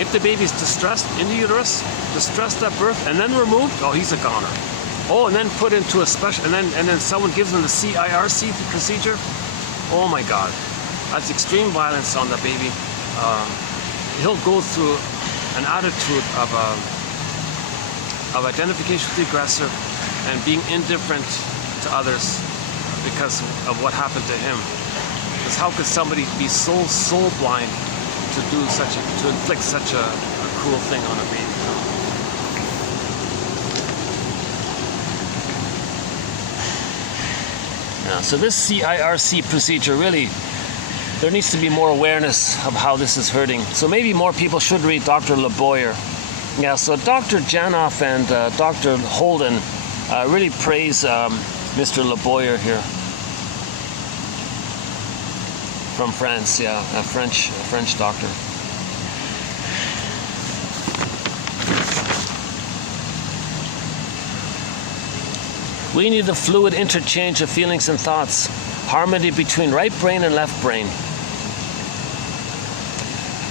If the baby's distressed in the uterus, distressed at birth, and then removed, oh, he's a goner. Oh, and then put into a special, and then someone gives him the CIRC procedure. Oh my God, that's extreme violence on the baby. He'll go through an attitude of identification with the aggressor and being indifferent to others because of what happened to him. Because how could somebody be so soul blind to inflict such a cruel thing on a baby? Yeah, so this CIRC procedure, really, there needs to be more awareness of how this is hurting. So maybe more people should read Dr. LeBoyer. Yeah, so Dr. Janoff and Dr. Holden really praise Mr. LeBoyer here from France. Yeah, a French doctor. We need a fluid interchange of feelings and thoughts, harmony between right brain and left brain.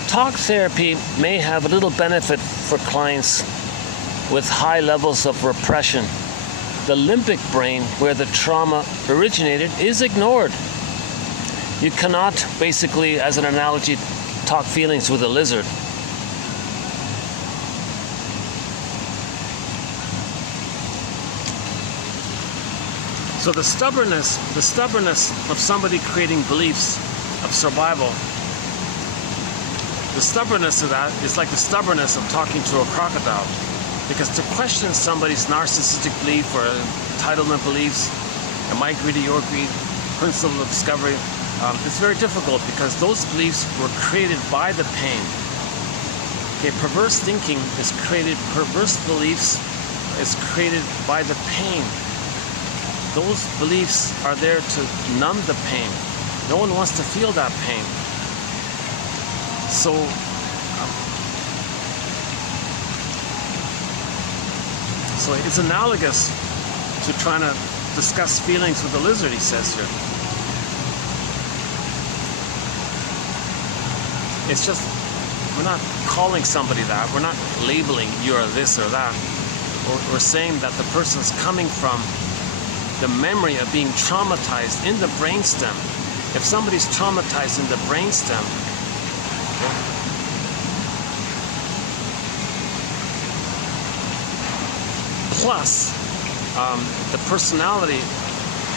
Talk therapy may have a little benefit for clients with high levels of repression. The limbic brain, where the trauma originated, is ignored. You cannot, basically, as an analogy, talk feelings with a lizard. So the stubbornness of somebody creating beliefs of survival, the stubbornness of that is like the stubbornness of talking to a crocodile. Because to question somebody's narcissistic belief or entitlement beliefs, am I greedy, your greed, principle of discovery, it's very difficult because those beliefs were created by the pain. Okay, perverse thinking is created, perverse beliefs is created by the pain. Those beliefs are there to numb the pain. No one wants to feel that pain. So it's analogous to trying to discuss feelings with the lizard, he says here. It's just, we're not calling somebody that. We're not labeling you are this or that. We're saying that the person's coming from the memory of being traumatized in the brainstem. If somebody's traumatized in the brainstem, plus the personality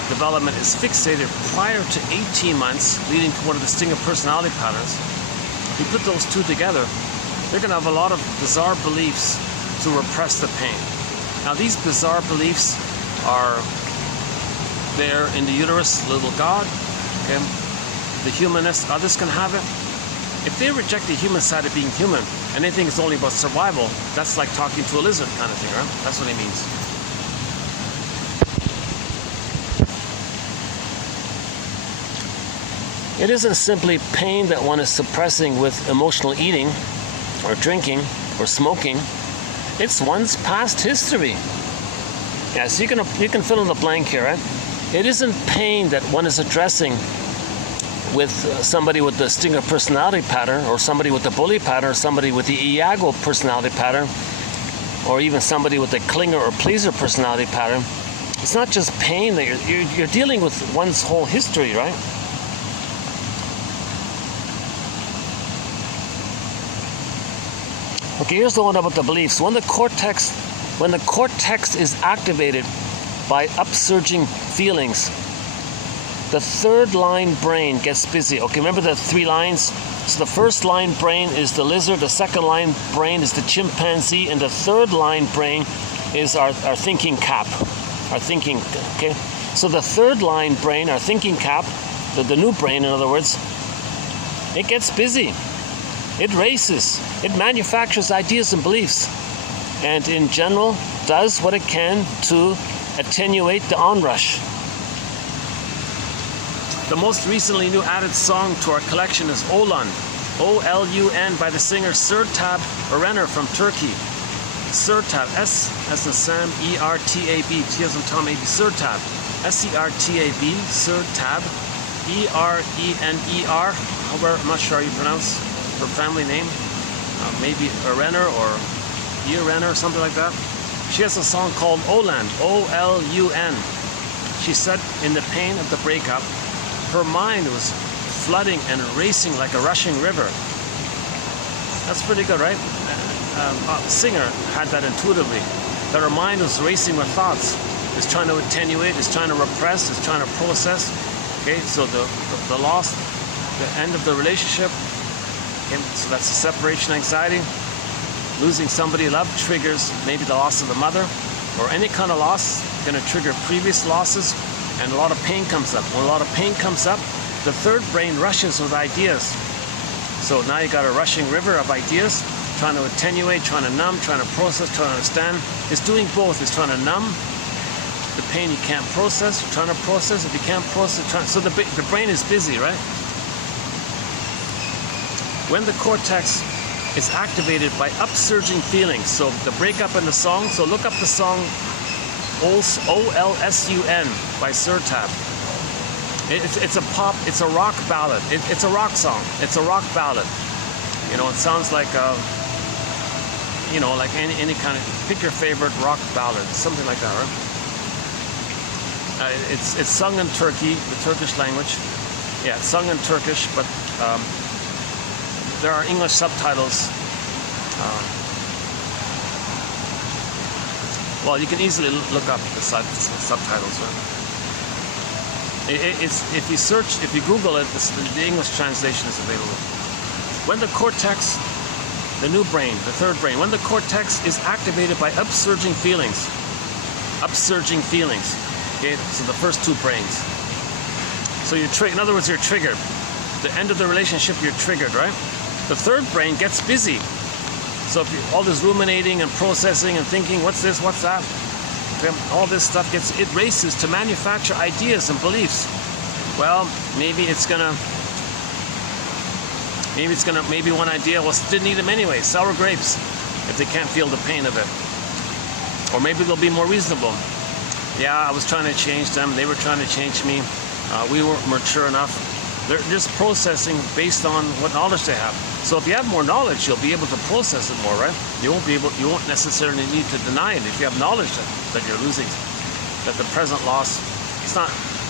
development is fixated prior to 18 months, leading to one of the stinger personality patterns. You put those two together, they're going to have a lot of bizarre beliefs to repress the pain. Now, these bizarre beliefs are there in the uterus, little God, okay? The humanist, others can have it. If they reject the human side of being human and they think it's only about survival, that's like talking to a lizard kind of thing, right? That's what he means. It isn't simply pain that one is suppressing with emotional eating or drinking or smoking. It's one's past history. Yeah, so you can fill in the blank here, right? It isn't pain that one is addressing with somebody with the stinger personality pattern, or somebody with the bully pattern, or somebody with the Iago personality pattern, or even somebody with the clinger or pleaser personality pattern. It's not just pain that you're dealing with one's whole history, right? Okay, here's the one about the beliefs. When the cortex is activated by upsurging feelings, the third line brain gets busy. Okay, remember the 3 lines? So the first line brain is the lizard, the second line brain is the chimpanzee, and the third line brain is our thinking cap. Our thinking, okay? So the third line brain, our thinking cap, the new brain in other words, it gets busy. It races. It manufactures ideas and beliefs. And in general, does what it can to attenuate the onrush. The most recently new added song to our collection is Olan, O-L-U-N, by the singer Sertab Erener from Turkey. Sertab, S as in Sam, E-R-T-A-B, T as in Tom, A-B, Sertab, S-E-R-T-A-B, Sertab, E-R-E-N-E-R, however, I'm not sure how you pronounce her family name, maybe Erener or Erener or something like that. She has a song called Olan, O-L-U-N. She said in the pain of the breakup, her mind was flooding and racing like a rushing river. That's pretty good, right? A singer had that intuitively, that her mind was racing with thoughts. It's trying to attenuate, it's trying to repress, it's trying to process. Okay, so the loss, the end of the relationship, okay, so that's the separation anxiety. Losing somebody you love triggers maybe the loss of the mother, or any kind of loss going to trigger previous losses, and a lot of pain comes up. When a lot of pain comes up, the third brain rushes with ideas. So now you got a rushing river of ideas, trying to attenuate, trying to numb, trying to process, trying to understand. It's doing both. It's trying to numb the pain you can't process, trying to process. If you can't process, so the brain is busy, right? When the cortex is activated by upsurging feelings, so the breakup in the song, so look up the song O-L-S-U-N by Sertab. It's a pop, it's a rock ballad. It's a rock song. It's a rock ballad. You know, it sounds like you know, like any kind of, pick your favorite rock ballad, something like that, right? It's sung in Turkey, the Turkish language. Yeah, it's sung in Turkish, but there are English subtitles. Well, you can easily look up the subtitles. Right? If you search, if you Google it, the English translation is available. When the cortex, the new brain, the third brain, when the cortex is activated by upsurging feelings, okay, so the first 2 brains. So in other words, you're triggered. The end of the relationship, you're triggered, right? The third brain gets busy. So if all this ruminating and processing and thinking, what's this, what's that, okay, all this stuff it races to manufacture ideas and beliefs. well, maybe one idea, well, didn't eat them anyway, sour grapes, if they can't feel the pain of it. Or maybe they'll be more reasonable. Yeah, I was trying to change them, they were trying to change me, we weren't mature enough. They're just processing based on what knowledge they have. So if you have more knowledge, you'll be able to process it more, right? You won't necessarily need to deny it if you have knowledge that you're losing, that the present loss,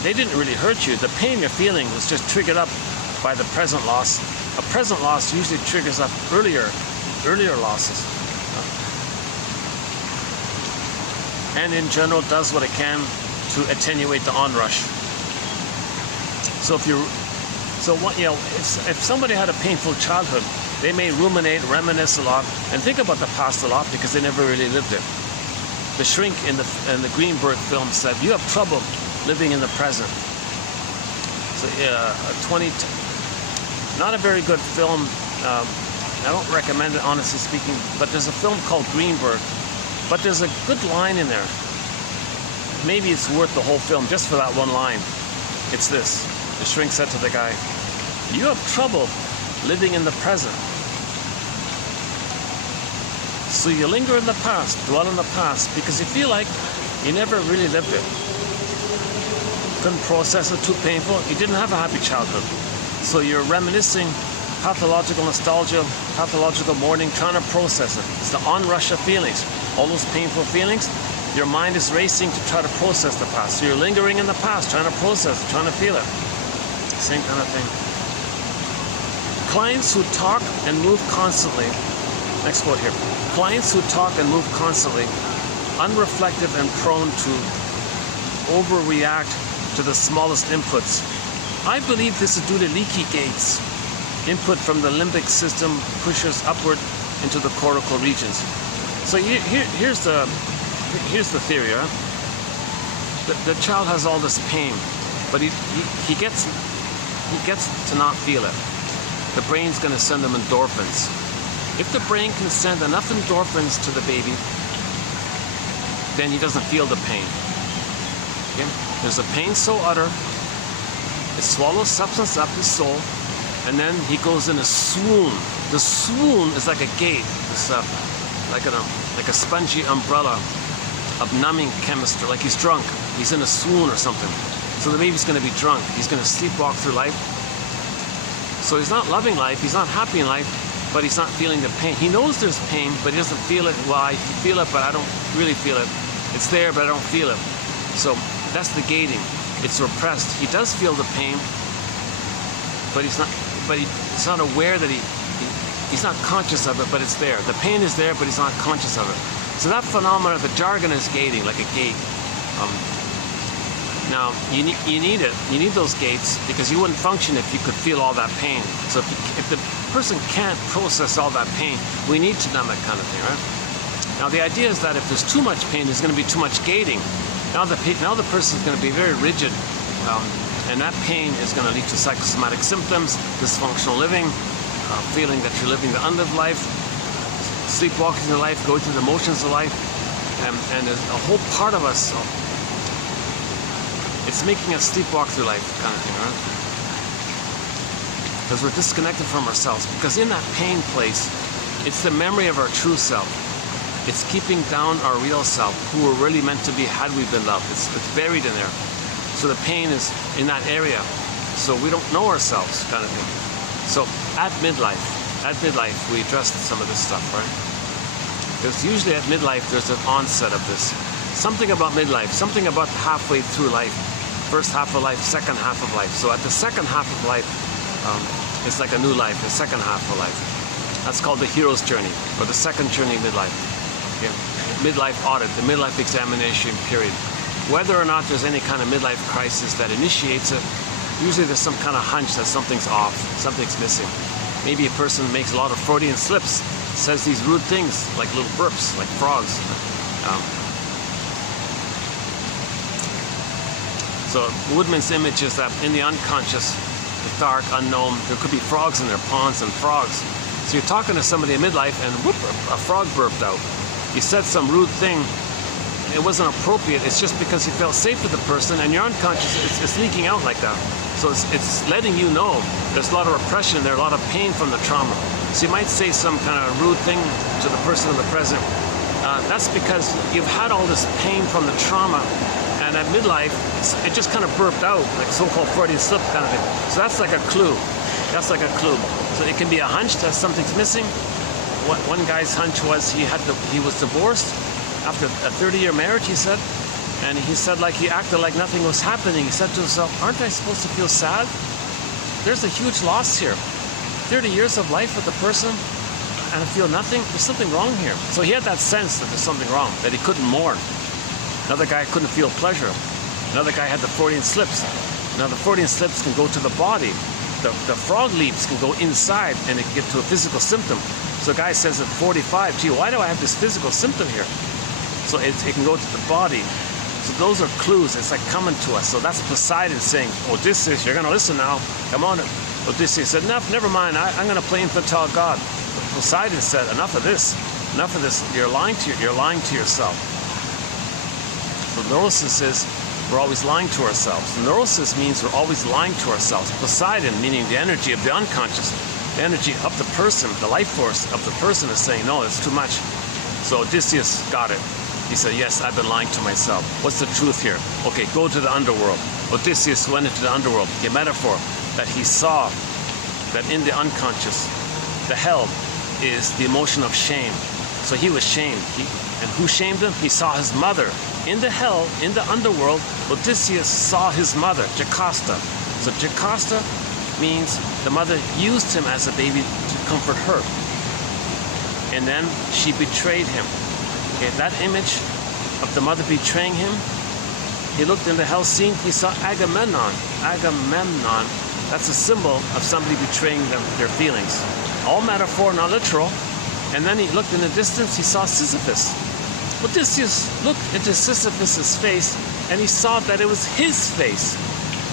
they didn't really hurt you. The pain you're feeling was just triggered up by the present loss. A present loss usually triggers up earlier losses. And in general does what it can to attenuate the onrush. So if somebody had a painful childhood, they may ruminate, reminisce a lot, and think about the past a lot because they never really lived it. The shrink in the Greenberg film said, "You have trouble living in the present." So not a very good film. I don't recommend it, honestly speaking. But there's a film called Greenberg. But there's a good line in there. Maybe it's worth the whole film just for that one line. It's this. The shrink said to the guy, "You have trouble living in the present. So you linger in the past, dwell in the past, because you feel like you never really lived it. Couldn't process it, too painful. You didn't have a happy childhood. So you're reminiscing, pathological nostalgia, pathological mourning, trying to process it. It's the onrush of feelings. All those painful feelings, your mind is racing to try to process the past. So you're lingering in the past, trying to process it, trying to feel it. Same kind of thing. Clients who talk and move constantly," next quote here, "clients who talk and move constantly, unreflective and prone to overreact to the smallest inputs. I believe this is due to leaky gates. Input from the limbic system pushes upward into the cortical regions." So here's the theory, right? The child has all this pain, but he gets to not feel it. The brain's going to send them endorphins. If the brain can send enough endorphins to the baby, then he doesn't feel the pain. Okay? There's a pain so utter, it swallows substance up his soul, and then he goes in a swoon. The swoon is like a gate. It's like a spongy umbrella of numbing chemistry, like he's drunk. He's in a swoon or something. So the baby's going to be drunk. He's going to sleepwalk through life. So he's not loving life. He's not happy in life, but he's not feeling the pain. He knows there's pain, but he doesn't feel it. Well, I feel it, but I don't really feel it. It's there, but I don't feel it. So that's the gating. It's repressed. He does feel the pain, but he's not aware that he's not conscious of it, but it's there. The pain is there, but he's not conscious of it. So that phenomena, the jargon is gating, like a gate. Now, you need it. You need those gates because you wouldn't function if you could feel all that pain. So if the person can't process all that pain, we need to numb it, kind of thing, right? Now, the idea is that if there's too much pain, there's going to be too much gating. Now the person is going to be very rigid, and that pain is going to lead to psychosomatic symptoms, dysfunctional living, feeling that you're living the unlived life, sleepwalking through life, going through the motions of life, and there's a whole part of us. It's making us sleepwalk through life, kind of thing, right? Because we're disconnected from ourselves. Because in that pain place, it's the memory of our true self. It's keeping down our real self, who we're really meant to be had we been loved. It's buried in there. So the pain is in that area. So we don't know ourselves, kind of thing. So at midlife, we address some of this stuff, right? Because usually at midlife, there's an onset of this. Something about midlife, something about halfway through life. First half of life, second half of life. So at the second half of life, it's like a new life, the second half of life. That's called the hero's journey, or the second journey midlife. Okay. Midlife audit, the midlife examination period. Whether or not there's any kind of midlife crisis that initiates it, usually there's some kind of hunch that something's off, something's missing. Maybe a person makes a lot of Freudian slips, says these rude things, like little burps, like frogs. So Woodman's image is that in the unconscious, the dark, unknown, there could be frogs in there, ponds and frogs. So you're talking to somebody in midlife and whoop, a frog burped out. You said some rude thing it wasn't appropriate. It's just because you felt safe with the person, and your unconscious it's leaking out like that. So it's letting you know there's a lot of repression there, a lot of pain from the trauma. So you might say some kind of rude thing to the person in the present. That's because you've had all this pain from the trauma, and at midlife, it just kind of burped out, like so-called Freudian slip kind of thing. So that's like a clue. That's like a clue. So it can be a hunch that something's missing. One guy's hunch was he was divorced after a 30-year marriage, he said. And he said, like, he acted like nothing was happening. He said to himself, aren't I supposed to feel sad? There's a huge loss here. 30 years of life with the person, and I feel nothing. There's something wrong here. So he had that sense that there's something wrong, that he couldn't mourn. Another guy couldn't feel pleasure. Another guy had the Freudian slips. Now the Freudian slips can go to the body. The frog leaps can go inside, and it can get to a physical symptom. So a guy says at 45, gee, why do I have this physical symptom here? So it can go to the body. So those are clues. It's like coming to us. So that's Poseidon saying, Odysseus, you're going to listen now. Come on. Odysseus said, never mind. I'm going to play infantile God. But Poseidon said, enough of this. Enough of this. You're lying to yourself. So neurosis is we're always lying to ourselves. Neurosis means we're always lying to ourselves. Poseidon, meaning the energy of the unconscious, the energy of the person, the life force of the person is saying, no, it's too much. So Odysseus got it. He said, yes, I've been lying to myself. What's the truth here? Okay, go to the underworld. Odysseus went into the underworld. A metaphor that he saw that in the unconscious, the hell is the emotion of shame. So he was shamed. And who shamed him? He saw his mother. In the hell, in the underworld, Odysseus saw his mother, Jocasta. So Jocasta means the mother used him as a baby to comfort her. And then she betrayed him. Okay, that image of the mother betraying him, he looked in the hell scene, he saw Agamemnon. Agamemnon, that's a symbol of somebody betraying them, their feelings. All metaphor, not literal. And then he looked in the distance, he saw Sisyphus. Odysseus looked into Sisyphus' face, and he saw that it was his face.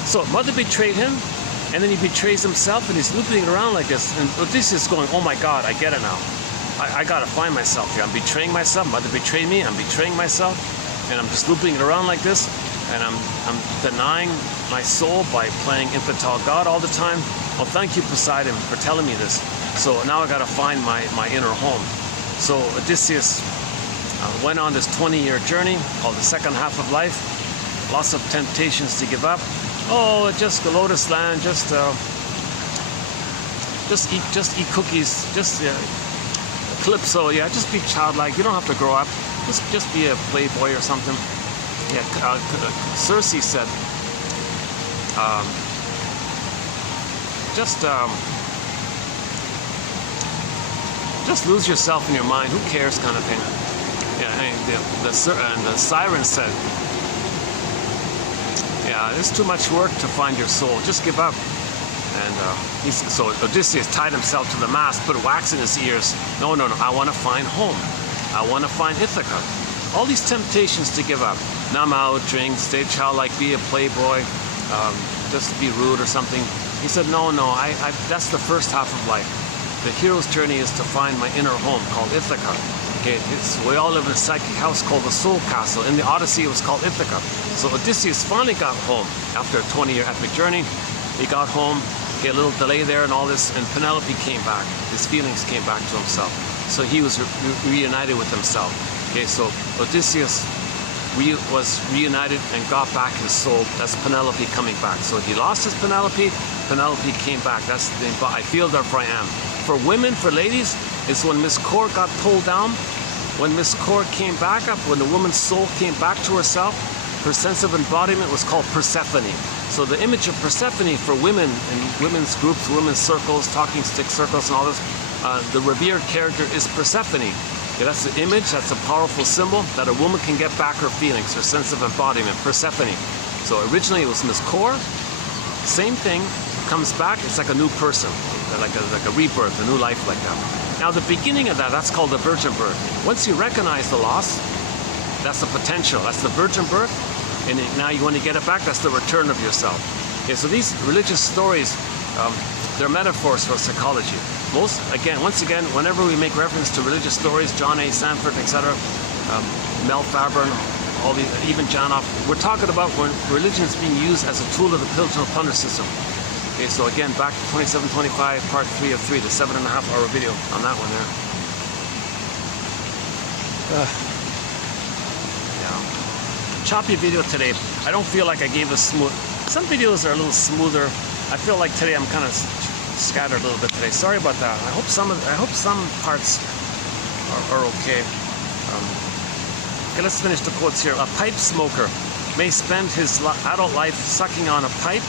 So mother betrayed him, and then he betrays himself, and he's looping around like this. And Odysseus is going, oh my God, I get it now. I gotta find myself here. I'm betraying myself. Mother betrayed me. I'm betraying myself, and I'm just looping it around like this. And I'm denying my soul by playing infantile God all the time. Well, thank you, Poseidon, for telling me this. So now I gotta find my inner home. So Odysseus went on this 20-year journey called the second half of life. Lots of temptations to give up. Oh, just the lotus land. Just eat cookies. Calypso, yeah, just be childlike. You don't have to grow up. Just be a playboy or something. Yeah, Circe said, just lose yourself in your mind. Who cares, kind of thing. Yeah, and the siren said, yeah, it's too much work to find your soul. Just give up. And so Odysseus tied himself to the mast, put wax in his ears. No, I want to find home. I want to find Ithaca. All these temptations to give up. Numb out, drink, stay childlike, be a playboy, just be rude or something. He said, no, that's the first half of life. The hero's journey is to find my inner home called Ithaca. Okay, we all live in a psychic house called the Soul Castle. In the Odyssey, it was called Ithaca. So Odysseus finally got home after a 20-year epic journey. He got home, a little delay there and all this, and Penelope came back. His feelings came back to himself. So he was reunited with himself. Okay, so Odysseus was reunited and got back his soul. That's Penelope coming back. So he lost his Penelope, Penelope came back. That's the I feel, therefore I am. For women, for ladies, is when Miss Core got pulled down, when Miss Core came back up, when the woman's soul came back to herself, her sense of embodiment was called Persephone. So the image of Persephone for women in women's groups, women's circles, talking stick circles and all this, the revered character is Persephone. Okay, that's the image, that's a powerful symbol that a woman can get back her feelings, her sense of embodiment, Persephone. So originally it was Miss Core, same thing, comes back, it's like a new person, like a rebirth, a new life like that. Now the beginning of that, that's called the virgin birth. Once you recognize the loss, that's the potential, that's the virgin birth, and now you want to get it back, that's the return of yourself. Okay, so these religious stories, they're metaphors for psychology. Once again, whenever we make reference to religious stories, John A. Sanford, etc., Mel Farbern, all these, even John off. We're talking about when religion is being used as a tool of the Pilgrim Thunder system. Okay, so again, back to 2725, part 3 of 3, the 7.5-hour video on that one there. Yeah. Choppy video today. I don't feel like I gave a smooth. Some videos are a little smoother. I feel like today I'm kind of scattered a little bit today. Sorry about that. I hope some parts are okay. Okay, let's finish the quotes here. A pipe smoker may spend his adult life sucking on a pipe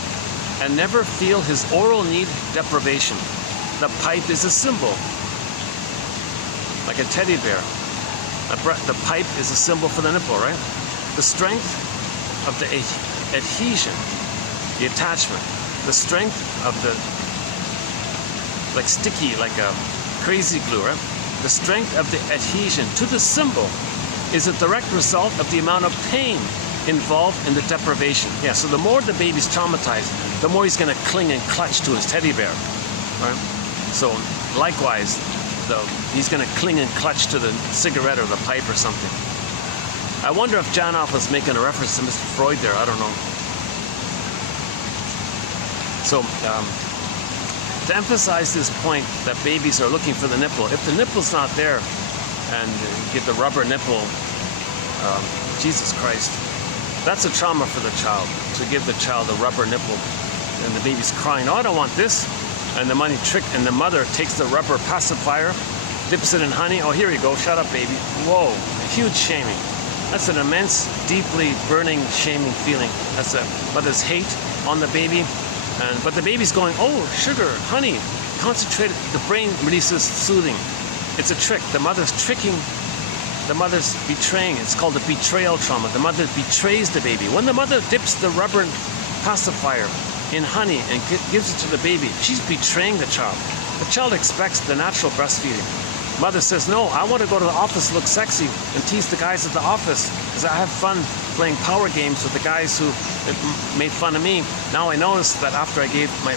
and never feel his oral need deprivation. The pipe is a symbol, like a teddy bear. The pipe is a symbol for the nipple, right? The strength of the adhesion, the attachment, the strength of the, like sticky, like a crazy glue, right? The strength of the adhesion to the symbol is a direct result of the amount of pain involved in the deprivation. Yeah, so the more the baby's traumatized, the more he's going to cling and clutch to his teddy bear, right? So likewise, he's going to cling and clutch to the cigarette or the pipe or something. I wonder if Janoff was making a reference to Mr. Freud there. I don't know. So to emphasize this point that babies are looking for the nipple, if the nipple's not there and you get the rubber nipple, Jesus Christ, that's a trauma for the child, to give the child a rubber nipple and the baby's crying, oh, I don't want this. And the mother takes the rubber pacifier, dips it in honey. Oh, here you go. Shut up, baby. Whoa, huge shaming. That's an immense, deeply burning, shaming feeling. That's a mother's hate on the baby. But the baby's going, oh, sugar, honey, concentrated. The brain releases soothing. It's a trick. The mother's tricking. The mother's betraying. It's called a betrayal trauma. The mother betrays the baby. When the mother dips the rubber pacifier in honey and gives it to the baby, she's betraying the child. The child expects the natural breastfeeding. Mother says, no, I want to go to the office, look sexy, and tease the guys at the office because I have fun playing power games with the guys who made fun of me. Now I notice that after I gave my...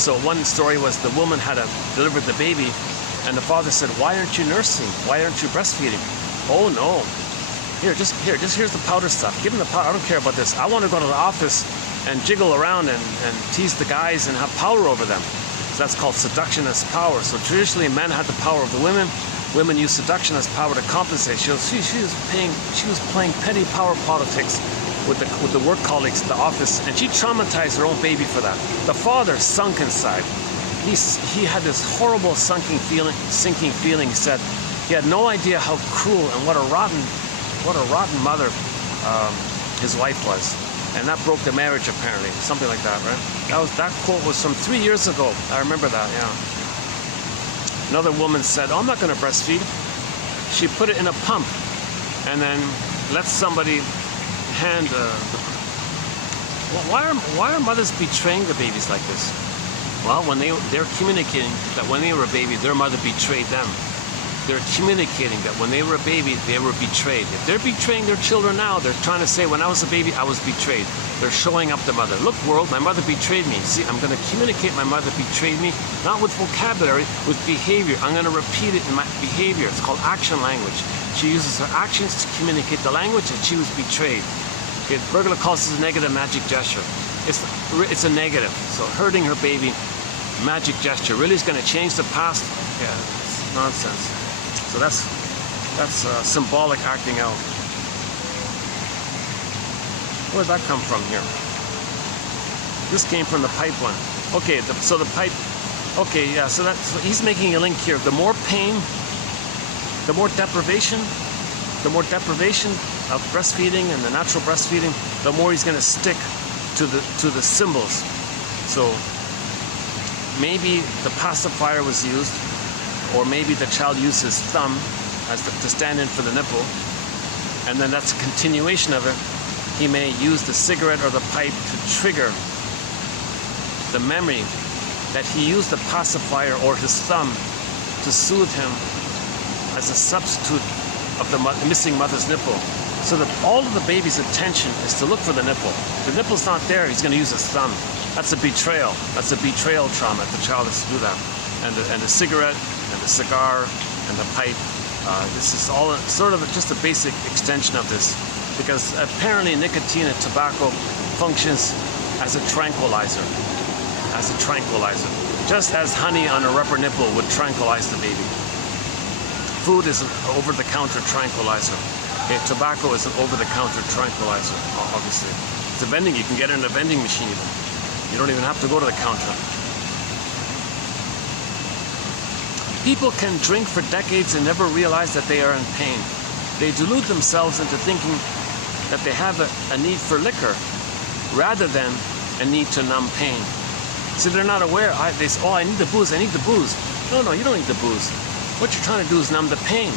So one story was the woman had delivered the baby, and the father said, why aren't you nursing? Why aren't you breastfeeding? Oh no. Here's the powder stuff. Give them the powder. I don't care about this. I want to go to the office and jiggle around and tease the guys and have power over them. So that's called seduction as power. So traditionally men had the power of the women. Women use seduction as power to compensate. She was playing petty power politics with the work colleagues at the office, and she traumatized her own baby for that. The father sunk inside. He had this horrible sinking feeling. He said he had no idea how cruel and what a rotten mother his wife was. And that broke the marriage, apparently. Something like that, right? That quote was from 3 years ago. I remember that, yeah. Another woman said, oh, I'm not going to breastfeed. She put it in a pump and then let somebody hand why are mothers betraying the babies like this? Well, when they're communicating that when they were a baby, their mother betrayed them. They're communicating that when they were a baby, they were betrayed. If they're betraying their children now, they're trying to say, when I was a baby, I was betrayed. They're showing up the mother. Look, world, my mother betrayed me. See, I'm going to communicate my mother betrayed me, not with vocabulary, with behavior. I'm going to repeat it in my behavior. It's called action language. She uses her actions to communicate the language that she was betrayed. Okay, Bergler calls this a negative magic gesture. It's a negative. So hurting her baby, magic gesture. Really is going to change the past? Yeah, it's nonsense. So that's symbolic acting out. Where did that come from here? This came from the pipe one. Okay, so the pipe. Okay, yeah. So he's making a link here. The more pain, the more deprivation of breastfeeding and the natural breastfeeding, the more he's going to stick to the symbols. So maybe the pacifier was used. Or maybe the child used his thumb to stand in for the nipple, and then that's a continuation of it. He may use the cigarette or the pipe to trigger the memory that he used the pacifier or his thumb to soothe him as a substitute of the missing mother's nipple. So that all of the baby's attention is to look for the nipple. If the nipple's not there, he's going to use his thumb. That's a betrayal. That's a betrayal trauma. The child has to do that. And the cigarette, and the cigar, and the pipe. This is all sort of just a basic extension of this. because apparently nicotine and tobacco functions as a tranquilizer. Just as honey on a rubber nipple would tranquilize the baby. Food is an over-the-counter tranquilizer. Okay, tobacco is an over-the-counter tranquilizer, obviously. It's a vending, you can get it in a vending machine even. You don't even have to go to the counter. People can drink for decades and never realize that they are in pain. They delude themselves into thinking that they have a need for liquor rather than a need to numb pain. So they're not aware. They say, oh, I need the booze, I need the booze. No, you don't need the booze. What you're trying to do is numb the pain.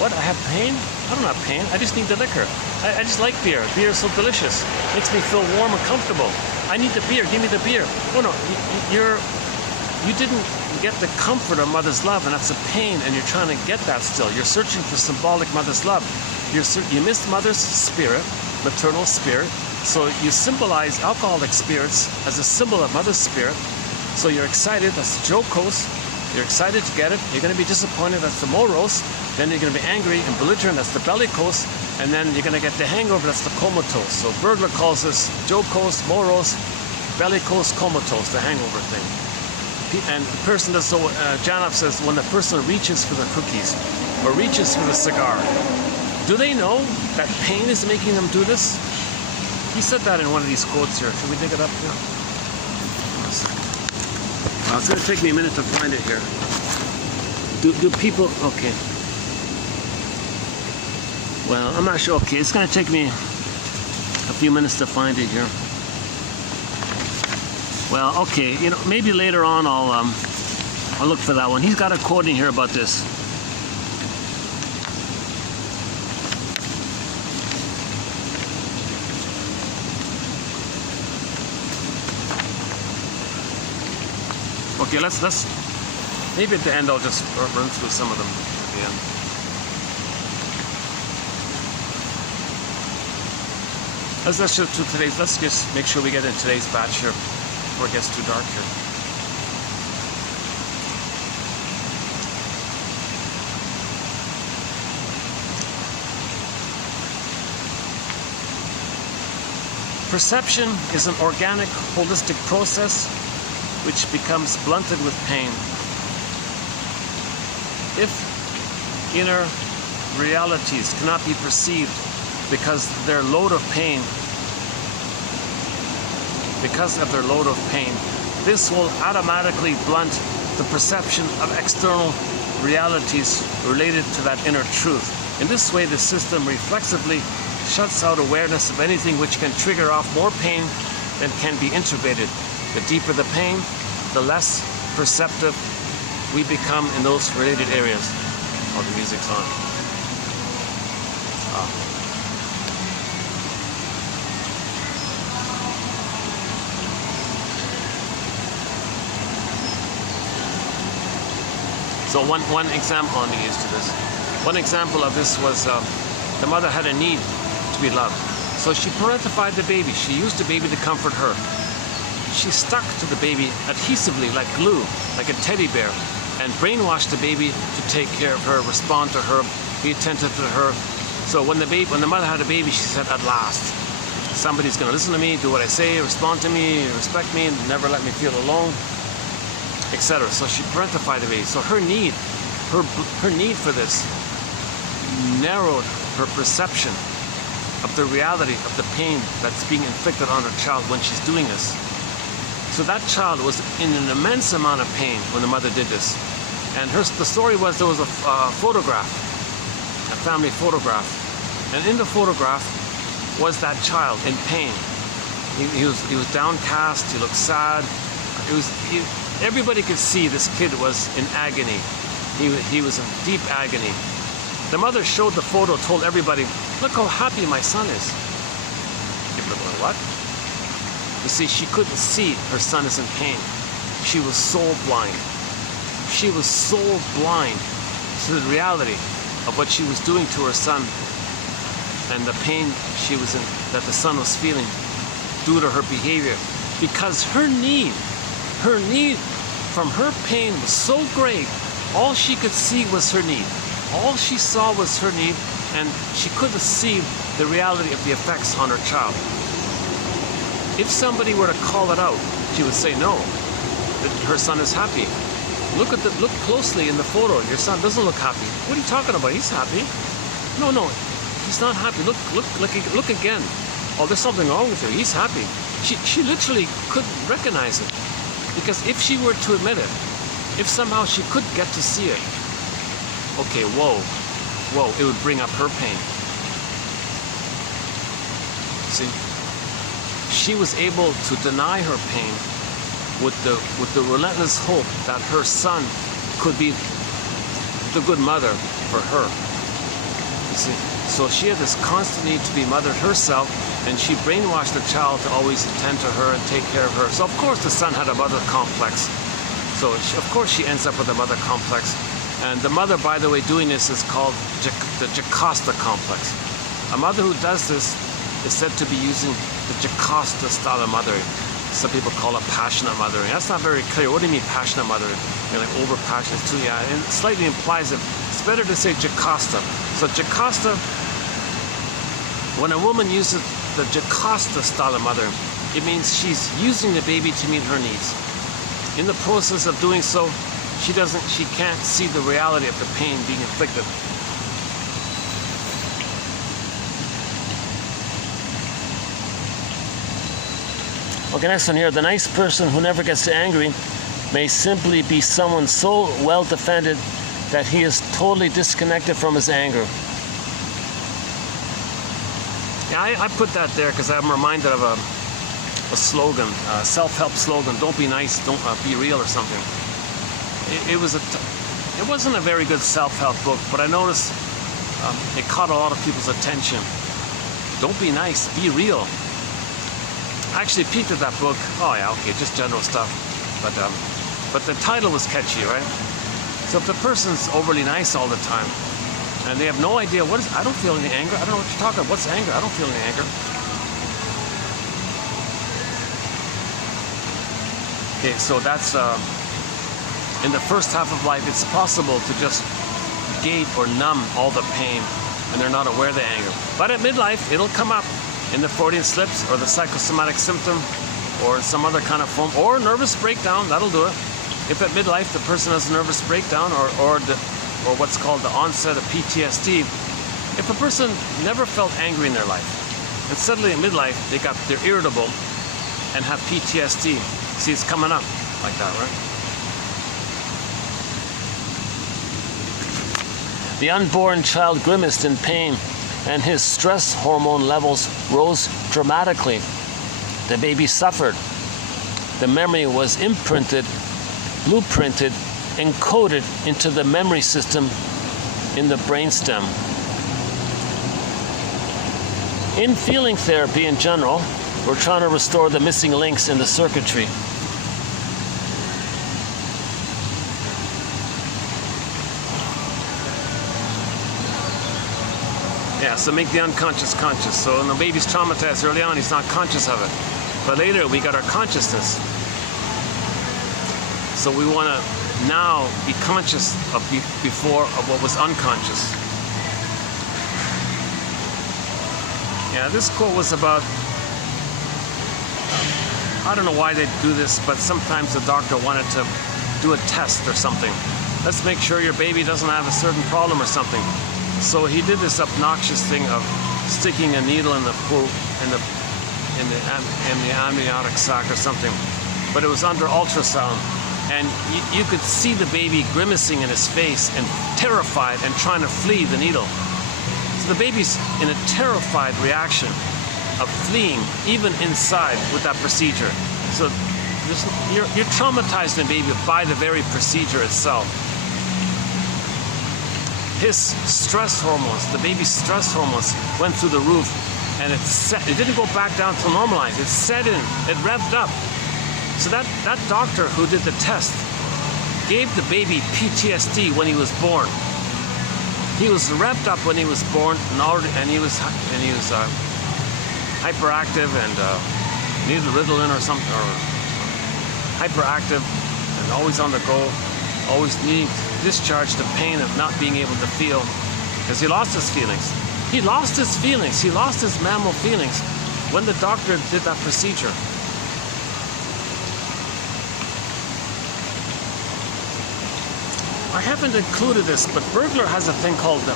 What, I have pain? I don't have pain, I just need the liquor. I just like beer. Beer is so delicious. Makes me feel warm and comfortable. I need the beer, give me the beer. Oh no, you didn't get the comfort of mother's love, and that's a pain, and you're trying to get that still. You're searching for symbolic mother's love. You missed mother's spirit, maternal spirit, so you symbolize alcoholic spirits as a symbol of mother's spirit. So you're excited, that's the jocose. You're excited to get it. You're going to be disappointed, that's the morose. Then you're going to be angry and belligerent, that's the bellicose. And then you're going to get the hangover, that's the comatose. So Bergler calls this jocose, morose, bellicose, comatose, the hangover thing. And the person does so, Janov says, when the person reaches for the cookies or reaches for the cigar, do they know that pain is making them do this? He said that in one of these quotes here. Should we dig it up here? Well, it's going to take me a minute to find it here. Do people, okay. Well, I'm not sure. Okay, it's going to take me a few minutes to find it here. Well, okay, you know, maybe later on I'll look for that one. He's got a quote in here about this. Okay, let's maybe at the end I'll just run through some of them at the end. Let's just make sure we get in today's batch here before it gets too dark here. Perception is an organic, holistic process which becomes blunted with pain. If inner realities cannot be perceived because of their load of pain, this will automatically blunt the perception of external realities related to that inner truth. In this way, the system reflexively shuts out awareness of anything which can trigger off more pain than can be intubated. The deeper the pain, the less perceptive we become in those related areas. Oh, the music's on. So one example, let me use to this. One example of this was the mother had a need to be loved. So she parentified the baby. She used the baby to comfort her. She stuck to the baby adhesively like glue, like a teddy bear, and brainwashed the baby to take care of her, respond to her, be attentive to her. So when the mother had a baby, she said, at last, somebody's going to listen to me, do what I say, respond to me, respect me, and never let me feel alone, etc. So she parentified the baby. So her need for this narrowed her perception of the reality of the pain that's being inflicted on her child when she's doing this. So that child was in an immense amount of pain when the mother did this. And the story was there was a photograph, a family photograph. And in the photograph was that child in pain. He was downcast, he looked sad. Everybody could see this kid was in agony. He was in deep agony. The mother showed the photo, told everybody, look how happy my son is. People are going, what? You see, she couldn't see her son is in pain. She was soul blind. She was soul blind to the reality of what she was doing to her son and the pain she was in, that the son was feeling due to her behavior. Because her need from her pain was so great, all she could see was her need. All she saw was her need, and she couldn't see the reality of the effects on her child. If somebody were to call it out, she would say no, that her son is happy. Look closely in the photo. Your son doesn't look happy. What are you talking about? He's happy. No, he's not happy. Look again. Oh, there's something wrong with him. He's happy. She literally couldn't recognize it, because if she were to admit it, if somehow she could get to see it, okay, whoa, it would bring up her pain. See, she was able to deny her pain with the relentless hope that her son could be the good mother for her. You see, so she had this constant need to be mothered herself, and she brainwashed the child to always attend to her and take care of her. So of course the son had a mother complex. So of course she ends up with a mother complex. And the mother, by the way, doing this is called the Jocasta complex. A mother who does this is said to be using the Jocasta style of mothering. Some people call it passionate mothering. That's not very clear. What do you mean passionate mothering? You're like over passionate too, yeah. And it slightly implies it. It's better to say Jocasta. So Jocasta, when a woman uses the Jocasta style of mothering, it means she's using the baby to meet her needs. In the process of doing so, she can't see the reality of the pain being inflicted. Okay, next one here. The nice person who never gets angry may simply be someone so well defended that he is totally disconnected from his anger. Yeah, I put that there because I'm reminded of a slogan, a self-help slogan. Don't be nice, don't be real, or something. It wasn't a very good self-help book, but I noticed it caught a lot of people's attention. Don't be nice, be real. I actually peeked at that book. Oh yeah, okay, just general stuff. But the title was catchy, right? So if the person's overly nice all the time, and they have no idea I don't feel any anger. I don't know what you're talking about. What's anger? I don't feel any anger. Okay, so that's in the first half of life, it's possible to just gate or numb all the pain, and they're not aware of the anger. But at midlife, it'll come up in the Freudian slips, or the psychosomatic symptom, or some other kind of form, or nervous breakdown. That'll do it. If at midlife the person has a nervous breakdown, or what's called the onset of PTSD, if a person never felt angry in their life, and suddenly at midlife they're irritable and have PTSD. See, it's coming up like that, right? The unborn child grimaced in pain, and his stress hormone levels rose dramatically. The baby suffered. The memory was imprinted, blueprinted, encoded into the memory system in the brainstem. In feeling therapy in general, we're trying to restore the missing links in the circuitry. Yeah, so make the unconscious conscious. So when the baby's traumatized early on, he's not conscious of it. But later, we got our consciousness. So we want to now be conscious of before of what was unconscious. Yeah, this quote was about, I don't know why they do this, but sometimes the doctor wanted to do a test or something. Let's make sure your baby doesn't have a certain problem or something. So he did this obnoxious thing of sticking a needle in the amniotic sac or something, but it was under ultrasound, and you could see the baby grimacing in his face and terrified and trying to flee the needle. So the baby's in a terrified reaction of fleeing even inside with that procedure. So you're traumatizing the baby by the very procedure itself. His stress hormones, the baby's stress hormones, went through the roof, and it didn't go back down to normalize. It set in, it revved up. So that doctor who did the test gave the baby PTSD when he was born. He was revved up when he was born, and he was hyperactive and needed Ritalin or something, or hyperactive and always on the go, always needing to discharge the pain of not being able to feel, because he lost his feelings. He lost his feelings. He lost his mammal feelings when the doctor did that procedure. I haven't included this, but Burglar has a thing called the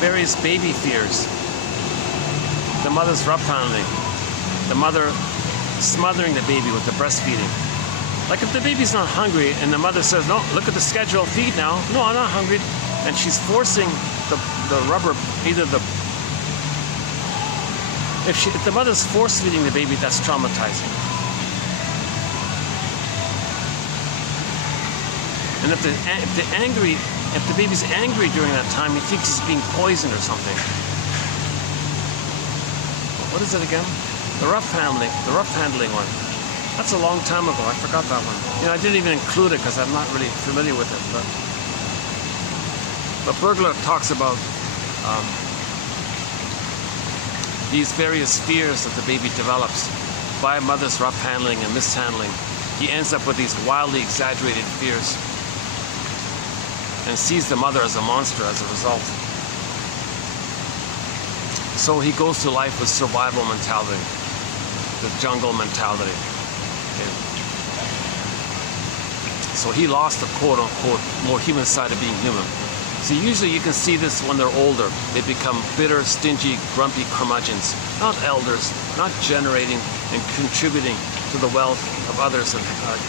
various baby fears. The mother's rough handling, the mother smothering the baby with the breastfeeding. Like if the baby's not hungry and the mother says, no, look at the schedule, feed now. No, I'm not hungry. And she's forcing the rubber, if the mother's force feeding the baby, that's traumatizing. And if the baby's angry during that time, he thinks he's being poisoned or something. What is it again? The rough handling one. That's a long time ago. I forgot that one. You know, I didn't even include it because I'm not really familiar with it. But Burglar talks about these various fears that the baby develops by a mother's rough handling and mishandling. He ends up with these wildly exaggerated fears and sees the mother as a monster as a result. So he goes through life with survival mentality, the jungle mentality. Okay. So he lost the quote-unquote more human side of being human. So usually you can see this when they're older. They become bitter, stingy, grumpy curmudgeons, not elders, not generating and contributing to the wealth of others and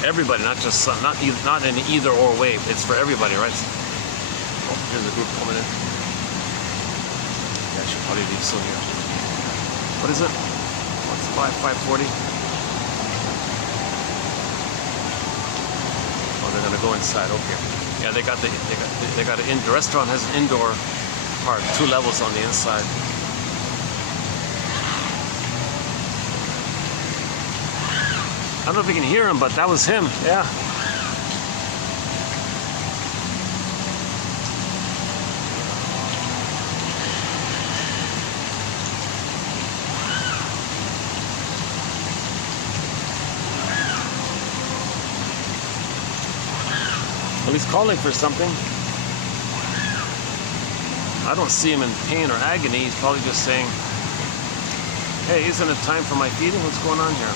everybody, not just some, not in an either-or way. It's for everybody, right? Oh, here's a group coming in. Yeah, I should probably leave soon here. What is it? What's 5:40? Oh, they're gonna go inside. Okay. Yeah, they got the restaurant has an indoor part, 2 levels on the inside. I don't know if you can hear him, but that was him. Yeah. Well, he's calling for something. I don't see him in pain or agony. He's probably just saying, hey, isn't it time for my feeding? What's going on here?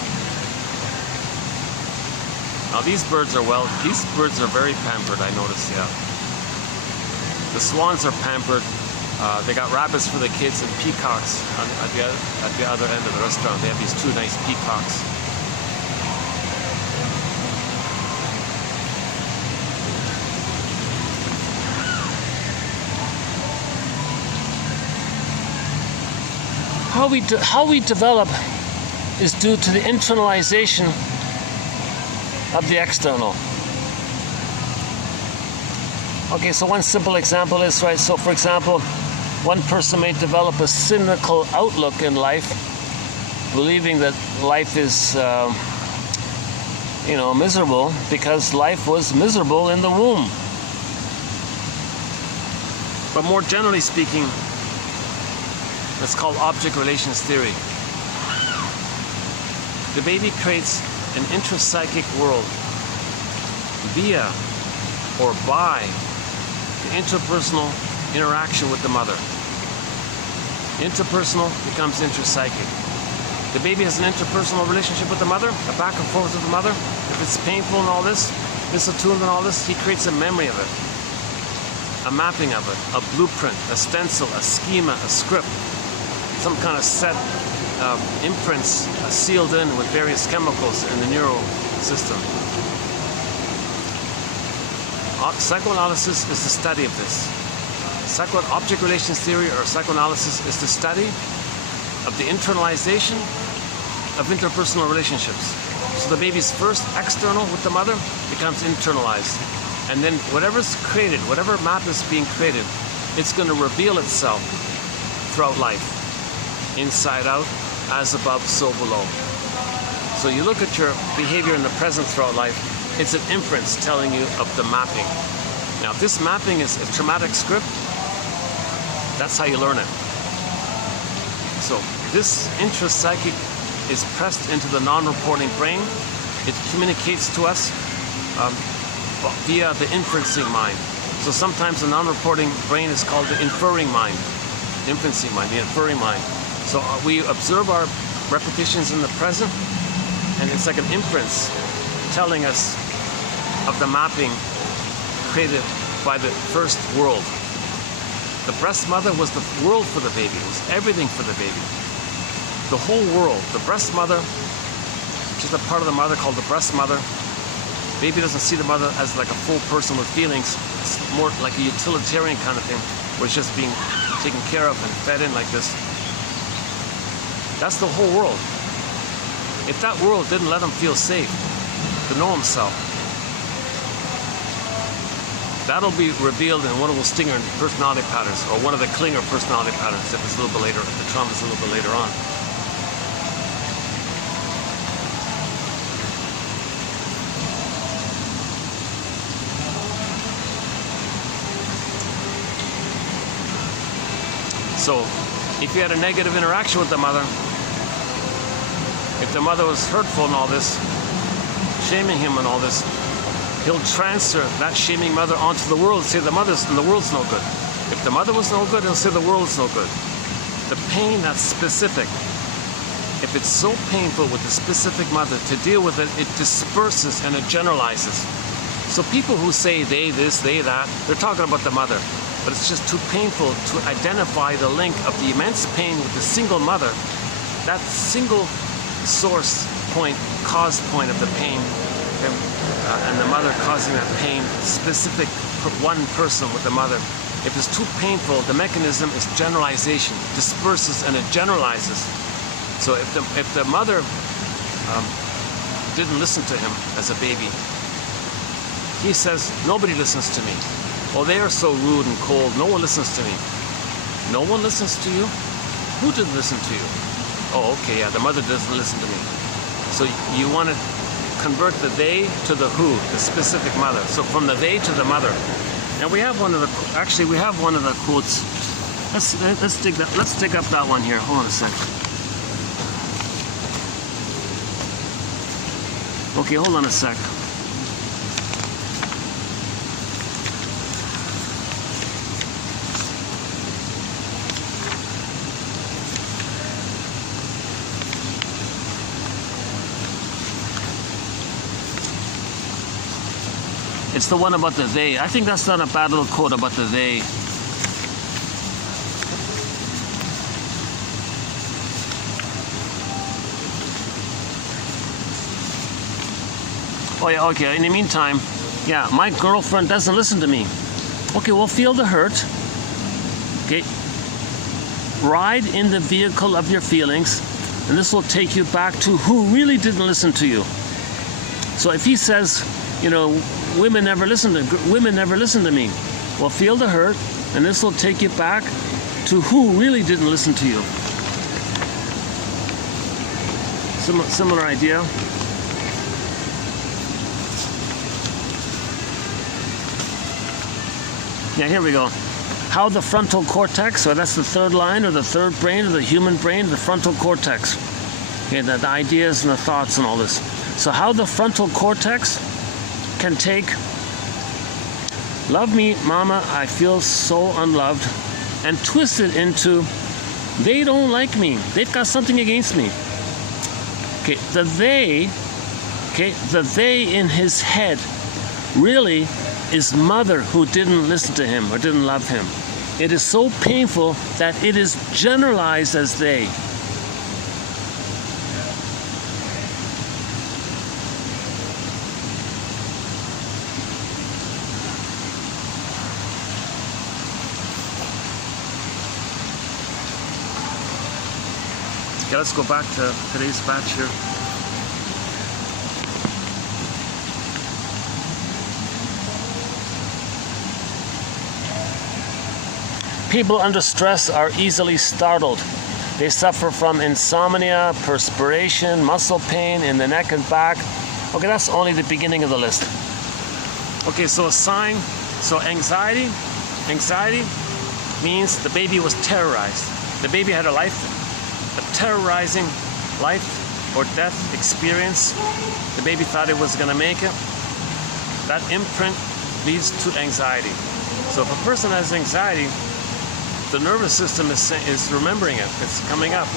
Now these birds are very pampered, I noticed, yeah. The swans are pampered. They got rabbits for the kids and peacocks at the other end of the restaurant. They have these 2 nice peacocks. How we develop is due to the internalization of the external. Okay, so one simple example is, right, so for example, one person may develop a cynical outlook in life, believing that life is, miserable because life was miserable in the womb. But more generally speaking, it's called object relations theory. The baby creates an intrapsychic world via or by the interpersonal interaction with the mother. Interpersonal becomes intrapsychic. The baby has an interpersonal relationship with the mother, a back and forth with the mother. If it's painful and all this, misattuned and all this, he creates a memory of it, a mapping of it, a blueprint, a stencil, a schema, a script, some kind of set imprints sealed in with various chemicals in the neural system. Psychoanalysis is the study of this. Object relations theory or psychoanalysis is the study of the internalization of interpersonal relationships. So the baby's first external with the mother becomes internalized. And then whatever's created, whatever map is being created, it's going to reveal itself throughout life. Inside out, as above, so below. So you look at your behavior in the present throughout life, it's an imprint telling you of the mapping. Now, if this mapping is a traumatic script, that's how you learn it. So this intrapsychic is pressed into the non-reporting brain. It communicates to us via the inferencing mind. So sometimes the non-reporting brain is called the inferring mind, infancy mind, the inferring mind. So we observe our repetitions in the present, and it's like an inference telling us of the mapping created by the first world. The breast mother was the world for the baby. It was everything for the baby. The whole world. The breast mother, which is a part of the mother called the breast mother. Baby doesn't see the mother as like a full person with feelings. It's more like a utilitarian kind of thing, where it's just being taken care of and fed in like this. That's the whole world. If that world didn't let him feel safe, to know himself, that'll be revealed in one of those stinger personality patterns, or one of the clinger personality patterns if it's a little bit later, if the trauma is a little bit later on. So, if you had a negative interaction with the mother, if the mother was hurtful and all this, shaming him and all this, he'll transfer that shaming mother onto the world, say the world's no good. If the mother was no good, he'll say the world's no good. The pain that's specific, if it's so painful with the specific mother, to deal with it, it disperses and it generalizes. So people who say they this, they that, they're talking about the mother. But it's just too painful to identify the link of the immense pain with the single mother, that single source point, cause point of the pain, and the mother causing that pain, specific one person with the mother. If it's too painful, the mechanism is generalization, disperses and it generalizes. So if the mother didn't listen to him as a baby, he says, nobody listens to me. Oh, they are so rude and cold, no one listens to me. No one listens to you? Who didn't listen to you? Oh, okay, yeah, the mother doesn't listen to me. So you want to convert the they to the who, the specific mother. So from the they to the mother. And we have one of the, actually we have one of the quotes. Let's dig up that one here. Hold on a sec. Okay, hold on a sec. It's the one about the they. I think that's not a bad little quote about the they. Oh yeah, okay, in the meantime, yeah, my girlfriend doesn't listen to me. Okay, well, feel the hurt. Okay, ride in the vehicle of your feelings, and this will take you back to who really didn't listen to you. So if he says, you know, women never listen to me. Well, feel the hurt, and this will take you back to who really didn't listen to you. Similar idea. Yeah, here we go. How the frontal cortex, so that's the third line, or the third brain, or the human brain, the frontal cortex. Okay, the ideas and the thoughts and all this. So how the frontal cortex can take, love me, mama, I feel so unloved, and twist it into, they don't like me, they've got something against me. Okay, the they in his head really is mother who didn't listen to him or didn't love him. It is so painful that it is generalized as they. Okay, let's go back to today's batch here. People under stress are easily startled. They suffer from insomnia, perspiration, muscle pain in the neck and back. Okay, that's only the beginning of the list. Okay, so a sign, so anxiety means the baby was terrorized. The baby had a terrorizing life or death experience. The baby thought it was going to make it. That imprint leads to anxiety. So if a person has anxiety, the nervous system is remembering it. It's coming up.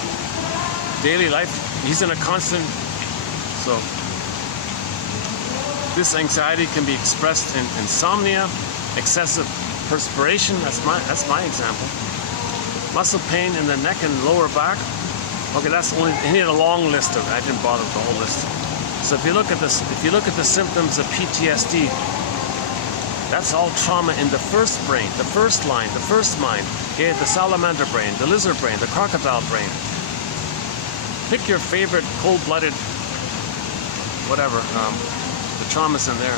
Daily life, he's in a constant. So this anxiety can be expressed in insomnia, excessive perspiration. That's my example. Muscle pain in the neck and lower back. Okay, that's only, he had a long list of it. I didn't bother with the whole list. So if you look at this, if you look at the symptoms of PTSD, that's all trauma in the first brain, the first line, the first mind. Okay, the salamander brain, the lizard brain, the crocodile brain. Pick your favorite cold-blooded, whatever, the trauma's in there.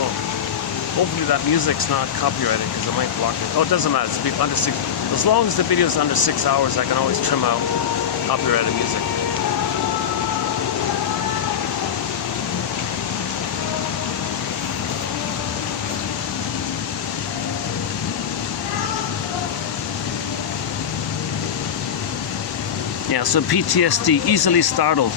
Oh, hopefully that music's not copyrighted because it might block it. Oh, it doesn't matter. It's under 6. As long as the video is under 6 hours, I can always trim out copyrighted music. Yeah, so PTSD, easily startled.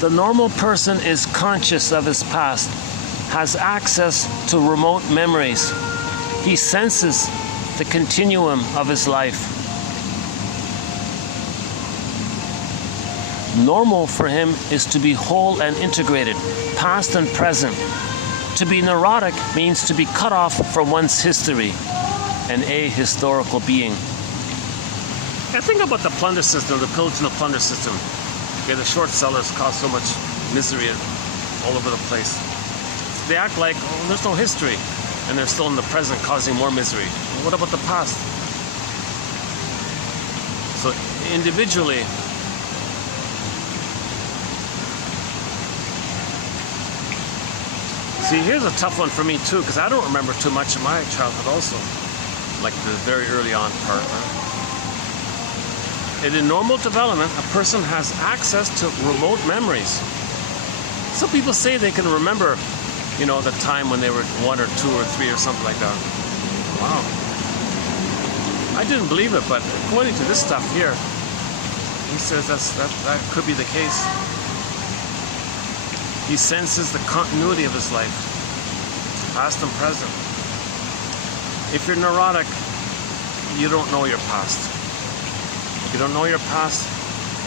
The normal person is conscious of his past, has access to remote memories. He senses the continuum of his life. Normal for him is to be whole and integrated, past and present. To be neurotic means to be cut off from one's history, an ahistorical being. Yeah, think about the plunder system, the pillage and the plunder system. Okay, the short sellers cause so much misery all over the place. They act like, oh, there's no history, and they're still in the present causing more misery. Well, what about the past? So individually, see, here's a tough one for me too, because I don't remember too much of my childhood also, like the very early on part. In normal development, a person has access to remote memories. Some people say they can remember, you know, the time when they were 1 or 2 or 3 or something like that. Wow. I didn't believe it, but according to this stuff here, he says that could be the case. He senses the continuity of his life, past and present. If you're neurotic, you don't know your past. If you don't know your past,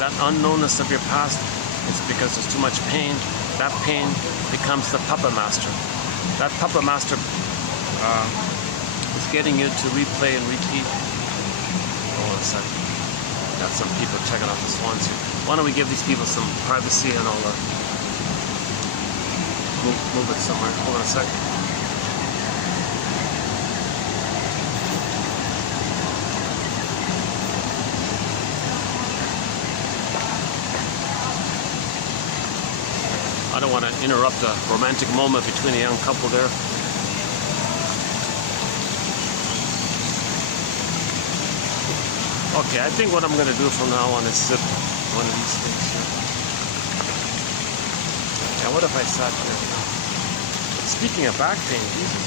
that unknownness of your past is because there's too much pain. That pain becomes the puppet master. That puppet master is getting you to replay and repeat. Hold on a second. Got some people checking out the swans here. Why don't we give these people some privacy and all that? Move it somewhere. Hold on a second. I don't want to interrupt a romantic moment between a young couple there. Okay, I think what I'm going to do from now on is zip one of these things here. Yeah, what if I sat here? Speaking of back pain, Jesus.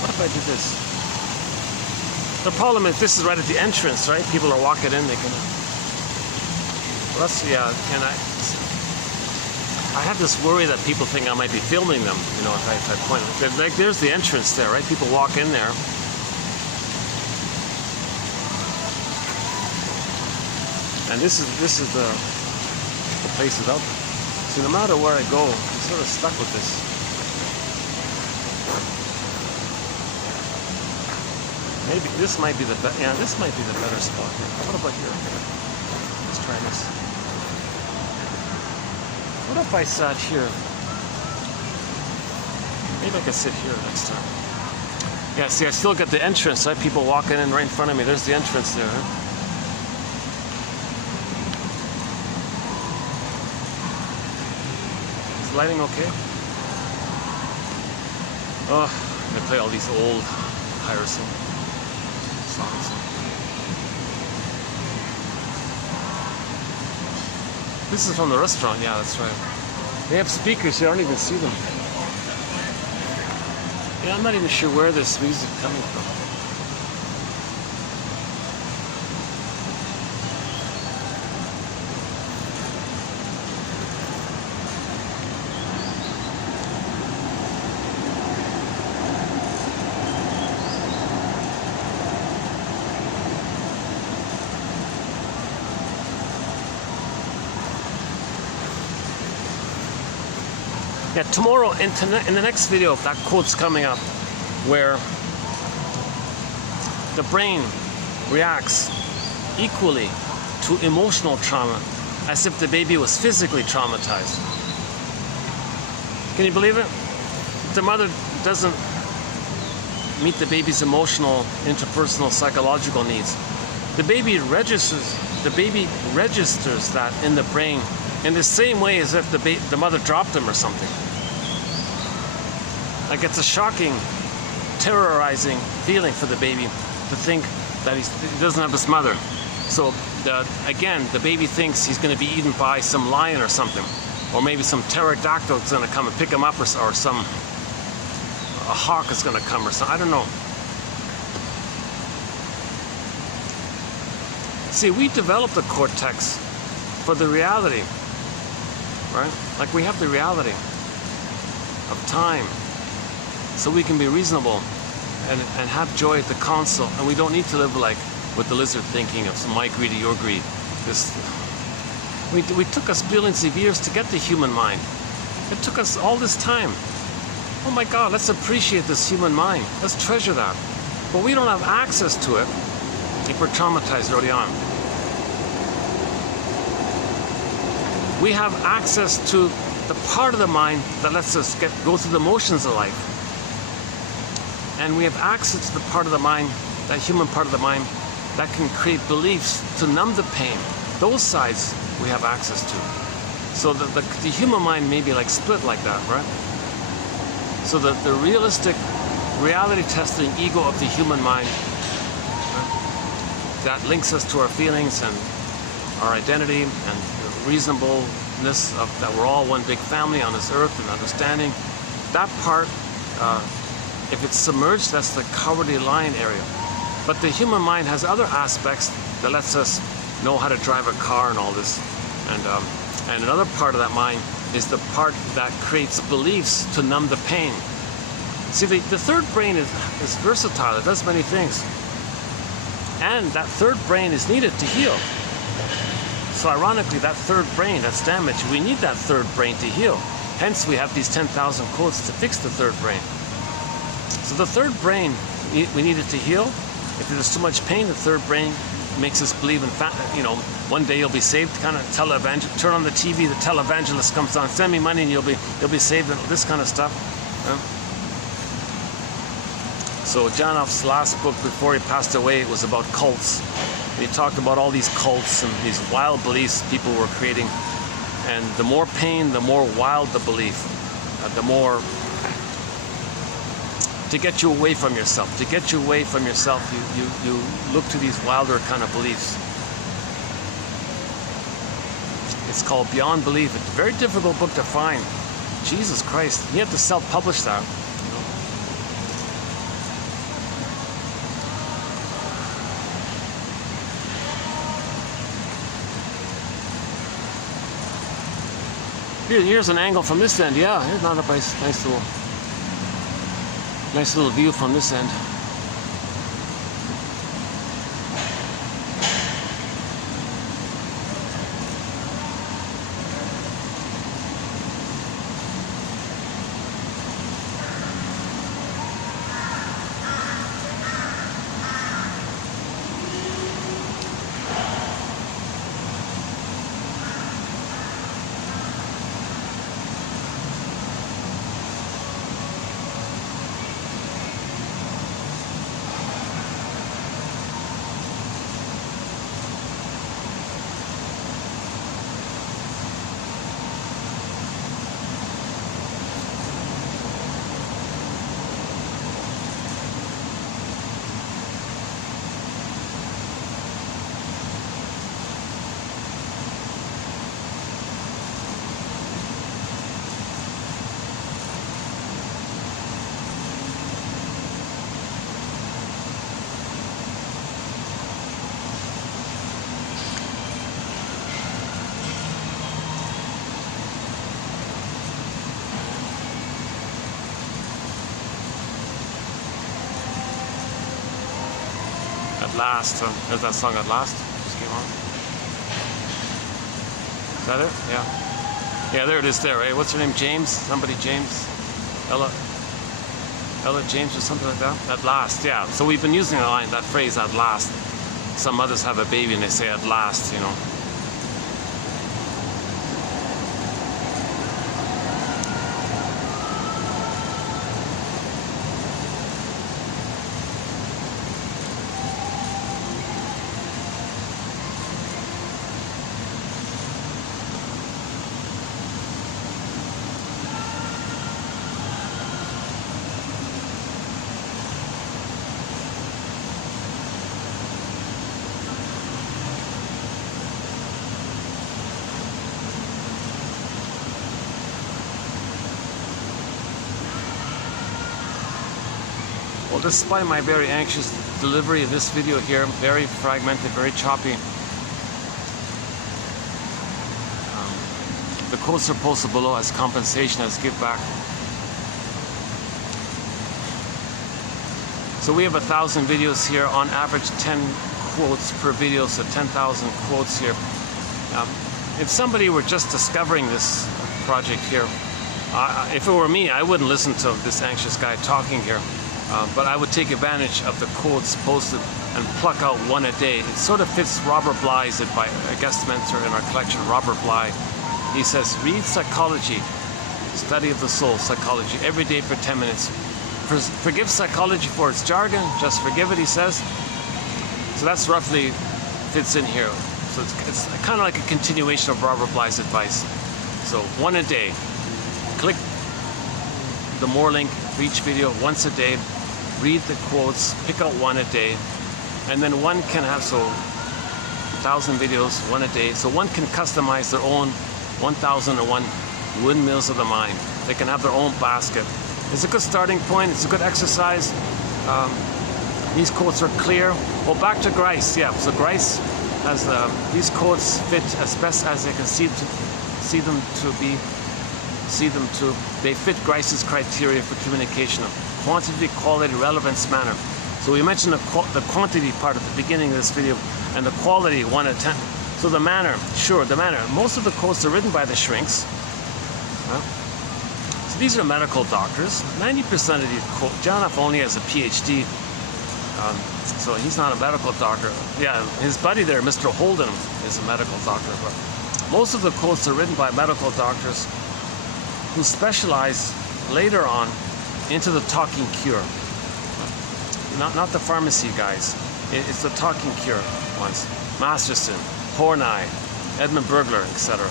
What if I did this? The problem is this is right at the entrance, right? People are walking in, they can... Well, that's, yeah, and I have this worry that people think I might be filming them, you know, if I point. Like, there's the entrance there, right? People walk in there. And this is the place is open. So no matter where I go, I'm sort of stuck with this. Maybe this might be the this might be the better spot here. What about here? Let's try this. What if I sat here? Maybe I could sit here next time. Yeah, see, I still get the entrance, right? People walking in right in front of me. There's the entrance there, huh? Is lighting okay? Oh, they play all these old tiresome songs. This is from the restaurant, yeah, that's right. They have speakers here, I don't even see them. Yeah, I'm not even sure where this music is coming from. Yeah, tomorrow in the next video, that quote's coming up, where the brain reacts equally to emotional trauma as if the baby was physically traumatized. Can you believe it? The mother doesn't meet the baby's emotional, interpersonal, psychological needs. The baby registers that in the brain in the same way as if the mother dropped him or something. Like, it's a shocking, terrorizing feeling for the baby to think that he doesn't have his mother. So again, the baby thinks he's going to be eaten by some lion or something, or maybe some pterodactyl is going to come and pick him up, or a hawk is going to come or something. I don't know. See, we developed the cortex for the reality, right? Like, we have the reality of time, so we can be reasonable and have joy at the console, and we don't need to live like with the lizard thinking of my greed or your greed. We took us billions of years to get the human mind. It took us all this time. Oh my God, let's appreciate this human mind. Let's treasure that. But we don't have access to it if we're traumatized early on. We have access to the part of the mind that lets us go through the motions of life. And we have access to the part of the mind, that human part of the mind, that can create beliefs to numb the pain. Those sides we have access to. So the human mind may be like split like that, right? So the realistic, reality-testing ego of the human mind, right, that links us to our feelings and our identity and the reasonableness of that we're all one big family on this earth, and understanding that part, if it's submerged, that's the cowardly lion area. But the human mind has other aspects that lets us know how to drive a car and all this. And another part of that mind is the part that creates beliefs to numb the pain. See, the third brain is versatile. It does many things. And that third brain is needed to heal. So ironically, that third brain that's damaged, we need that third brain to heal. Hence, we have these 10,000 quotes to fix the third brain. So the third brain, we need it to heal. If there's too much pain, the third brain makes us believe in, one day you'll be saved. Kind of turn on the TV, the televangelist comes on, send me money and you'll be saved, and this kind of stuff. So John Off's last book before he passed away was about cults. And he talked about all these cults and these wild beliefs people were creating. And the more pain, the more wild the belief, the more to get you away from yourself. To get you away from yourself, you look to these wilder kind of beliefs. It's called Beyond Belief. It's a very difficult book to find. Jesus Christ, you have to self-publish that. Here's an angle from this end. Yeah, here's another nice little view from this end. At Last. There's that song, At Last. Just came on. Is that it? Yeah. Yeah, there it is there, right? What's her name? James? Somebody James? Ella James or something like that? At last, yeah. So we've been using that phrase, at last. Some mothers have a baby and they say at last, you know. Well, despite my very anxious delivery of this video here, very fragmented, very choppy, the quotes are posted below as compensation, as give back. So we have 1,000 videos here, on average 10 quotes per video, so 10,000 quotes here. If somebody were just discovering this project here, if it were me, I wouldn't listen to this anxious guy talking here. But I would take advantage of the quotes posted and pluck out one a day. It sort of fits Robert Bly's advice, a guest mentor in our collection, Robert Bly. He says, read psychology, study of the soul, psychology, every day for 10 minutes. Forgive psychology for its jargon, just forgive it, he says. So that's roughly fits in here. So it's kind of like a continuation of Robert Bly's advice. So one a day. Click the more link for each video once a day. Read the quotes, pick out one a day, and then one can have, so 1,000 videos, one a day, so one can customize their own 1,001 windmills of the mind. They can have their own basket. It's a good starting point, it's a good exercise. These quotes are clear. Well, back to Grice, yeah, so Grice has these quotes fit as best as they can they fit Grice's criteria for communication of quantity, quality, relevance, manner. So we mentioned the quantity part at the beginning of this video, and the quality 1 to 10. So the manner, sure, the manner. Most of the quotes are written by the shrinks. So these are medical doctors. 90% of these quotes, John F. only has a PhD, so he's not a medical doctor. Yeah, his buddy there, Mr. Holden, is a medical doctor, but most of the quotes are written by medical doctors who specialize later on into the talking cure. Not the pharmacy guys. It's the talking cure ones. Masterson, Horney, Edmund Burglar, etc.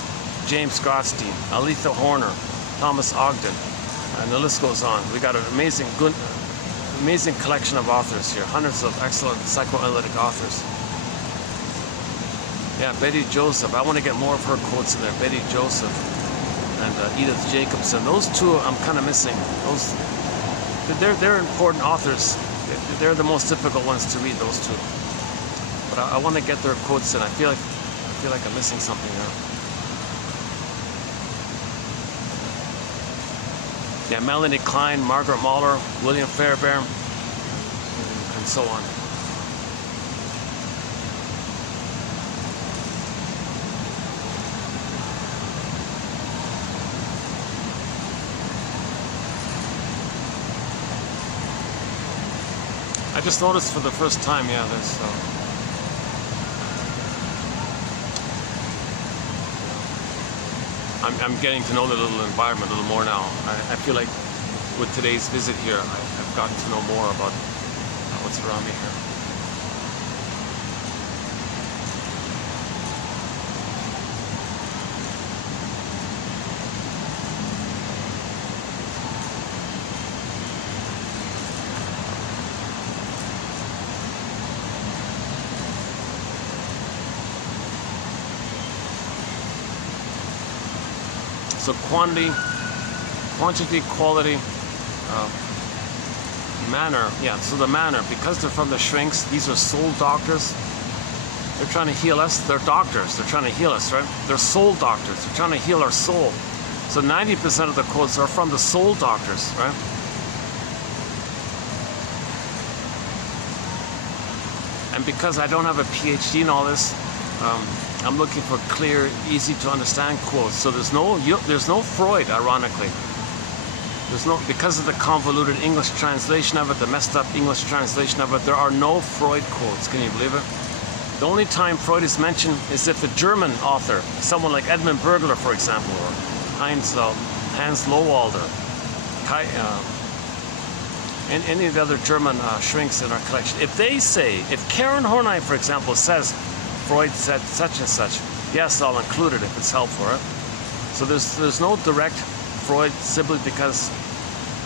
James Gottstein, Aletha Horner, Thomas Ogden, and the list goes on. We got an amazing collection of authors here. Hundreds of excellent psychoanalytic authors. Yeah, Betty Joseph. I want to get more of her quotes in there. Betty Joseph and Edith Jacobson. Those two I'm kind of missing. They're important authors. They're the most difficult ones to read, those two. But I want to get their quotes in. I feel like I'm missing something there. Yeah, Melanie Klein, Margaret Mahler, William Fairbairn, and so on. I just noticed for the first time, yeah, there's I'm getting to know the little environment a little more now. I feel like with today's visit here, I've gotten to know more about what's around me here. So quantity, quality, manner. Yeah, so the manner, because they're from the shrinks, these are soul doctors. They're trying to heal us. They're doctors. They're trying to heal us, right? They're soul doctors. They're trying to heal our soul. So 90% of the quotes are from the soul doctors, right? And because I don't have a PhD in all this, I'm looking for clear, easy to understand quotes. So there's no Freud, ironically. There's no, because of the convoluted English translation of it, the messed up English translation of it, there are no Freud quotes. Can you believe it? The only time Freud is mentioned is if the German author, someone like Edmund Bergler, for example, or Hans Lowalder, and any of the other German shrinks in our collection. If they say, if Karen Horney, for example, says Freud said such and such, yes, I'll include it if it's helpful. Right? So there's no direct Freud, simply because,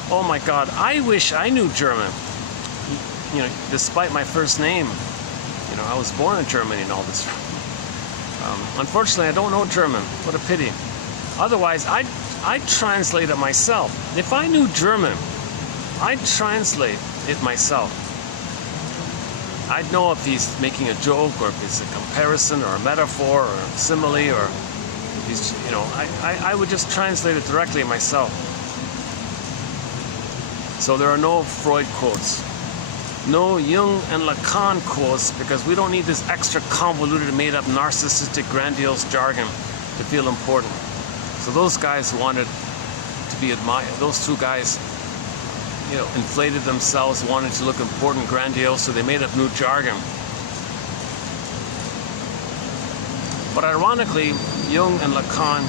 oh my God, I wish I knew German. You know, despite my first name, you know, I was born in Germany and all this. Unfortunately, I don't know German. What a pity. Otherwise, I'd translate it myself. If I knew German, I'd translate it myself. I'd know if he's making a joke, or if it's a comparison, or a metaphor, or a simile, or if he's, you know, I would just translate it directly myself. So there are no Freud quotes. No Jung and Lacan quotes, because we don't need this extra convoluted, made-up, narcissistic, grandiose jargon to feel important. So those guys wanted to be admired. Those two guys, you know, inflated themselves, wanted to look important, grandiose, so they made up new jargon. But ironically, Jung and Lacan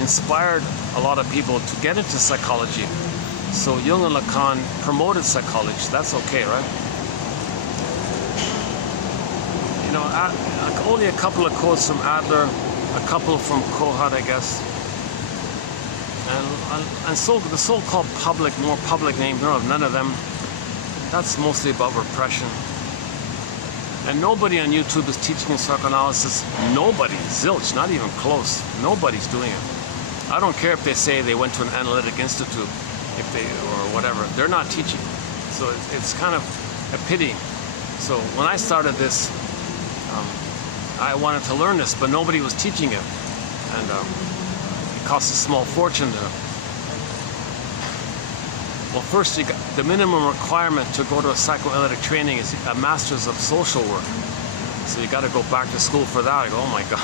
inspired a lot of people to get into psychology. So Jung and Lacan promoted psychology. That's okay, right? You know, only a couple of quotes from Adler, a couple from Kohut, I guess. And so the so-called public, more public names, none of them. That's mostly about repression. And nobody on YouTube is teaching psychoanalysis. Nobody, zilch, not even close. Nobody's doing it. I don't care if they say they went to an analytic institute, if they, or whatever. They're not teaching. So it's kind of a pity. So when I started this, I wanted to learn this, but nobody was teaching it. And it costs a small fortune to. Well, first, the minimum requirement to go to a psychoanalytic training is a master's of social work. So you got to go back to school for that. I go, oh my God.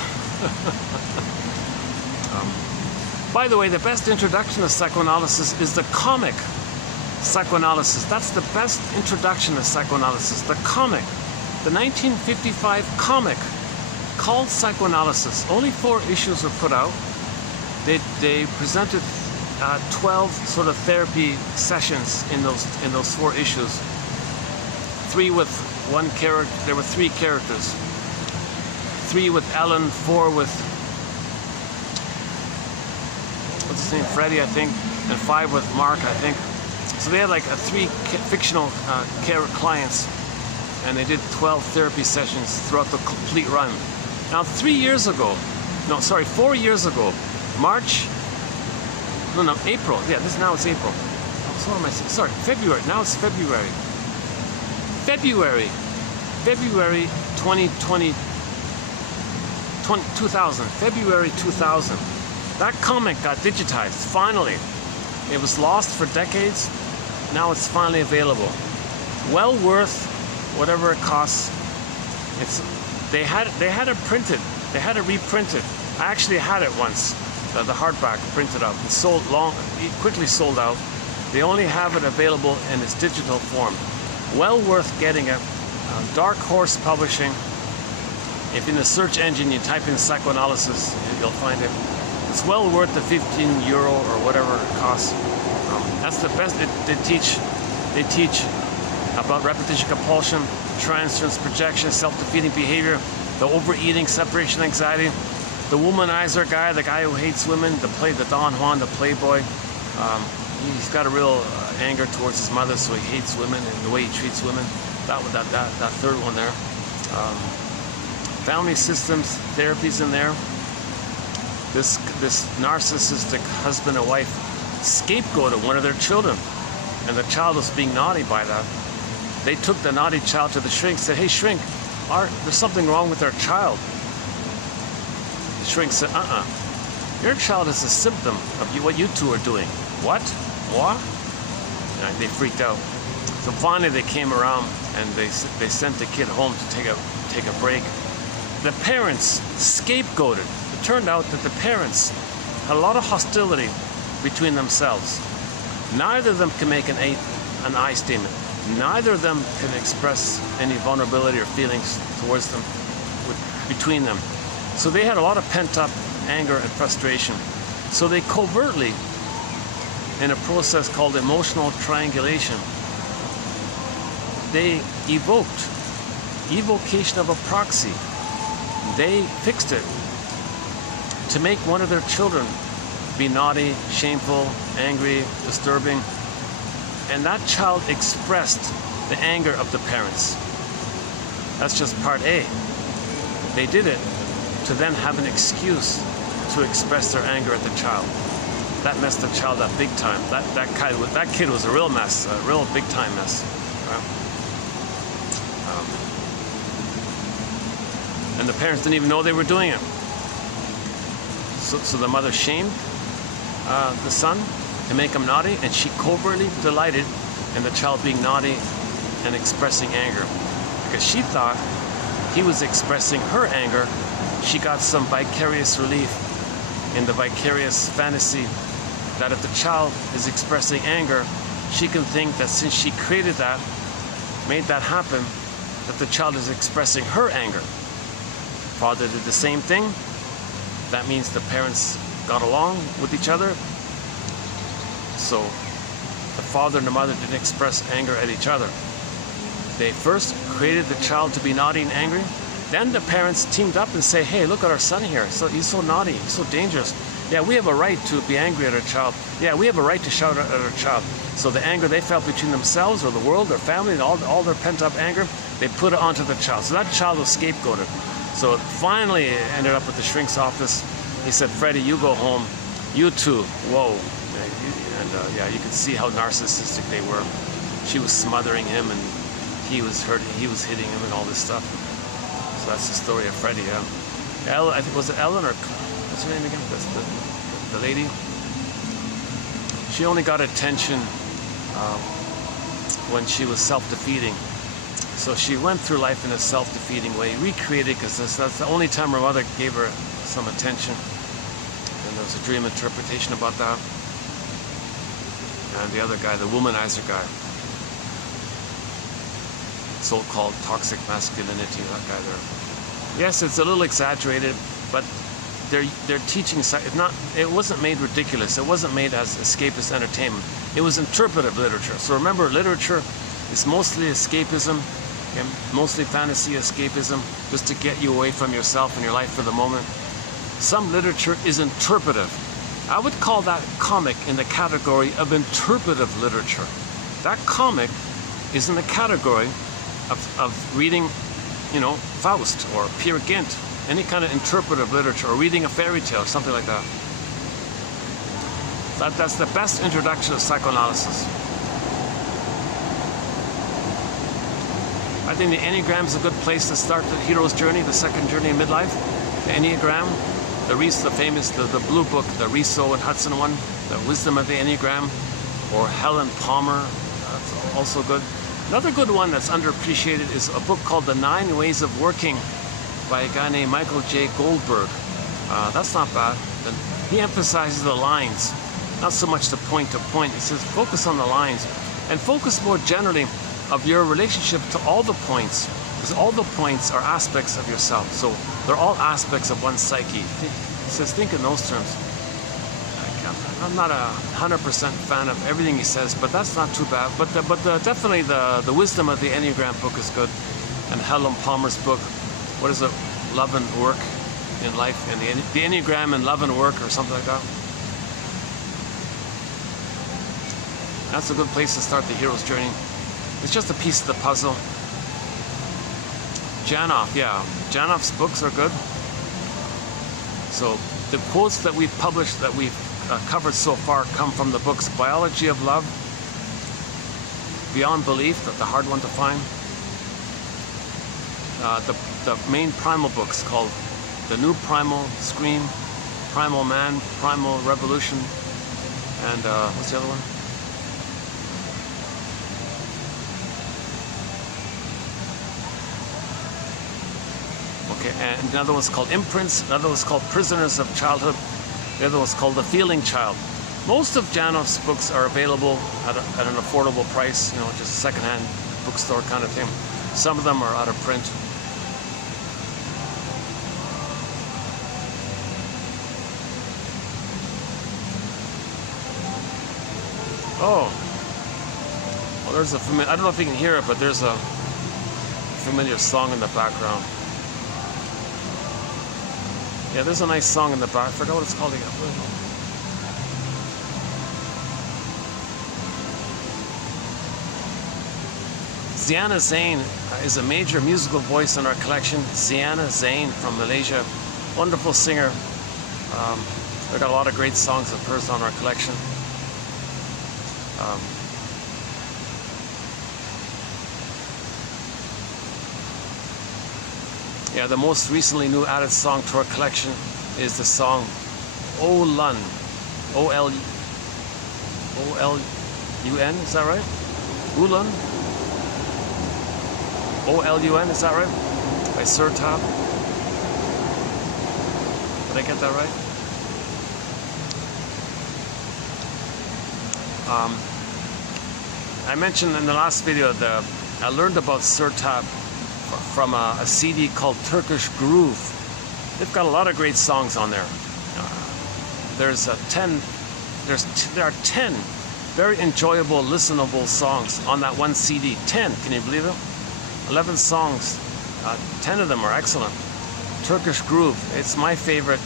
By the way, the best introduction to psychoanalysis is the comic psychoanalysis. That's the best introduction to psychoanalysis. The comic, the 1955 comic called Psychoanalysis. Only 4 issues were put out. They presented 12 sort of therapy sessions in those 4 issues. 3 with one character. There were 3 characters. 3 with Ellen, 4 with, what's his name, Freddie, I think, and 5 with Mark, I think. So they had like 3 fictional clients, and they did 12 therapy sessions throughout the complete run. Now 4 years ago, April. Yeah, now it's April. So what am I saying? Sorry, February. Now it's February. February 2020. 2000. February 2000. That comic got digitized. Finally, it was lost for decades. Now it's finally available. Well worth whatever it costs. They had it printed. They had it reprinted. I actually had it once. The hardback printed out. It quickly sold out. They only have it available in its digital form. Well worth getting it. Dark Horse Publishing. If in the search engine you type in psychoanalysis, you'll find it. It's well worth the €15 or whatever it costs. That's the best. They teach about repetition compulsion, transference, projection, self-defeating behavior, the overeating, separation anxiety. The womanizer guy, the guy who hates women, the Don Juan, the playboy, he's got a real anger towards his mother, so he hates women and the way he treats women. That 3rd one there. Family systems, therapies in there. This narcissistic husband and wife scapegoated one of their children, and the child was being naughty by that. They took the naughty child to the shrink, said, "Hey, shrink, there's something wrong with our child." The shrink said, your child is a symptom of what you two are doing. What? And they freaked out. So finally they came around and they sent the kid home to take a break. the parents scapegoated. It turned out that the parents had a lot of hostility between themselves. Neither of them can make an I statement. Neither of them can express any vulnerability or feelings towards them, between them. So they had a lot of pent-up anger and frustration. So they covertly, in a process called emotional triangulation, they evoked evocation of a proxy. They fixed it to make one of their children be naughty, shameful, angry, disturbing, and that child expressed the anger of the parents. That's just part A. They did it to then have an excuse to express their anger at the child. That messed the child up big time. That kid was a real mess, a real big time mess. Right? And the parents didn't even know they were doing it. So the mother shamed the son to make him naughty, and she covertly delighted in the child being naughty and expressing anger. Because she thought he was expressing her anger, she got some vicarious relief in the vicarious fantasy that if the child is expressing anger, she can think that since she created that, made that happen, that the child is expressing her anger. Father did the same thing. That means the parents got along with each other. So the father and the mother didn't express anger at each other. They first created the child to be naughty and angry. Then the parents teamed up and say, hey, look at our son here. So he's so naughty, he's so dangerous. Yeah, we have a right to be angry at our child. Yeah, we have a right to shout at our child. So the anger they felt between themselves or the world, their family, and all their pent-up anger, they put it onto the child. So that child was scapegoated. So finally it ended up at the shrink's office. He said, Freddie, you go home. You too. Whoa. And yeah, you could see how narcissistic they were. She was smothering him, and he was hurting, he was hitting him, and all this stuff. So that's the story of Freddie. I think, was it Ellen, or what's her name again? That's the lady. She only got attention when she was self-defeating. So she went through life in a self-defeating way, recreated, because that's the only time her mother gave her some attention. And there was a dream interpretation about that. And the other guy, the womanizer guy, so-called toxic masculinity, that guy there. Yes, it's a little exaggerated, but they're teaching. It wasn't made ridiculous. It wasn't made as escapist entertainment. It was interpretive literature. So remember, literature is mostly escapism, and mostly fantasy escapism, just to get you away from yourself and your life for the moment. Some literature is interpretive. I would call that comic in the category of interpretive literature. That comic is in the category of reading, you know, Faust or Peer Gynt, any kind of interpretive literature, or reading a fairy tale, something like that. That's the best introduction to psychoanalysis. I think the Enneagram is a good place to start the hero's journey, the second journey in midlife. The Enneagram, the blue book, the Riso and Hudson one, The Wisdom of the Enneagram, or Helen Palmer, that's also good. Another good one that's underappreciated is a book called The 9 Ways of Working by a guy named Michael J. Goldberg. That's not bad. He emphasizes the lines, not so much the point to point. He says focus on the lines, and focus more generally of your relationship to all the points, because all the points are aspects of yourself. So they're all aspects of one's psyche. He says think in those terms. I'm not a 100% fan of everything he says, but that's not too bad. But definitely the Wisdom of the Enneagram book is good, and Helen Palmer's book, what is it, Love and Work in Life, and the Enneagram and Love and Work, or something like that. That's a good place to start the hero's journey. It's just a piece of the puzzle. Janoff, yeah, Janoff's books are good. So the quotes that we've published, that we've covered so far, come from the books Biology of Love, Beyond Belief, the hard one to find. The main primal books called The New Primal Scream, Primal Man, Primal Revolution, and what's the other one? Okay, and another one's called Imprints, another one's called Prisoners of Childhood, the other one's called The Feeling Child. Most of Janoff's books are available at an affordable price, you know, just a secondhand bookstore kind of thing. Some of them are out of print. Oh, well, there's a familiar, I don't know if you can hear it, but there's a familiar song in the background. Yeah, there's a nice song in the back. I forgot what it's called again. Ziana Zain is a major musical voice in our collection. Ziana Zain from Malaysia, wonderful singer. We've got a lot of great songs of hers on our collection. Yeah, the most recently new added song to our collection is the song O-Lun, O-L-U-N, is that right? O-Lun? O-L-U-N, is that right? By Sir Tab. Did I get that right? I mentioned in the last video that I learned about Sir Tab from a CD called Turkish Groove. They've got a lot of great songs on there. There are 10 very enjoyable, listenable songs on that one CD. 10, can you believe it? 11 songs, 10 of them are excellent. Turkish Groove, it's my favorite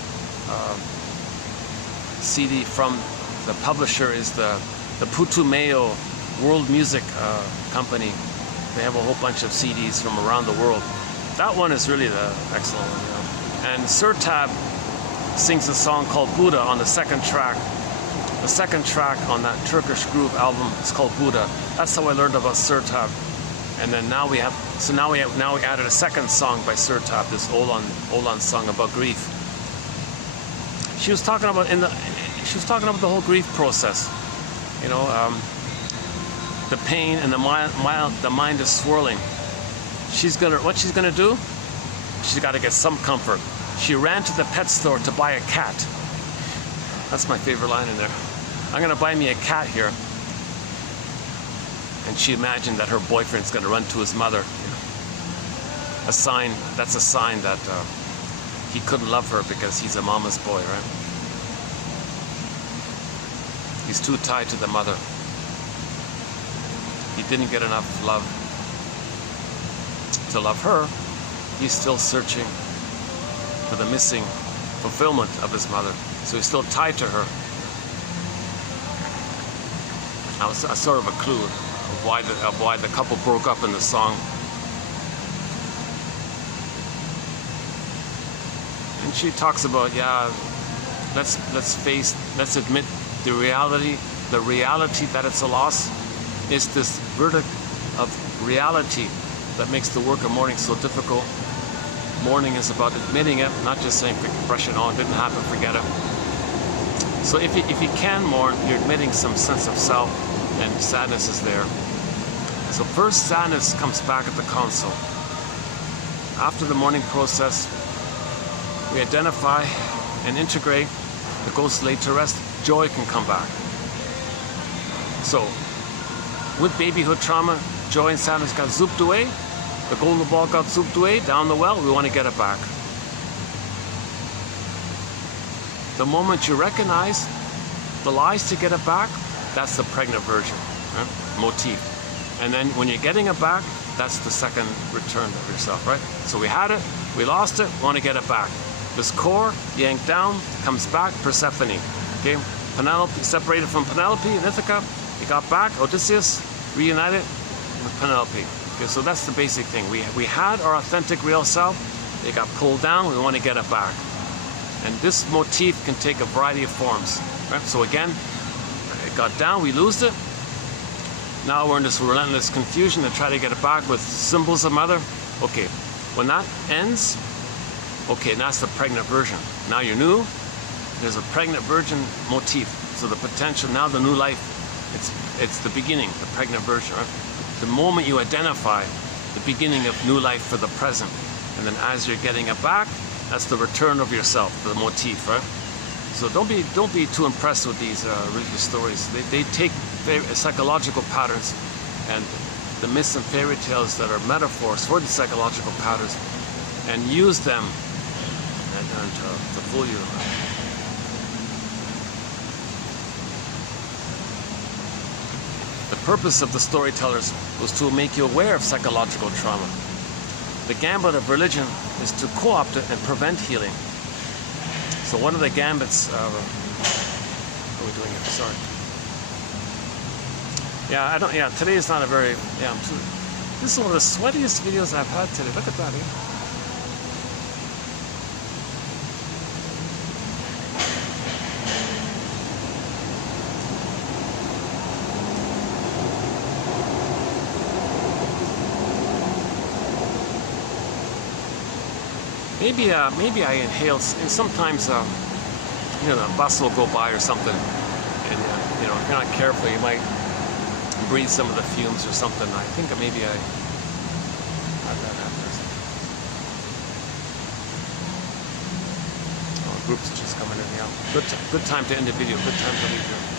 CD from the publisher is the Putumayo World Music Company. They have a whole bunch of CDs from around the world. That one is really the excellent one. Yeah. And Sir Tab sings a song called Buddha on the second track. The second track on that Turkish Groove album is called Buddha. That's how I learned about Sir Tab. And then now we added a second song by Sir Tab, this Olan song about grief. She was talking about the whole grief process. You know, the pain and the mind is swirling. What she's gonna do? She's got to get some comfort. She ran to the pet store to buy a cat. That's my favorite line in there. I'm gonna buy me a cat here. And she imagined that her boyfriend's gonna run to his mother. That's a sign that he couldn't love her because he's a mama's boy, right? He's too tied to the mother. He didn't get enough love to love her. He's still searching for the missing fulfillment of his mother. So he's still tied to her. That was a sort of a clue of why the couple broke up in the song. And she talks about, yeah, let's admit the reality that it's a loss. It's this verdict of reality that makes the work of mourning so difficult. Mourning is about admitting it, not just saying, brush it on, didn't happen, forget it. So if you can mourn, you're admitting some sense of self, and sadness is there. So first, sadness comes back at the console. After the mourning process, we identify and integrate the ghost laid to rest. Joy can come back. So, with babyhood trauma, joy and sadness got zooped away. The golden ball got zooped away down the well. We want to get it back. The moment you recognize the lies to get it back, that's the pregnant virgin, right? Motif. And then when you're getting it back, that's the second return of yourself, right? So we had it, we lost it, want to get it back. This core yanked down, comes back, Persephone. Okay, Penelope separated from Penelope in Ithaca. He got back, Odysseus reunited with Penelope. Okay, so that's the basic thing. We had our authentic real self. It got pulled down. We want to get it back. And this motif can take a variety of forms. Right? So again, it got down. We lost it. Now we're in this relentless confusion to try to get it back with symbols of mother. Okay, when that ends, okay, and that's the pregnant virgin. Now you're new. There's a pregnant virgin motif. So the potential, now the new life, it's the beginning, the pregnant virgin. Right? The moment you identify the beginning of new life for the present, And then as you're getting it back, that's the return of yourself, the motif, right? So don't be too impressed with these religious stories. They take psychological patterns and the myths and fairy tales that are metaphors for the psychological patterns and use them to fool you. The purpose of the storytellers was to make you aware of psychological trauma. The gambit of religion is to co-opt it and prevent healing. So one of the gambits, what are we doing here? Sorry. Yeah, today is not a very, this is one of the sweatiest videos I've had today. Look at that, Maybe I inhale, and sometimes, a bus will go by or something, and, if you're not careful, you might breathe some of the fumes or something. I think maybe I had that happen. Oh, groups just coming in, yeah. Good time to end the video, good time to leave here.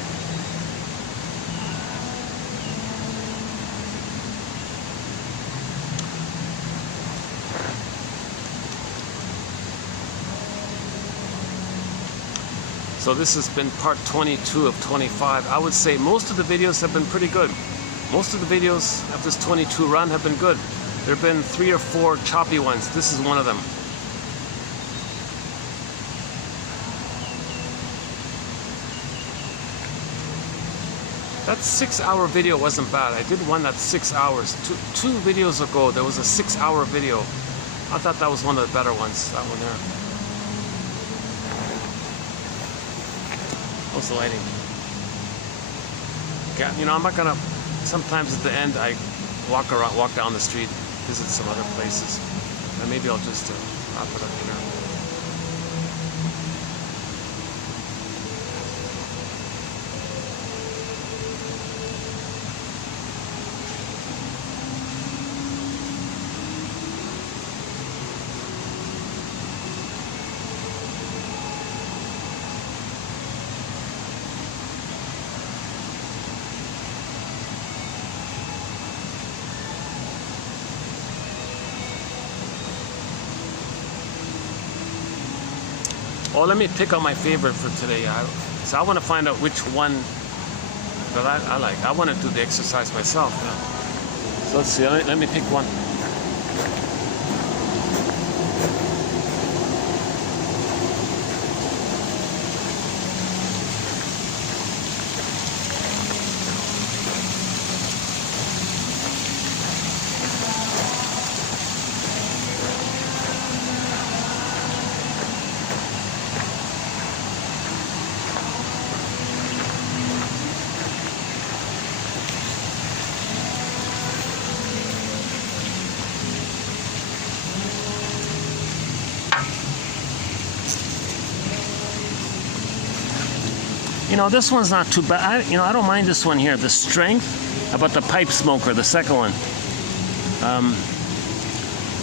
So this has been part 22 of 25. I would say most of the videos have been pretty good. Most of the videos of this 22 run have been good. There have been 3 or 4 choppy ones. This is one of them. That 6-hour video wasn't bad. I did one that's 6 hours. Two videos ago, there was a 6-hour video. I thought that was one of the better ones, that one there. How's the lighting? Okay, I'm not gonna, sometimes at the end I walk down the street, visit some other places. And maybe I'll just wrap it up here. Oh, let me pick out my favorite for today. So I want to find out which one that I like. I want to do the exercise myself. Yeah. So let's see. Let me pick one. This one's not too bad. I don't mind this one here. The strength about the pipe smoker, the second one.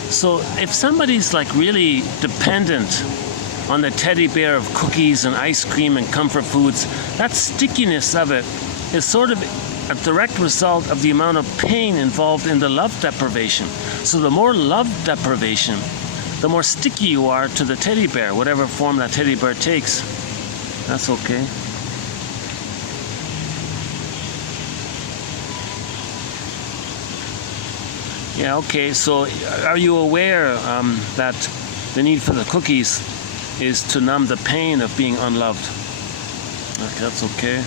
So if somebody's like really dependent on the teddy bear of cookies and ice cream and comfort foods, that stickiness of it is sort of a direct result of the amount of pain involved in the love deprivation. So the more love deprivation, the more sticky you are to the teddy bear, whatever form that teddy bear takes. That's okay. Yeah, okay, so are you aware that the need for the cookies is to numb the pain of being unloved? Okay, that's okay.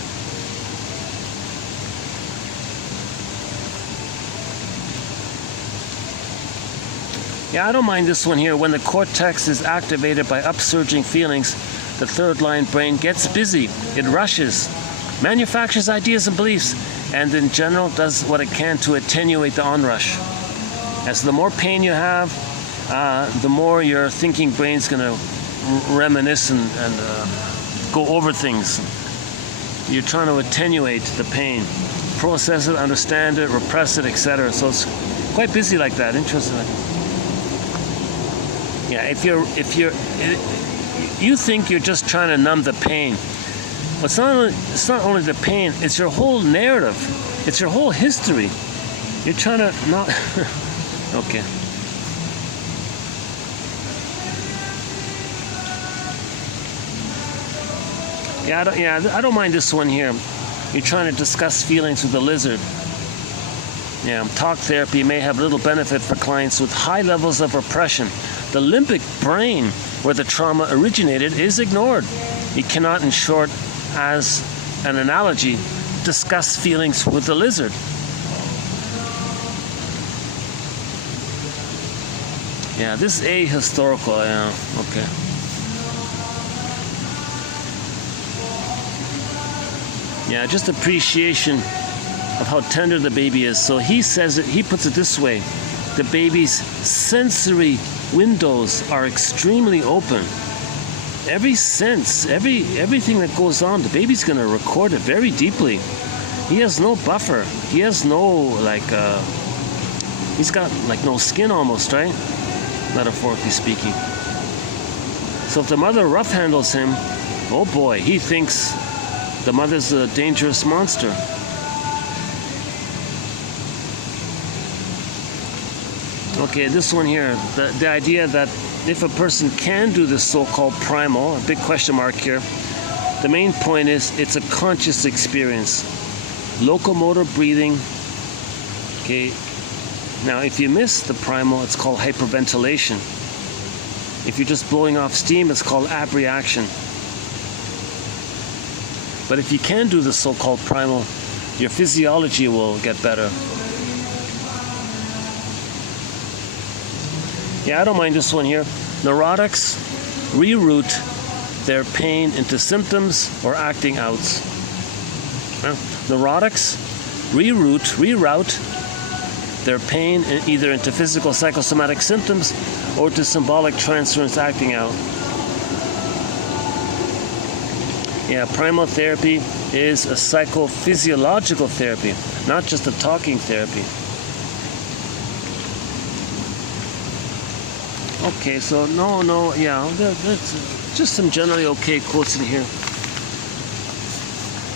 Yeah, I don't mind this one here. When the cortex is activated by upsurging feelings, the third line brain gets busy. It rushes, manufactures ideas and beliefs, and in general does what it can to attenuate the onrush. As the more pain you have, the more your thinking brain's going to reminisce and go over things. You're trying to attenuate the pain, process it, understand it, repress it, etc. So it's quite busy like that. Interesting. Yeah, if you think you're just trying to numb the pain. It's not only the pain, it's your whole narrative. It's your whole history. You're trying to not okay. I don't mind this one here. You're trying to discuss feelings with the lizard. Yeah, talk therapy may have little benefit for clients with high levels of repression. The limbic brain, where the trauma originated, is ignored. You cannot, in short, as an analogy, discuss feelings with the lizard. Yeah, this is ahistorical. Yeah, okay. Yeah, just appreciation of how tender the baby is. So he says it, he puts it this way: the baby's sensory windows are extremely open. Every sense, everything that goes on, the baby's gonna record it very deeply. He has no buffer. He has no he's got like no skin almost, right? Metaphorically speaking. So if the mother rough handles him, oh boy, he thinks the mother's a dangerous monster. Okay, this one here, the idea that if a person can do this so-called primal, a big question mark here, the main point is it's a conscious experience. Locomotor breathing. Okay, now if you miss the primal, it's called hyperventilation. If you're just blowing off steam, it's called abreaction. But if you can do the so-called primal, your physiology will get better. Yeah, I don't mind this one here. Neurotics reroute their pain into symptoms or acting outs. Neurotics reroute their pain either into physical psychosomatic symptoms or to symbolic transference acting out. Yeah, primal therapy is a psychophysiological therapy, not just a talking therapy. Okay, so that's just some generally okay quotes in here.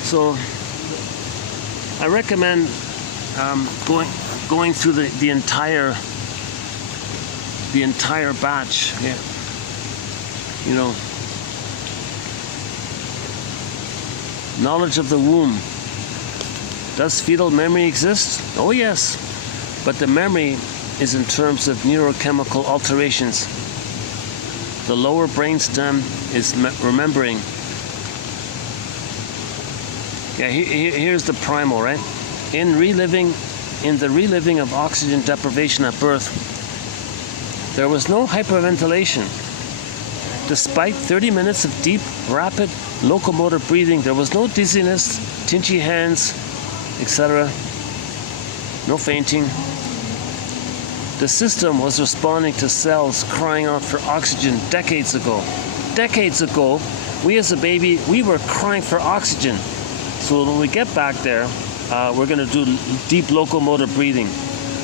So I recommend going through the entire batch. Yeah, you know, knowledge of the womb. Does fetal memory exist? Oh yes, but the memory is in terms of neurochemical alterations. The lower brainstem is remembering. Yeah, here's the primal, right? In the reliving of oxygen deprivation at birth, there was no hyperventilation. Despite 30 minutes of deep, rapid locomotor breathing, there was no dizziness, twitchy hands, etc. No fainting. The system was responding to cells crying out for oxygen decades ago. Decades ago, we as a baby, we were crying for oxygen. So when we get back there, we're going to do deep locomotor breathing.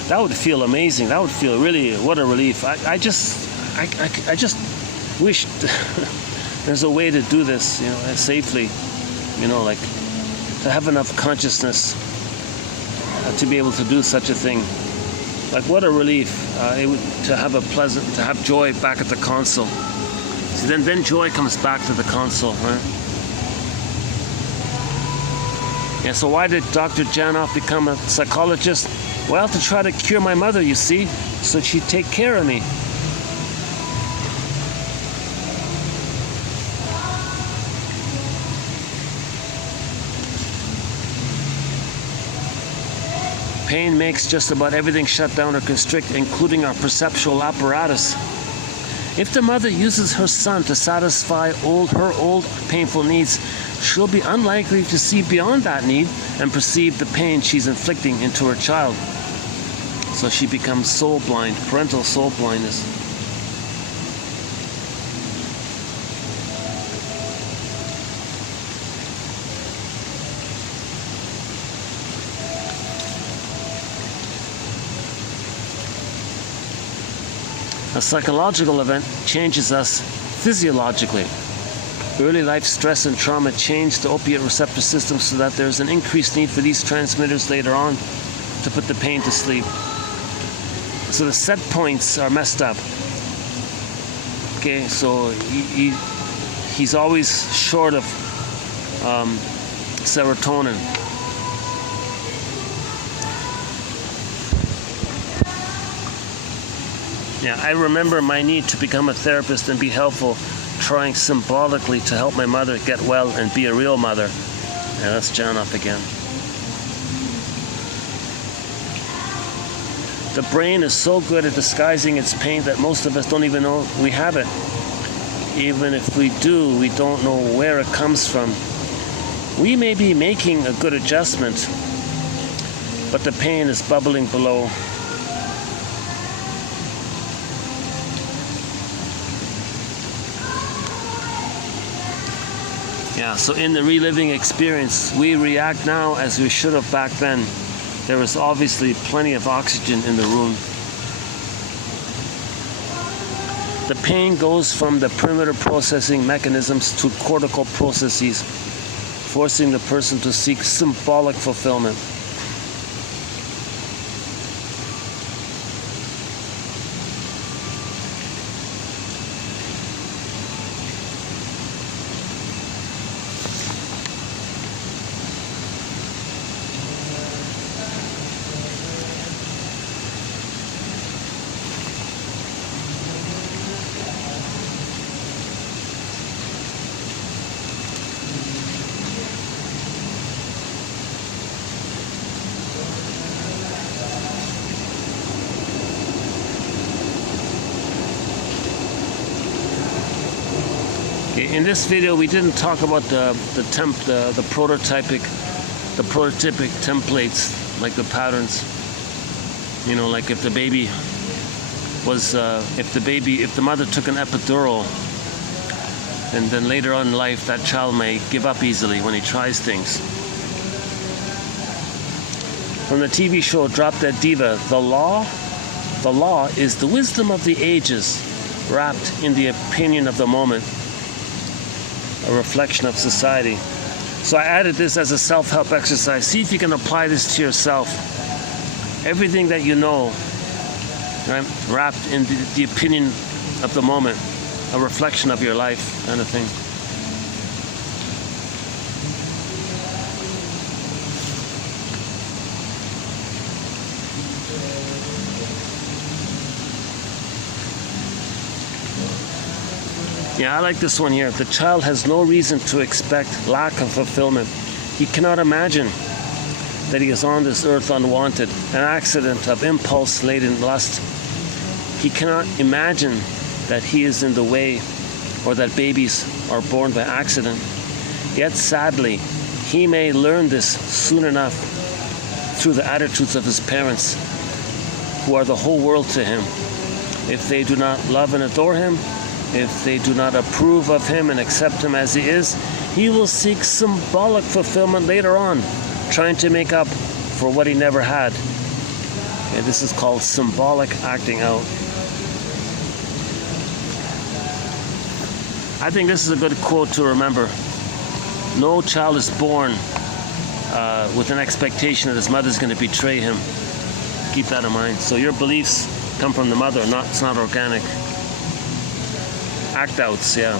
That would feel amazing. That would feel really, what a relief. I just wish there's a way to do this, you know, safely. You know, like to have enough consciousness to be able to do such a thing. Like what a relief to have joy back at the console. See, then joy comes back to the console, right? Yeah, so why did Dr. Janoff become a psychologist? Well, to try to cure my mother, you see, so she'd take care of me. Pain makes just about everything shut down or constrict, including our perceptual apparatus. If the mother uses her son to satisfy her old painful needs, she'll be unlikely to see beyond that need and perceive the pain she's inflicting into her child. So she becomes soul blind, parental soul blindness. A psychological event changes us physiologically. Early life stress and trauma change the opiate receptor system so that there's an increased need for these transmitters later on to put the pain to sleep. So the set points are messed up. Okay, so he's always short of serotonin. Yeah, I remember my need to become a therapist and be helpful, trying symbolically to help my mother get well and be a real mother. Yeah, that's John up again. The brain is so good at disguising its pain that most of us don't even know we have it. Even if we do, we don't know where it comes from. We may be making a good adjustment, but the pain is bubbling below. Yeah, so in the reliving experience, we react now as we should have back then. There was obviously plenty of oxygen in the room. The pain goes from the primitive processing mechanisms to cortical processes, forcing the person to seek symbolic fulfillment. In this video, we didn't talk about the prototypic templates, like the patterns. You know, like if the baby was, if the mother took an epidural, and then later on in life, that child may give up easily when he tries things. From the TV show Drop Dead Diva, the law is the wisdom of the ages, wrapped in the opinion of the moment. A reflection of society. So I added this as a self-help exercise. See if you can apply this to yourself. Everything that you know, right, wrapped in the opinion of the moment, a reflection of your life, kind of thing. Yeah, I like this one here. The child has no reason to expect lack of fulfillment. He cannot imagine that he is on this earth unwanted, an accident of impulse-laden lust. He cannot imagine that he is in the way or that babies are born by accident. Yet sadly, he may learn this soon enough through the attitudes of his parents, who are the whole world to him. If they do not love and adore him, if they do not approve of him and accept him as he is, he will seek symbolic fulfillment later on, trying to make up for what he never had. And this is called symbolic acting out. I think this is a good quote to remember. No child is born with an expectation that his mother's going to betray him. Keep that in mind. So your beliefs come from the mother, it's not organic. Act outs, yeah.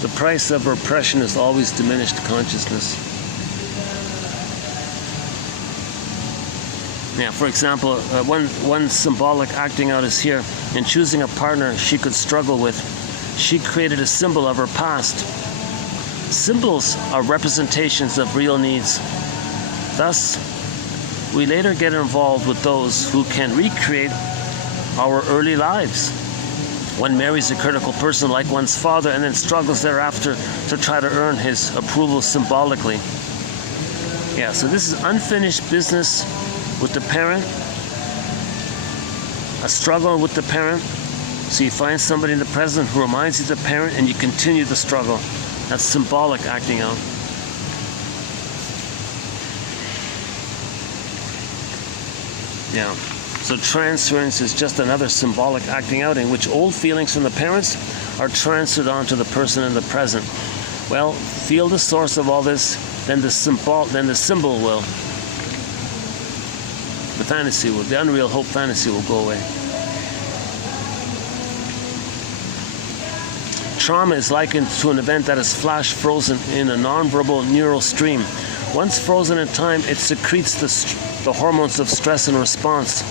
The price of repression is always diminished consciousness. Yeah, for example, one symbolic acting out is here. In choosing a partner she could struggle with, she created a symbol of her past. Symbols are representations of real needs. Thus, we later get involved with those who can recreate our early lives. One marries a critical person like one's father and then struggles thereafter to try to earn his approval symbolically. Yeah, so this is unfinished business with the parent, a struggle with the parent. So you find somebody in the present who reminds you of the parent and you continue the struggle. That's symbolic acting out. Yeah. So transference is just another symbolic acting out in which old feelings from the parents are transferred onto the person in the present. Well, feel the source of all this, then the symbol will, the unreal hope fantasy will go away. Trauma is likened to an event that is flash frozen in a non-verbal neural stream. Once frozen in time, it secretes the hormones of stress and response.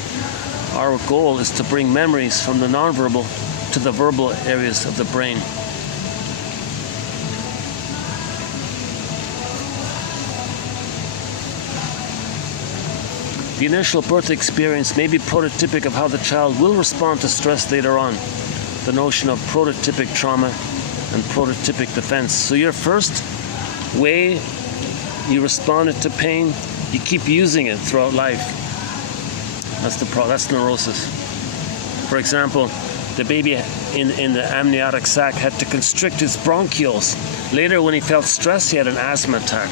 Our goal is to bring memories from the non-verbal to the verbal areas of the brain. The initial birth experience may be prototypic of how the child will respond to stress later on. The notion of prototypic trauma and prototypic defense. So your first way you responded to pain, you keep using it throughout life. That's neurosis. For example, the baby in the amniotic sac had to constrict his bronchioles. Later, when he felt stress, he had an asthma attack.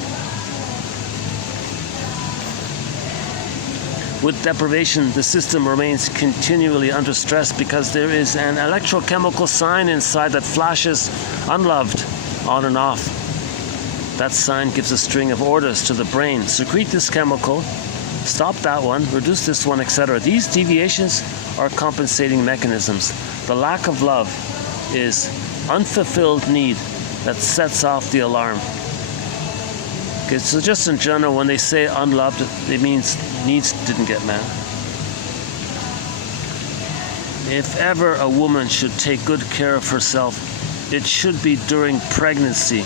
With deprivation, the system remains continually under stress because there is an electrochemical sign inside that flashes unloved on and off. That sign gives a string of orders to the brain. Secrete this chemical, stop that one, reduce this one, etc. These deviations are compensating mechanisms. The lack of love is unfulfilled need that sets off the alarm. Okay, so just in general, when they say unloved, it means needs didn't get met. If ever a woman should take good care of herself, it should be during pregnancy.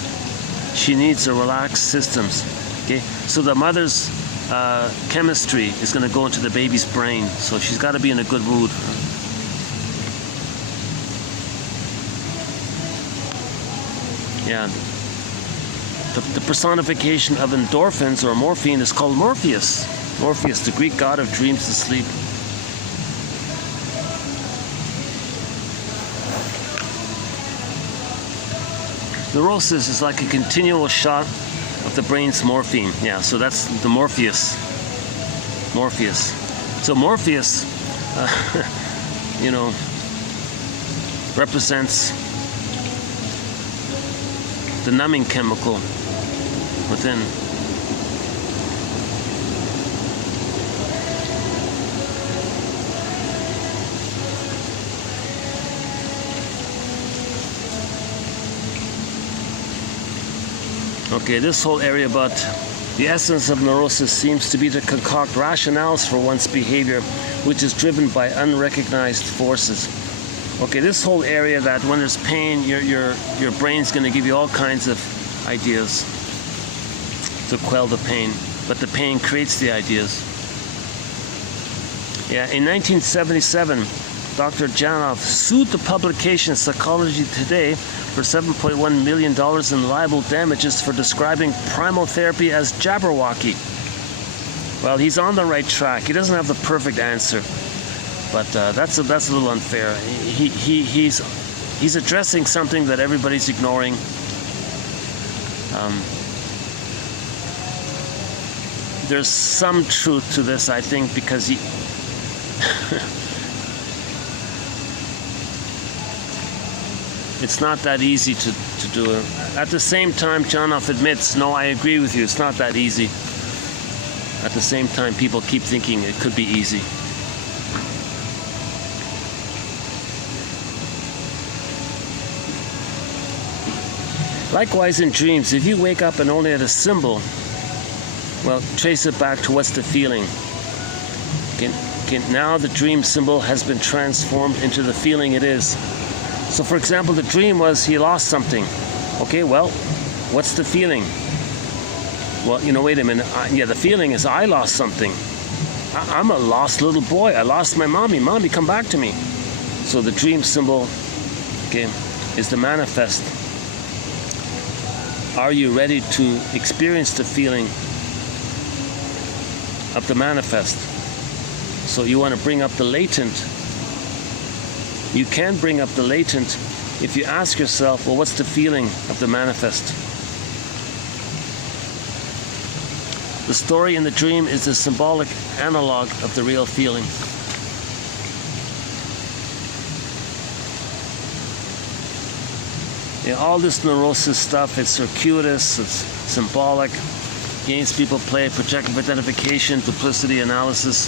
She needs a relaxed systems. Okay, so the mother's chemistry is going to go into the baby's brain, so she's got to be in a good mood. Yeah. The personification of endorphins or morphine is called Morpheus. Morpheus, the Greek god of dreams and sleep. Neurosis is like a continual shot of the brain's morphine. Yeah, so that's the Morpheus. Morpheus. So Morpheus, represents the numbing chemical within. Okay, this whole area about the essence of neurosis seems to be to concoct rationales for one's behavior, which is driven by unrecognized forces. Okay, this whole area that when there's pain, your brain's going to give you all kinds of ideas to quell the pain, but the pain creates the ideas. Yeah, in 1977, Dr. Janov sued the publication Psychology Today for $7.1 million in libel damages for describing primal therapy as Jabberwocky. Well, he's on the right track. He doesn't have the perfect answer, but that's a little unfair. He's addressing something that everybody's ignoring. There's some truth to this, I think, because he it's not that easy to do it. At the same time, Janov admits, no, I agree with you, it's not that easy. At the same time, people keep thinking it could be easy. Likewise in dreams, if you wake up and only had a symbol, well, trace it back to what's the feeling. Now the dream symbol has been transformed into the feeling it is. So for example, the dream was he lost something. Okay, well, what's the feeling? Well, wait a minute. The feeling is I lost something. I'm a lost little boy. I lost my mommy. Mommy, come back to me. So the dream symbol, is the manifest. Are you ready to experience the feeling of the manifest? So you want to bring up the latent. You can bring up the latent if you ask yourself, well, what's the feeling of the manifest? The story in the dream is the symbolic analog of the real feeling. Yeah, all this neurosis stuff, it's circuitous, it's symbolic. Games people play, projective identification, duplicity analysis.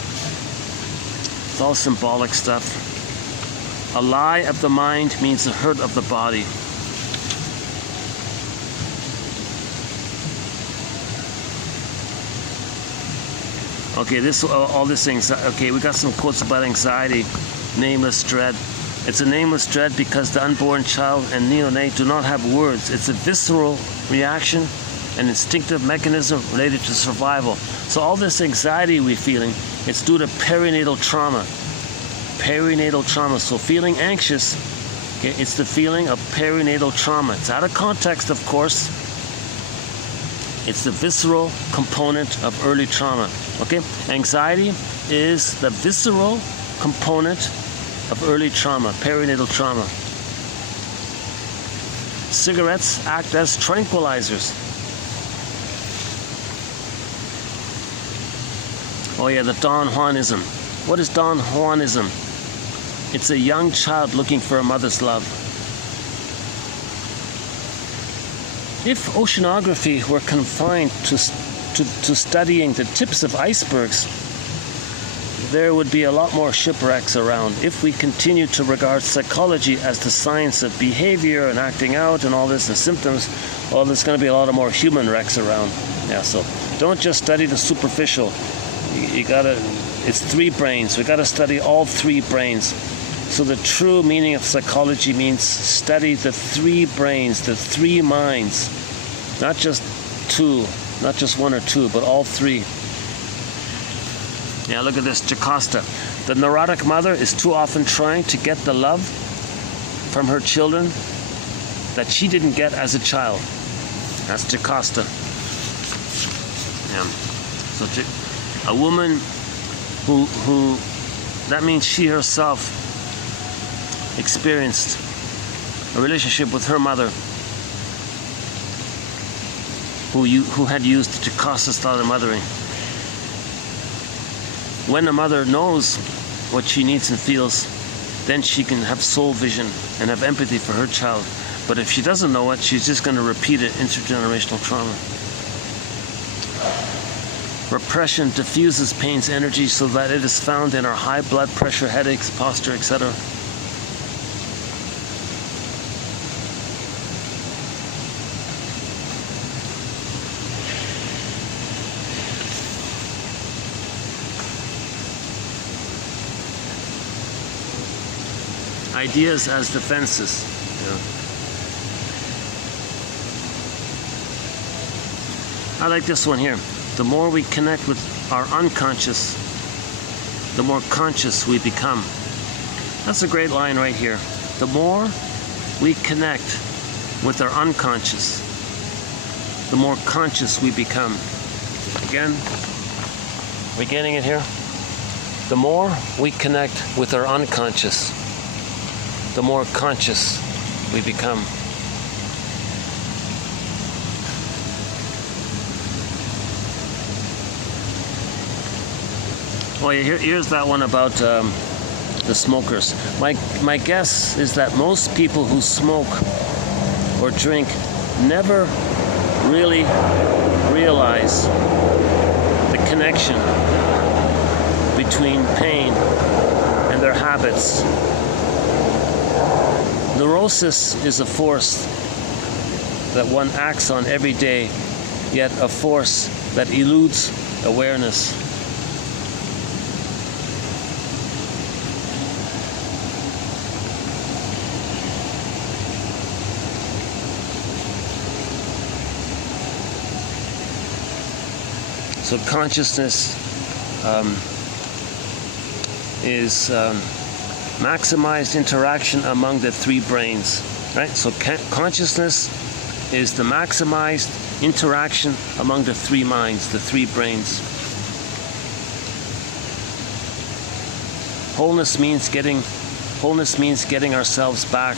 It's all symbolic stuff. A lie of the mind means a hurt of the body. Okay, all these things. Okay, we got some quotes about anxiety. Nameless dread. It's a nameless dread because the unborn child and neonate do not have words. It's a visceral reaction, an instinctive mechanism related to survival. So all this anxiety we're feeling, it's due to perinatal trauma. Perinatal trauma. So feeling anxious, okay, it's the feeling of perinatal trauma. It's out of context, of course. It's the visceral component of early trauma. Okay? Anxiety is the visceral component of early trauma, perinatal trauma. Cigarettes act as tranquilizers. Oh yeah, the Don Juanism. What is Don Juanism? It's a young child looking for a mother's love. If oceanography were confined to studying the tips of icebergs, there would be a lot more shipwrecks around. If we continue to regard psychology as the science of behavior and acting out and all this and symptoms, well, there's going to be a lot of more human wrecks around. Yeah, so don't just study the superficial. You gotta, it's three brains. We gotta study all three brains. So the true meaning of psychology means study the three brains, the three minds. Not just two, not just one or two, but all three. Yeah, look at this, Jocasta. The neurotic mother is too often trying to get the love from her children that she didn't get as a child. That's Jocasta. Yeah. So a woman who that means she herself experienced a relationship with her mother who had used the Jocasta style of mothering. When a mother knows what she needs and feels, then she can have soul vision and have empathy for her child. But if she doesn't know it, she's just going to repeat it, intergenerational trauma. Repression diffuses pain's energy so that it is found in our high blood pressure, headaches, posture, etc. Ideas as defenses. Yeah. I like this one here. The more we connect with our unconscious, the more conscious we become. That's a great line right here. The more we connect with our unconscious, the more conscious we become. Again, we getting it here? The more we connect with our unconscious, the more conscious we become. Well, here's that one about the smokers. My guess is that most people who smoke or drink never really realize the connection between pain and their habits. Neurosis is a force that one acts on every day, yet a force that eludes awareness. So consciousness is maximized interaction among the three brains, right? So consciousness is the maximized interaction among the three minds, the three brains. Wholeness means getting ourselves back.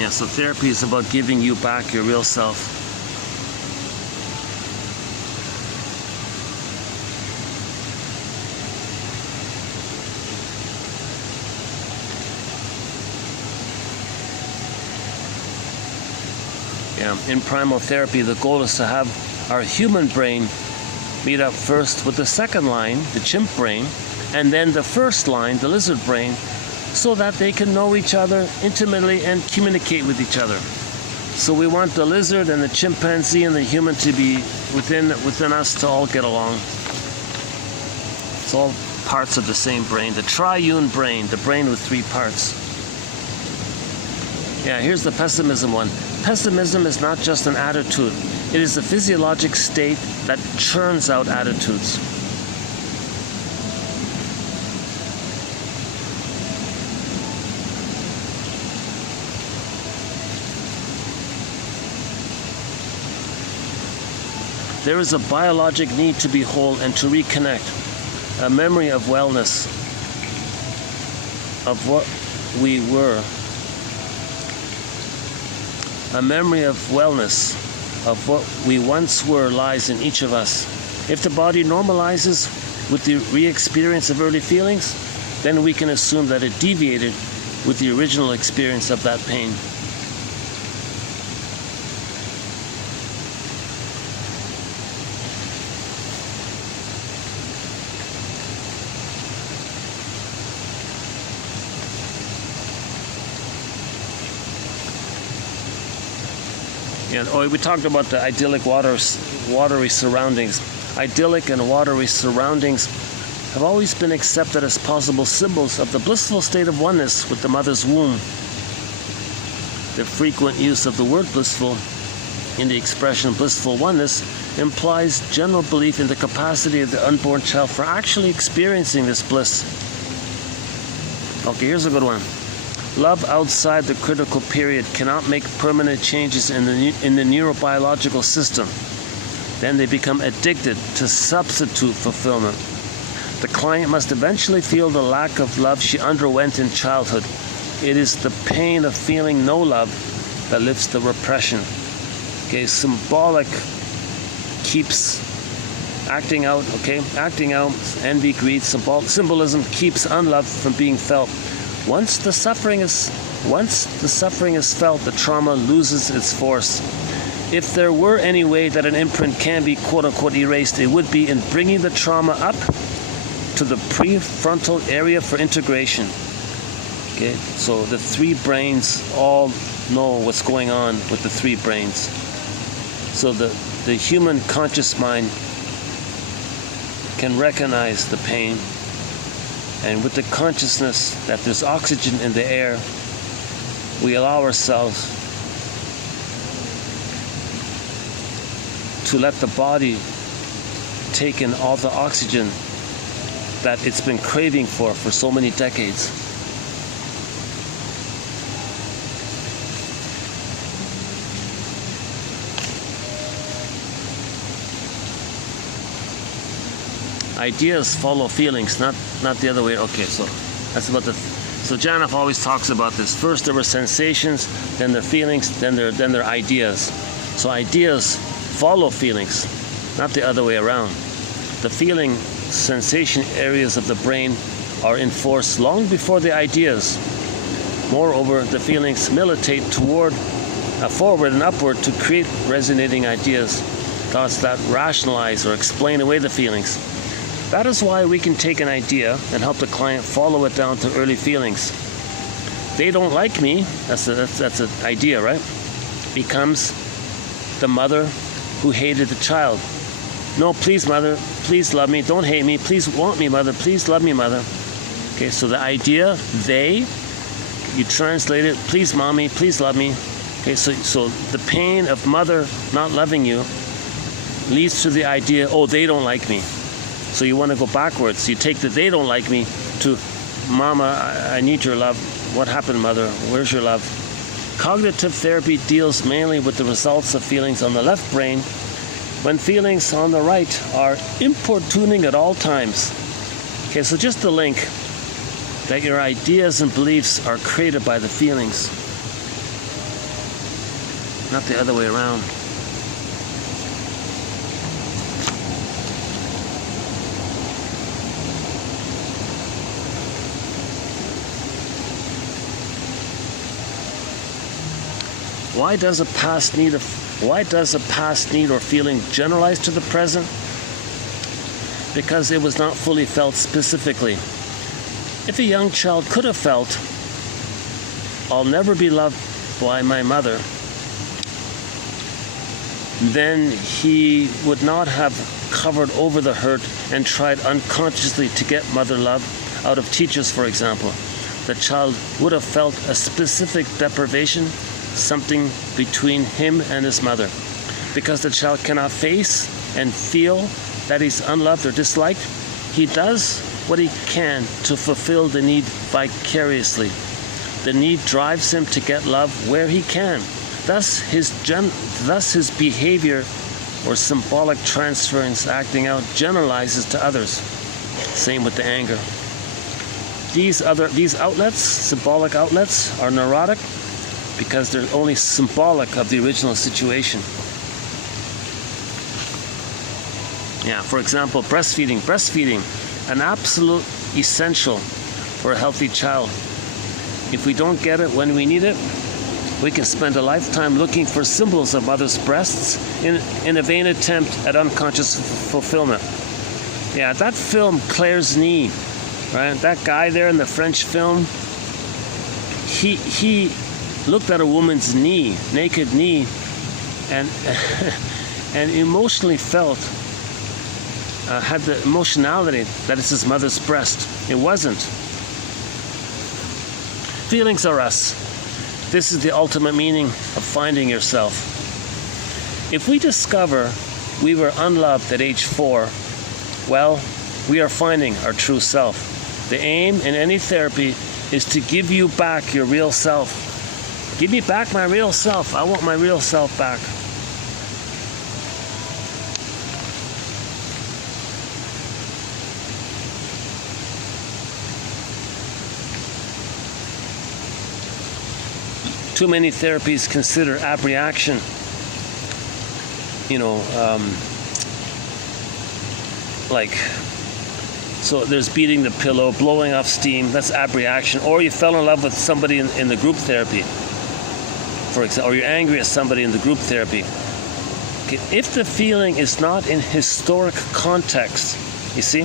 Yeah, so therapy is about giving you back your real self. Yeah, in primal therapy, the goal is to have our human brain meet up first with the second line, the chimp brain, and then the first line, the lizard brain, so that they can know each other intimately and communicate with each other. So we want the lizard and the chimpanzee and the human to be within us to all get along. It's all parts of the same brain, the triune brain, the brain with three parts. Yeah, here's the pessimism one. Pessimism is not just an attitude. It is a physiologic state that churns out attitudes. There is a biologic need to be whole and to reconnect, a memory of wellness, of what we were. A memory of wellness, of what we once were, lies in each of us. If the body normalizes with the re-experience of early feelings, then we can assume that it deviated with the original experience of that pain. Yeah, we talked about the idyllic watery surroundings. Idyllic and watery surroundings have always been accepted as possible symbols of the blissful state of oneness with the mother's womb. The frequent use of the word blissful in the expression blissful oneness implies general belief in the capacity of the unborn child for actually experiencing this bliss. Okay, here's a good one. Love outside the critical period cannot make permanent changes in the neurobiological system. Then they become addicted to substitute fulfillment. The client must eventually feel the lack of love she underwent in childhood. It is the pain of feeling no love that lifts the repression. Okay, symbolic keeps acting out, envy, greed, symbolism keeps unlove from being felt. Once the suffering is felt, the trauma loses its force. If there were any way that an imprint can be quote-unquote erased, it would be in bringing the trauma up to the prefrontal area for integration. Okay, so the three brains all know what's going on with the three brains. So the human conscious mind can recognize the pain. And with the consciousness that there's oxygen in the air, we allow ourselves to let the body take in all the oxygen that it's been craving for so many decades. Ideas follow feelings, not the other way. Okay, so that's about so Janov always talks about this. First there were sensations, then their feelings, then their ideas. So ideas follow feelings, not the other way around. The feeling sensation areas of the brain are in force long before the ideas. Moreover, the feelings militate forward and upward to create resonating ideas, thoughts that rationalize or explain away the feelings. That is why we can take an idea and help the client follow it down to early feelings. They don't like me, that's an idea, right? Becomes the mother who hated the child. No, please, mother, please love me, don't hate me, please want me, mother, please love me, mother. Okay, so the idea, you translate it, please, mommy, please love me. Okay, so the pain of mother not loving you leads to the idea, oh, they don't like me. So you want to go backwards. You take the they don't like me to mama, I need your love. What happened, mother? Where's your love? Cognitive therapy deals mainly with the results of feelings on the left brain when feelings on the right are importuning at all times. Okay, so just the link that your ideas and beliefs are created by the feelings. not the other way around. Why does a past need or feeling generalize to the present? Because it was not fully felt specifically. If a young child could have felt, "I'll never be loved by my mother," then he would not have covered over the hurt and tried unconsciously to get mother love out of teachers, for example. The child would have felt a specific deprivation, something between him and his mother. Because the child cannot face and feel that he's unloved or disliked, he does what he can to fulfill the need vicariously. The need drives him to get love where he can. Thus his behavior or symbolic transference acting out generalizes to others. Same with the anger. These outlets, symbolic outlets, are neurotic because they're only symbolic of the original situation. Yeah, for example, breastfeeding. Breastfeeding, an absolute essential for a healthy child. If we don't get it when we need it, we can spend a lifetime looking for symbols of mother's breasts in a vain attempt at unconscious fulfillment. Yeah, that film, Claire's Knee, right? That guy there in the French film, he looked at a woman's knee, naked knee, and and emotionally felt, had the emotionality that it's his mother's breast. It wasn't. Feelings are us. This is the ultimate meaning of finding yourself. If we discover we were unloved at age 4, well, we are finding our true self. The aim in any therapy is to give you back your real self. Give me back my real self. I want my real self back. Too many therapies consider abreaction, so there's beating the pillow, blowing off steam, that's abreaction. Or you fell in love with somebody in the group therapy, for example, or you're angry at somebody in the group therapy. Okay, if the feeling is not in historic context, you see,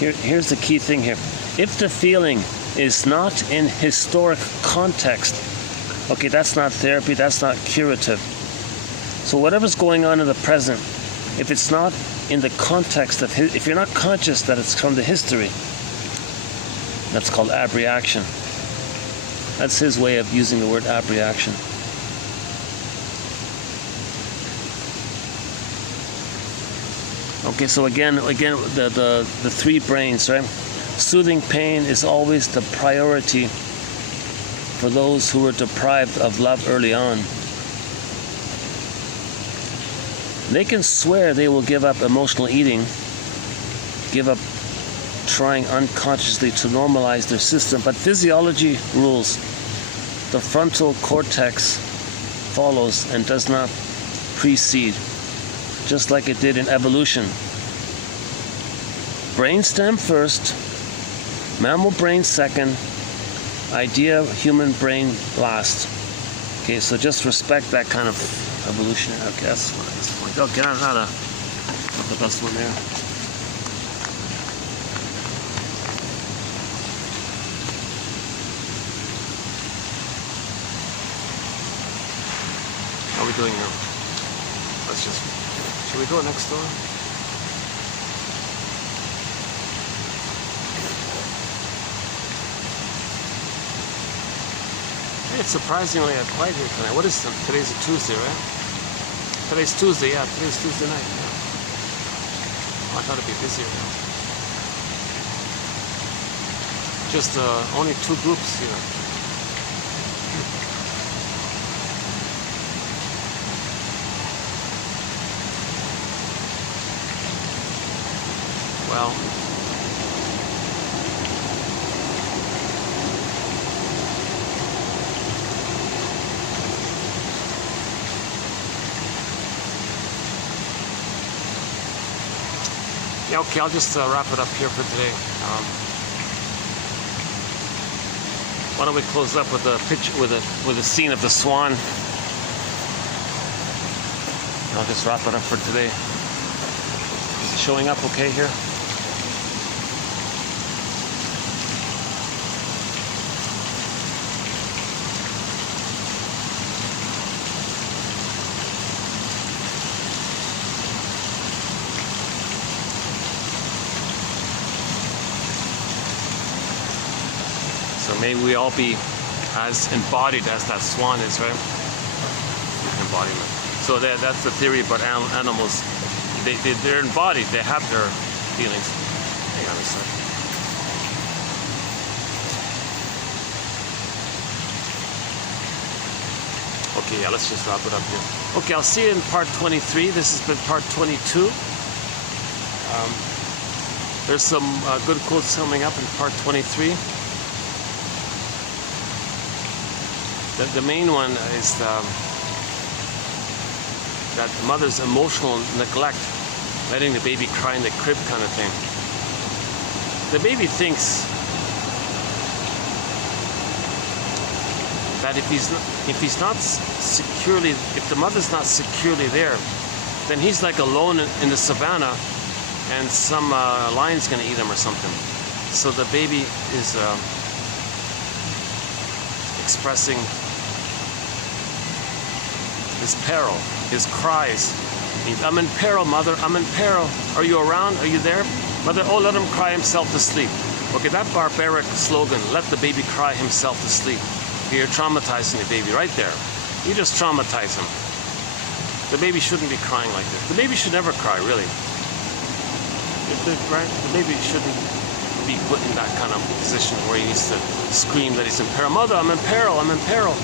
here's the key thing here. If the feeling is not in historic context, okay, that's not therapy, that's not curative. So whatever's going on in the present, if it's not in the context of, if you're not conscious that it's from the history, that's called abreaction. That's his way of using the word abreaction. Okay, so again, the three brains, right? Soothing pain is always the priority for those who were deprived of love early on. They can swear they will give up emotional eating, give up trying unconsciously to normalize their system, but physiology rules. The frontal cortex follows and does not precede, just like it did in evolution. Brainstem first, mammal brain second, idea human brain last. Okay, so just respect that kind of evolution. Okay, that's fine. Oh, get out of not the best one there. How are we doing here? Should we go next door? It's surprisingly quiet here tonight. What is today's a Tuesday, right? Today's Tuesday, yeah. Today's Tuesday night. Yeah. Oh, I thought it'd be busier now. Just only 2 groups here. Well, Yeah, okay, I'll just wrap it up here for today. Why don't we close up with a picture, with a scene of the swan? I'll just wrap it up for today. Is it showing up okay here? So may we all be as embodied as that swan is, right? Embodiment. So that's the theory about animals. They're embodied. They have their feelings. Hang on a sec. Okay, yeah, let's just wrap it up here. Okay, I'll see you in part 23. This has been part 22. There's some good quotes coming up in part 23. The main one is that the mother's emotional neglect, letting the baby cry in the crib kind of thing. The baby thinks that if the mother's not securely there, then he's like alone in the savannah, and some lion's gonna eat him or something. So the baby is expressing his peril, his cries. I'm in peril, mother, I'm in peril. Are you around? Are you there? Mother, oh, let him cry himself to sleep. Okay, that barbaric slogan, let the baby cry himself to sleep. You're traumatizing the baby right there. You just traumatize him. The baby shouldn't be crying like this. The baby should never cry, really. Right? The baby shouldn't be put in that kind of position where he needs to scream that he's in peril. Mother, I'm in peril, I'm in peril.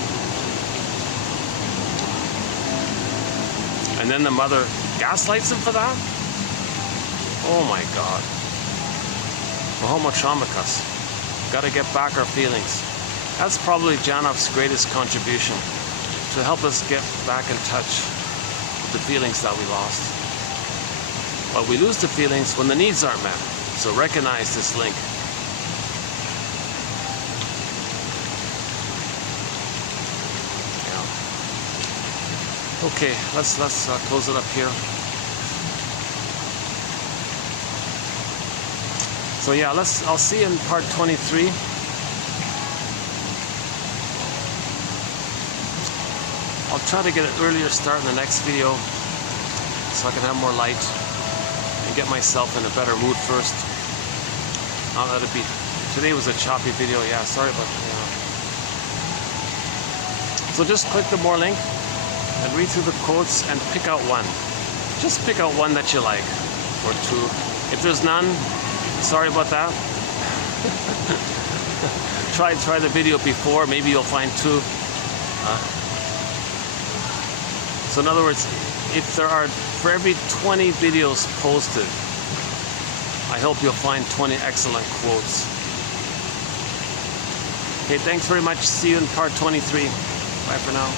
And then the mother gaslights him for that? Oh my God. Mahoma Traumakas. Gotta get back our feelings. That's probably Janov's greatest contribution, to help us get back in touch with the feelings that we lost. But we lose the feelings when the needs aren't met. So recognize this link. Okay, let's close it up here. So yeah, I'll see you in part 23. I'll try to get an earlier start in the next video so I can have more light and get myself in a better mood first. Now that'll be, today was a choppy video, yeah, sorry about that. Yeah. So just click the more link and read through the quotes and pick out one. Just pick out one that you like, or two. If there's none, sorry about that. try the video before, maybe you'll find two. So in other words, if there are, for every 20 videos posted, I hope you'll find 20 excellent quotes. Okay, thanks very much. See you in part 23. Bye for now.